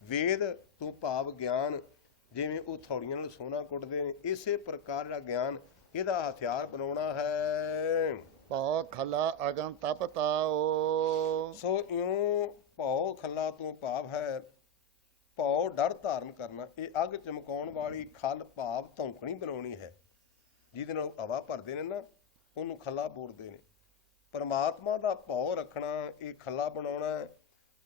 ਵੇਦ ਤੋਂ ਭਾਵ ਗਿਆਨ, ਜਿਵੇਂ ਉਹ ਥੌੜੀਆਂ ਨਾਲ ਸੋਨਾ ਕੁੱਟਦੇ ਨੇ, ਇਸੇ ਪ੍ਰਕਾਰ ਦਾ ਗਿਆਨ ਇਹਦਾ ਹਥਿਆਰ ਬਣਾਉਣਾ ਹੈ। ਭਉ ਖਲਾ ਅਗਮ ਤਪ ਤਾਓ। ਸੋ ਇਉਂ ਭਉ ਖੱਲਾ ਤੋਂ ਭਾਵ ਹੈ ਭਉ ਡਰ ਧਾਰਨ ਕਰਨਾ। ਇਹ ਅੱਗ ਚਮਕਾਉਣ ਵਾਲੀ ਖੱਲ ਭਾਵ ਧੌਂਕਣੀ ਬਣਾਉਣੀ ਹੈ, ਜਿਹਦੇ ਨਾਲ ਹਵਾ ਭਰਦੇ ਨੇ ਨਾ, ਉਹਨੂੰ ਖੱਲਾ ਬੋਲਦੇ ਨੇ। ਪਰਮਾਤਮਾ ਦਾ ਭਉ ਰੱਖਣਾ, ਇਹ ਖੱਲਾ ਬਣਾਉਣਾ ਹੈ।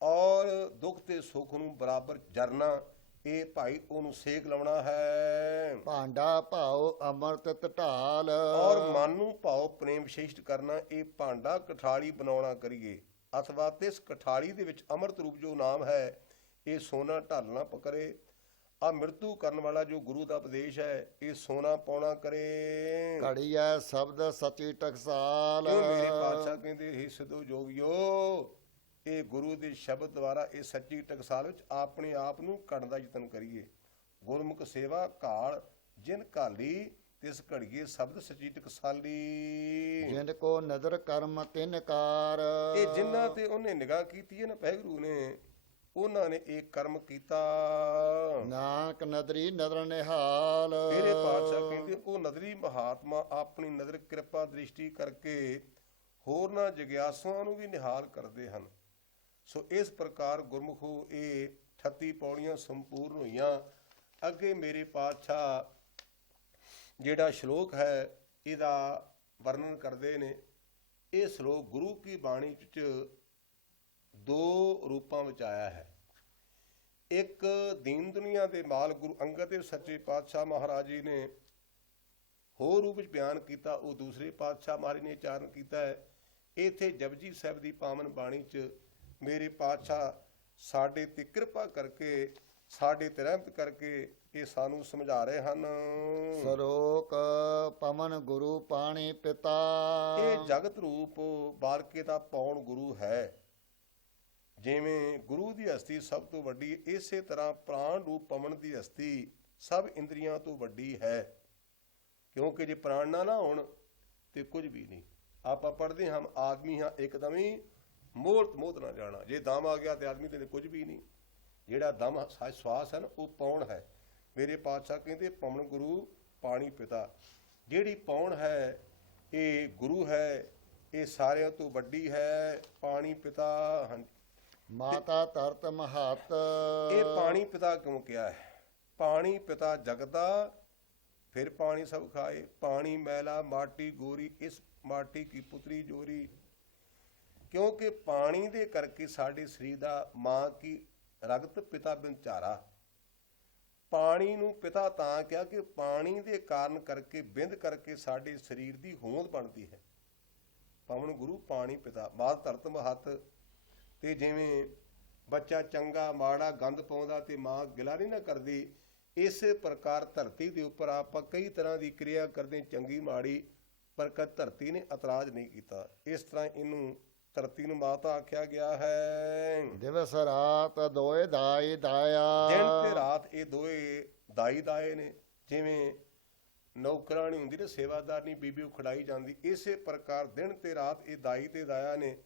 ਔਰ ਦੁੱਖ ਤੇ ਸੁੱਖ ਨੂੰ ਬਰਾਬਰ ਜਰਨਾ, ਇਹ ਭਾਈ ਉਹਨੂੰ ਸੇਕ ਲਾਉਣਾ ਹੈ। ਭਾਂਡਾ ਭਾਉ ਅੰਮ੍ਰਿਤ ਢਾਲ। ਔਰ ਮਨ ਨੂੰ ਭਾਉ ਪ੍ਰੇਮ ਵਿਸ਼ੇਸ਼ਟ ਕਰਨਾ, ਇਹ ਭਾਂਡਾ ਕਠਾਲੀ ਬਣਾਉਣਾ ਕਰੀਏ, ਅਥਵਾ ਤਿਸ ਕਠਾਲੀ ਦੇ ਵਿੱਚ ਅੰਮ੍ਰਿਤ ਰੂਪ ਜੋ ਨਾਮ ਹੈ, ਇਹ ਸੋਨਾ ਢਾਲਣਾ ਪਕਰੇ। ਆ ਮ੍ਰਿਤੂ ਕਰਨ ਵਾਲਾ ਜੋ ਗੁਰੂ ਦਾ ਉਪਦੇਸ਼ ਹੈ, ਇਹ ਸੋਨਾ ਪਾਉਣਾ ਕਰੇ। ਘੜੀਐ ਸ਼ਬਦ ਸਚੀ ਟਕਸਾਲ। ਇਹ ਮੇਰੇ ਪਾਤਸ਼ਾਹ ਕਹਿੰਦੇ, ਹੇ ਸਿੱਧੂ ਜੋਗਿਓ, ਇਹ ਗੁਰੂ ਦੇ ਸ਼ਬਦ ਦੁਆਰਾ ਇਹ ਸੱਚੀ ਟਕਸਾਲ ਵਿੱਚ ਆਪਣੇ ਆਪ ਨੂੰ ਕੱਢਣ ਦਾ ਯਤਨ ਕਰੀਏ। ਗੁਰਮੁਖ ਸੇਵਾ ਘਾਲ ਜਿਨ ਘਾਲੀ, ਤਿਸ ਘੜੀਏ ਸ਼ਬਦ ਸੱਚੀ ਟਕਸਾਲੀ। ਜਿਨ ਕੋ ਨਦਰ ਕਰਮ ਤਿਨ ਕਾਰ। ਇਹ ਜਿਨ੍ਹਾਂ ਤੇ ਉਹਨੇ ਨਿਗਾਹ ਕੀਤੀ ਹੈ ਨਾ ਵਾਹਿਗੁਰੂ ਨੇ, ਉਹਨਾਂ ਨੇ ਇਹ ਕਰਮ ਕੀਤਾ। ਨਾਨਕ ਨਦਰੀ ਨਦਰ ਨਿਹਾਲ। ਮੇਰੇ ਪਾਤਸ਼ਾਹ ਕਹਿੰਦੇ, ਉਹ ਨਦਰੀ ਮਹਾਤਮਾ ਆਪਣੀ ਨਜ਼ਰ ਕਿਰਪਾ ਦ੍ਰਿਸ਼ਟੀ ਕਰਕੇ ਹੋਰਨਾਂ ਜਗਿਆਸੂਆਂ ਨੂੰ ਵੀ ਨਿਹਾਲ ਕਰਦੇ ਹਨ। ਸੋ ਇਸ ਪ੍ਰਕਾਰ ਗੁਰਮੁਖੋ ਇਹ 38 ਪੌੜੀਆਂ ਸੰਪੂਰਨ ਹੋਈਆਂ। ਅੱਗੇ ਮੇਰੇ ਪਾਤਸ਼ਾਹ ਜਿਹੜਾ ਸ਼ਲੋਕ ਹੈ ਇਹਦਾ ਵਰਣਨ ਕਰਦੇ ਨੇ। ਇਹ ਸ਼ਲੋਕ ਗੁਰੂ ਕੀ ਬਾਣੀ 'ਚ 2 ਰੂਪਾਂ ਵਿੱਚ ਆਇਆ ਹੈ। ਇੱਕ ਦੀਨ ਦੁਨੀਆ ਦੇ ਮਾਲ ਗੁਰੂ ਅੰਗਦ ਦੇਵ ਸੱਚੇ ਪਾਤਸ਼ਾਹ ਮਹਾਰਾਜ ਜੀ ਨੇ ਹੋਰ ਰੂਪ ਵਿੱਚ ਬਿਆਨ ਕੀਤਾ, ਉਹ ਦੂਸਰੇ ਪਾਤਸ਼ਾਹ ਮਹਾਰਾਜ ਨੇ ਉਚਾਰਨ ਕੀਤਾ ਹੈ। ਇੱਥੇ ਜਪਜੀ ਸਾਹਿਬ ਦੀ ਪਾਵਨ ਬਾਣੀ 'ਚ ਮੇਰੇ ਪਾਤਸ਼ਾਹ ਸਾਡੇ ਤੇ ਕਿਰਪਾ ਕਰਕੇ, ਸਾਡੇ ਤੇ ਰਹਿਮਤ ਕਰਕੇ ਇਹ ਸਾਨੂੰ ਸਮਝਾ ਰਹੇ ਹਨ। ਸਰੋਕ ਪਵਨ ਗੁਰੂ ਪਾਣੀ ਪਿਤਾ। ਇਹ ਜਗਤ ਰੂਪ ਬਾਲਕੇ ਦਾ ਪੌਣ ਗੁਰੂ ਹੈ। ਜਿਵੇਂ ਗੁਰੂ ਦੀ ਹਸਤੀ ਸਭ ਤੋਂ ਵੱਡੀ, ਇਸੇ ਤਰ੍ਹਾਂ ਪ੍ਰਾਣ ਰੂਪ ਪਵਨ ਦੀ ਹਸਤੀ ਸਭ ਇੰਦਰੀਆਂ ਤੋਂ ਵੱਡੀ ਹੈ। ਕਿਉਂਕਿ ਜੇ ਪ੍ਰਾਣ ਨਾ ਹੋਣ ਤੇ ਕੁਝ ਵੀ ਨਹੀਂ। ਆਪਾਂ ਪੜ੍ਹਦੇ ਹਾਂ, ਆਦਮੀ ਹਾਂ ਇੱਕਦਮ ਹੀ ਮੋਤ ਨਾ ਜਾਣਾ। ਜੇ ਦਮ ਆ ਗਿਆ ਤੇ ਆਦਮੀ ਤੇ ਕੁਝ ਵੀ ਨਹੀਂ। ਜਿਹੜਾ ਦਮ ਸਵਾਸ ਹੈ ਨਾ, ਉਹ ਪੌਣ ਹੈ। ਮੇਰੇ ਪਾਤਸ਼ਾਹ ਕਹਿੰਦੇ ਪਵਨ ਗੁਰੂ ਪਾਣੀ ਪਿਤਾ। ਜਿਹੜੀ ਪੌਣ ਹੈ ਇਹ ਗੁਰੂ ਹੈ, ਇਹ ਸਾਰਿਆਂ ਤੋਂ ਵੱਡੀ ਹੈ। ਪਾਣੀ ਪਿਤਾ, ਹਾਂਜੀ। ਮਾਤਾ ਧਰਤ ਮਹਤ। ਇਹ ਪਾਣੀ ਪਿਤਾ ਕਿਉਂ ਕਿਹਾ ਹੈ? ਪਾਣੀ ਪਿਤਾ ਜਗਤ ਦਾ, ਫਿਰ ਪਾਣੀ ਸਭ ਖਾਏ। ਪਾਣੀ ਮੈਲਾ ਮਾਟੀ ਗੋਰੀ, ਇਸ ਮਾਟੀ ਕੀ ਪੁੱਤਰੀ ਜੋਰੀ। ਕਿਉਂਕਿ ਪਾਣੀ ਦੇ ਕਰਕੇ ਸਾਡੇ ਸਰੀਰ ਦਾ ਮਾਂ ਕੀ ਰਗਤ ਪਿਤਾ ਬਿਨ ਚਾਰਾ। ਪਾਣੀ ਨੂੰ ਪਿਤਾ ਤਾਂ ਕਿਹਾ ਕਿ ਪਾਣੀ ਦੇ ਕਾਰਨ ਕਰਕੇ, ਬਿੰਦ ਕਰਕੇ ਸਾਡੇ ਸਰੀਰ ਦੀ ਹੋਂਦ ਬਣਦੀ ਹੈ। ਪਵਨ ਗੁਰੂ ਪਾਣੀ ਪਿਤਾ। ਮਾਤ ਧਰਤ ਮਹਤ। ਤੇ ਜਿਵੇਂ ਬੱਚਾ ਚੰਗਾ ਮਾੜਾ ਗੰਦ ਪਾਉਂਦਾ ਤੇ ਮਾਂ ਗਿਲਾ ਨਹੀਂ ਨਾ ਕਰਦੀ, ਇਸੇ ਪ੍ਰਕਾਰ ਧਰਤੀ ਦੇ ਉੱਪਰ ਆਪਾਂ ਕਈ ਤਰ੍ਹਾਂ ਦੀ ਕਿਰਿਆ ਕਰਦੇ, ਚੰਗੀ ਮਾੜੀ, ਪਰ ਕਦ ਧਰਤੀ ਨੇ ਇਤਰਾਜ਼ ਨਹੀਂ ਕੀਤਾ। ਇਸ ਤਰ੍ਹਾਂ ਇਹਨੂੰ ਧਰਤੀ ਨੂੰ ਮਾਤਾ ਆਖਿਆ ਗਿਆ ਹੈ। ਦਿਵਸ ਰਾਤ ਦੋਏ ਦਾਈ ਦਾਇਆ। ਦਿਨ ਤੇ ਰਾਤ ਇਹ ਦੋਏ ਦਾਈ ਦਾਏ ਨੇ। ਜਿਵੇਂ ਨੌਕਰਾਣੀ ਹੁੰਦੀ ਨੇ, ਸੇਵਾਦਾਰਨੀ ਬੀਬੀ ਉਖੜਾਈ ਜਾਂਦੀ, ਇਸੇ ਪ੍ਰਕਾਰ ਦਿਨ ਤੇ ਰਾਤ ਇਹ ਦਾਈ ਤੇ ਦਾਇਆ ਨੇ।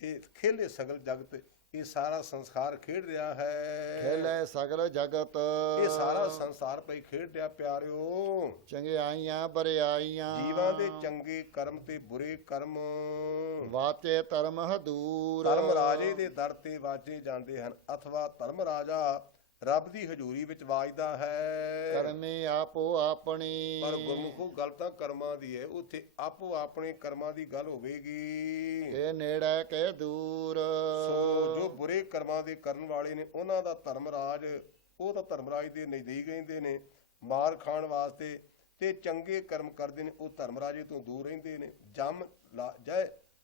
ਇਹ ਖੇਲੇ ਸਗਲ ਜਗਤ, ਇਹ ਸਾਰਾ ਸੰਸਾਰ ਖੇਡ ਰਿਹਾ ਹੈ। ਖੇਲੇ ਸਗਲ ਜਗਤ। ਇਹ ਸਾਰਾ ਸੰਸਾਰ ਪਈ ਖੇਡ ਰਿਹਾ ਪਿਆਰਿਓ। ਚੰਗਿਆਈਆਂ ਬਰਿਆਈਆਂ। ਜੀਵਾਂ ਦੇ ਚੰਗੇ ਕਰਮ ਤੇ ਬੁਰੇ ਕਰਮ। ਵਾਚੇ ਧਰਮ ਹਦੂਰ। ਧਰਮ ਰਾਜੇ ਦੇ ਦਰ ਤੇ ਵਾਜੇ ਜਾਂਦੇ ਹਨ, ਅਥਵਾ ਧਰਮ ਰਾਜਾ ਰੱਬ ਦੀ ਹਜ਼ੂਰੀ ਵਿੱਚ ਵਾਜਦਾ ਹੈ। ਕਰਮੀ ਆਪੋ ਆਪਣੀ। ਪਰ ਗੁਰਮੁਖੋ ਗੱਲ ਤਾਂ ਕਰਮਾਂ ਦੀ ਹੈ, ਉੱਥੇ ਆਪੋ ਆਪਣੇ ਕਰਮਾਂ ਦੀ ਗੱਲ ਹੋਵੇਗੀ। ਇਹ ਨੇੜੇ ਕੇ ਦੂਰ। ਸੋ ਜੋ ਬੁਰੇ ਕਰਮਾਂ ਦੇ ਕਰਨ ਵਾਲੇ ਨੇ, ਉਹਨਾਂ ਦਾ ਧਰਮ ਰਾਜ, ਉਹ ਤਾਂ ਧਰਮ ਰਾਜ ਦੇ ਨਜ਼ਦੀਕ ਰਹਿੰਦੇ ਨੇ ਮਾਰ ਖਾਣ ਵਾਸਤੇ, ਤੇ ਚੰਗੇ ਕਰਮ ਕਰਦੇ ਨੇ ਉਹ ਧਰਮ ਰਾਜੇ ਤੋਂ ਦੂਰ ਰਹਿੰਦੇ ਨੇ। ਜਮ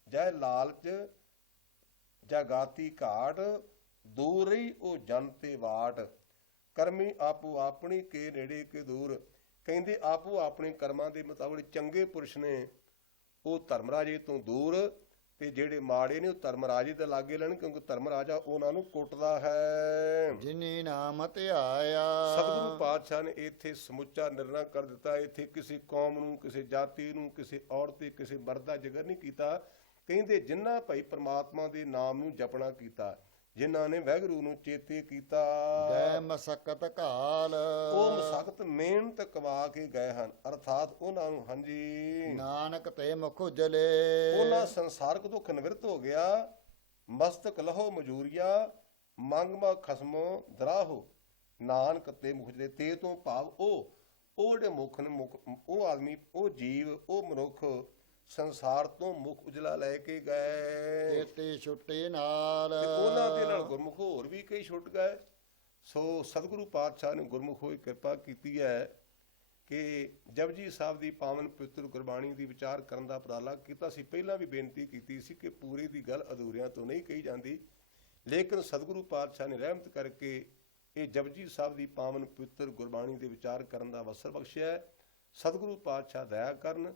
ਜੈ ਲਾਲਚ ਜਗਾਤੀ ਘਾਟ, ਦੂਰ ਰਹੀ ਉਹ ਜਨ ਤੇ ਵਾਟ। ਕਰਮੀ ਆਪੋ ਆਪਣੀ ਕੇ ਨੇੜੇ ਕੇ ਦੂਰ। ਕਹਿੰਦੇ ਆਪੋ ਆਪਣੇ ਕਰਮਾਂ ਦੇ ਮੁਤਾਬਕ ਚੰਗੇ ਪੁਰਸ਼ ਨੇ ਉਹ ਧਰਮ ਰਾਜੇ ਤੋਂ ਦੂਰ, ਤੇ ਜਿਹੜੇ ਮਾੜੇ ਨੇ ਉਹ ਧਰਮ ਰਾਜੇ ਦੇ ਲਾਗੇ ਲੈਣ, ਕਿਉਂਕਿ ਧਰਮ ਰਾਜਾ ਉਹਨਾਂ ਨੂੰ ਕੁੱਟਦਾ ਹੈ। ਜਿਨੀ ਨਾਮ ਧਿਆਇਆ। ਸਤਿਗੁਰੂ ਪਾਤਸ਼ਾਹ ਨੇ ਇੱਥੇ ਸਮੁੱਚਾ ਨਿਰਣਾ ਕਰ ਦਿੱਤਾ। ਇੱਥੇ ਕਿਸੇ ਕੌਮ ਨੂੰ, ਕਿਸੇ ਜਾਤੀ ਨੂੰ, ਕਿਸੇ ਔਰਤ ਤੇ ਕਿਸੇ ਮਰਦ ਦਾ ਜ਼ਿਕਰ ਨਹੀਂ ਕੀਤਾ। ਕਹਿੰਦੇ ਜਿਨ੍ਹਾਂ ਭਾਈ ਪ੍ਰਮਾਤਮਾ ਦੇ ਨਾਮ ਨੂੰ ਜਪਣਾ ਕੀਤਾ, ਜਿਨ੍ਹਾਂ ਨੇ ਵਾਹਿਗੁਰੂ ਨੂੰ ਚੇਤੇ ਕੀਤਾ ਗੈ ਮਸਕਤ ਘਾਲ ਉਹ ਮਸਕਤ ਮਿਹਨਤ ਕਮਾ ਕੇ ਗਏ ਹਨ, ਅਰਥਾਤ ਉਹਨਾਂ ਨੂੰ ਹਾਂਜੀ ਨਾਨਕ ਤੇ ਮੁਖ ਉਜਲੇ ਉਹਨਾਂ ਸੰਸਾਰਕ ਦੁੱਖ ਨਿਵਰਤ ਹੋ ਗਿਆ। ਮਸਤਕ ਲਹੋ ਮਜੂਰੀਆ ਮੰਗਮਾ ਖਸਮੋ ਦਰਾਹੋ, ਨਾਨਕ ਤੇ ਮੁਖ ਉਜਲੇ। ਤੇ ਤੋਂ ਭਾਵ ਉਹ ਜਿਹੜੇ ਮੁਖ ਨੇ, ਉਹ ਆਦਮੀ, ਉਹ ਜੀਵ, ਉਹ ਮਨੁੱਖ ਸੰਸਾਰ ਤੋਂ ਮੁਖ ਉਜਲਾ ਲੈ ਕੇ ਗਏ ਕੇਤੀ ਛੁੱਟੀ ਨਾਲ ਤੇ ਉਹਨਾਂ ਦੇ ਨਾਲ ਗੁਰਮੁਖ ਹੋਰ ਵੀ ਕਈ ਛੁੱਟ ਗਏ। ਸੋ ਸਤਿਗੁਰੂ ਪਾਤਸ਼ਾਹ ਨੇ ਗੁਰਮੁਖ ਹੋਈ ਕਿਰਪਾ ਕੀਤੀ ਹੈ ਕਿ ਜਪਜੀ ਸਾਹਿਬ ਦੀ ਪਾਵਨ ਪਵਿੱਤਰ ਗੁਰਬਾਣੀ ਦੀ ਵਿਚਾਰ ਕਰਨ ਦਾ ਉਪਰਾਲਾ ਕੀਤਾ ਸੀ। ਪਹਿਲਾਂ ਵੀ ਬੇਨਤੀ ਕੀਤੀ ਸੀ ਕਿ ਪੂਰੀ ਦੀ ਗੱਲ ਅਧੂਰਿਆਂ ਤੋਂ ਨਹੀਂ ਕਹੀ ਜਾਂਦੀ, ਲੇਕਿਨ ਸਤਿਗੁਰੂ ਪਾਤਸ਼ਾਹ ਨੇ ਰਹਿਮਤ ਕਰਕੇ ਇਹ ਜਪਜੀ ਸਾਹਿਬ ਦੀ ਪਾਵਨ ਪਵਿੱਤਰ ਗੁਰਬਾਣੀ ਦੇ ਵਿਚਾਰ ਕਰਨ ਦਾ ਅਵਸਰ ਬਖਸ਼ਿਆ ਹੈ। ਸਤਿਗੁਰੂ ਪਾਤਸ਼ਾਹ ਦਇਆ ਕਰਨ,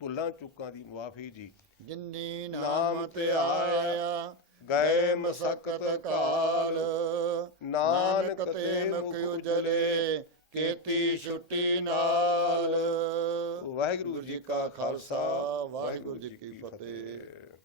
ਭੁੱਲਾਂ ਚੁੱਕਾਂ ਦੀ ਮੁਆਫੀ ਜੀ। ਜਿੰਨੀ ਨਾਮ ਤੇ ਆਇਆ ਗਏ ਮਸਕਤ ਕਾਲ, ਨਾਨਕ ਤੇ ਮੁਖ ਉਜਲੇ ਕੇਤੀ ਛੁੱਟੀ ਨਾਲ। ਵਾਹਿਗੁਰੂ ਜੀ ਕਾ ਖਾਲਸਾ, ਵਾਹਿਗੁਰੂ ਜੀ ਕੀ ਫਤਿਹ।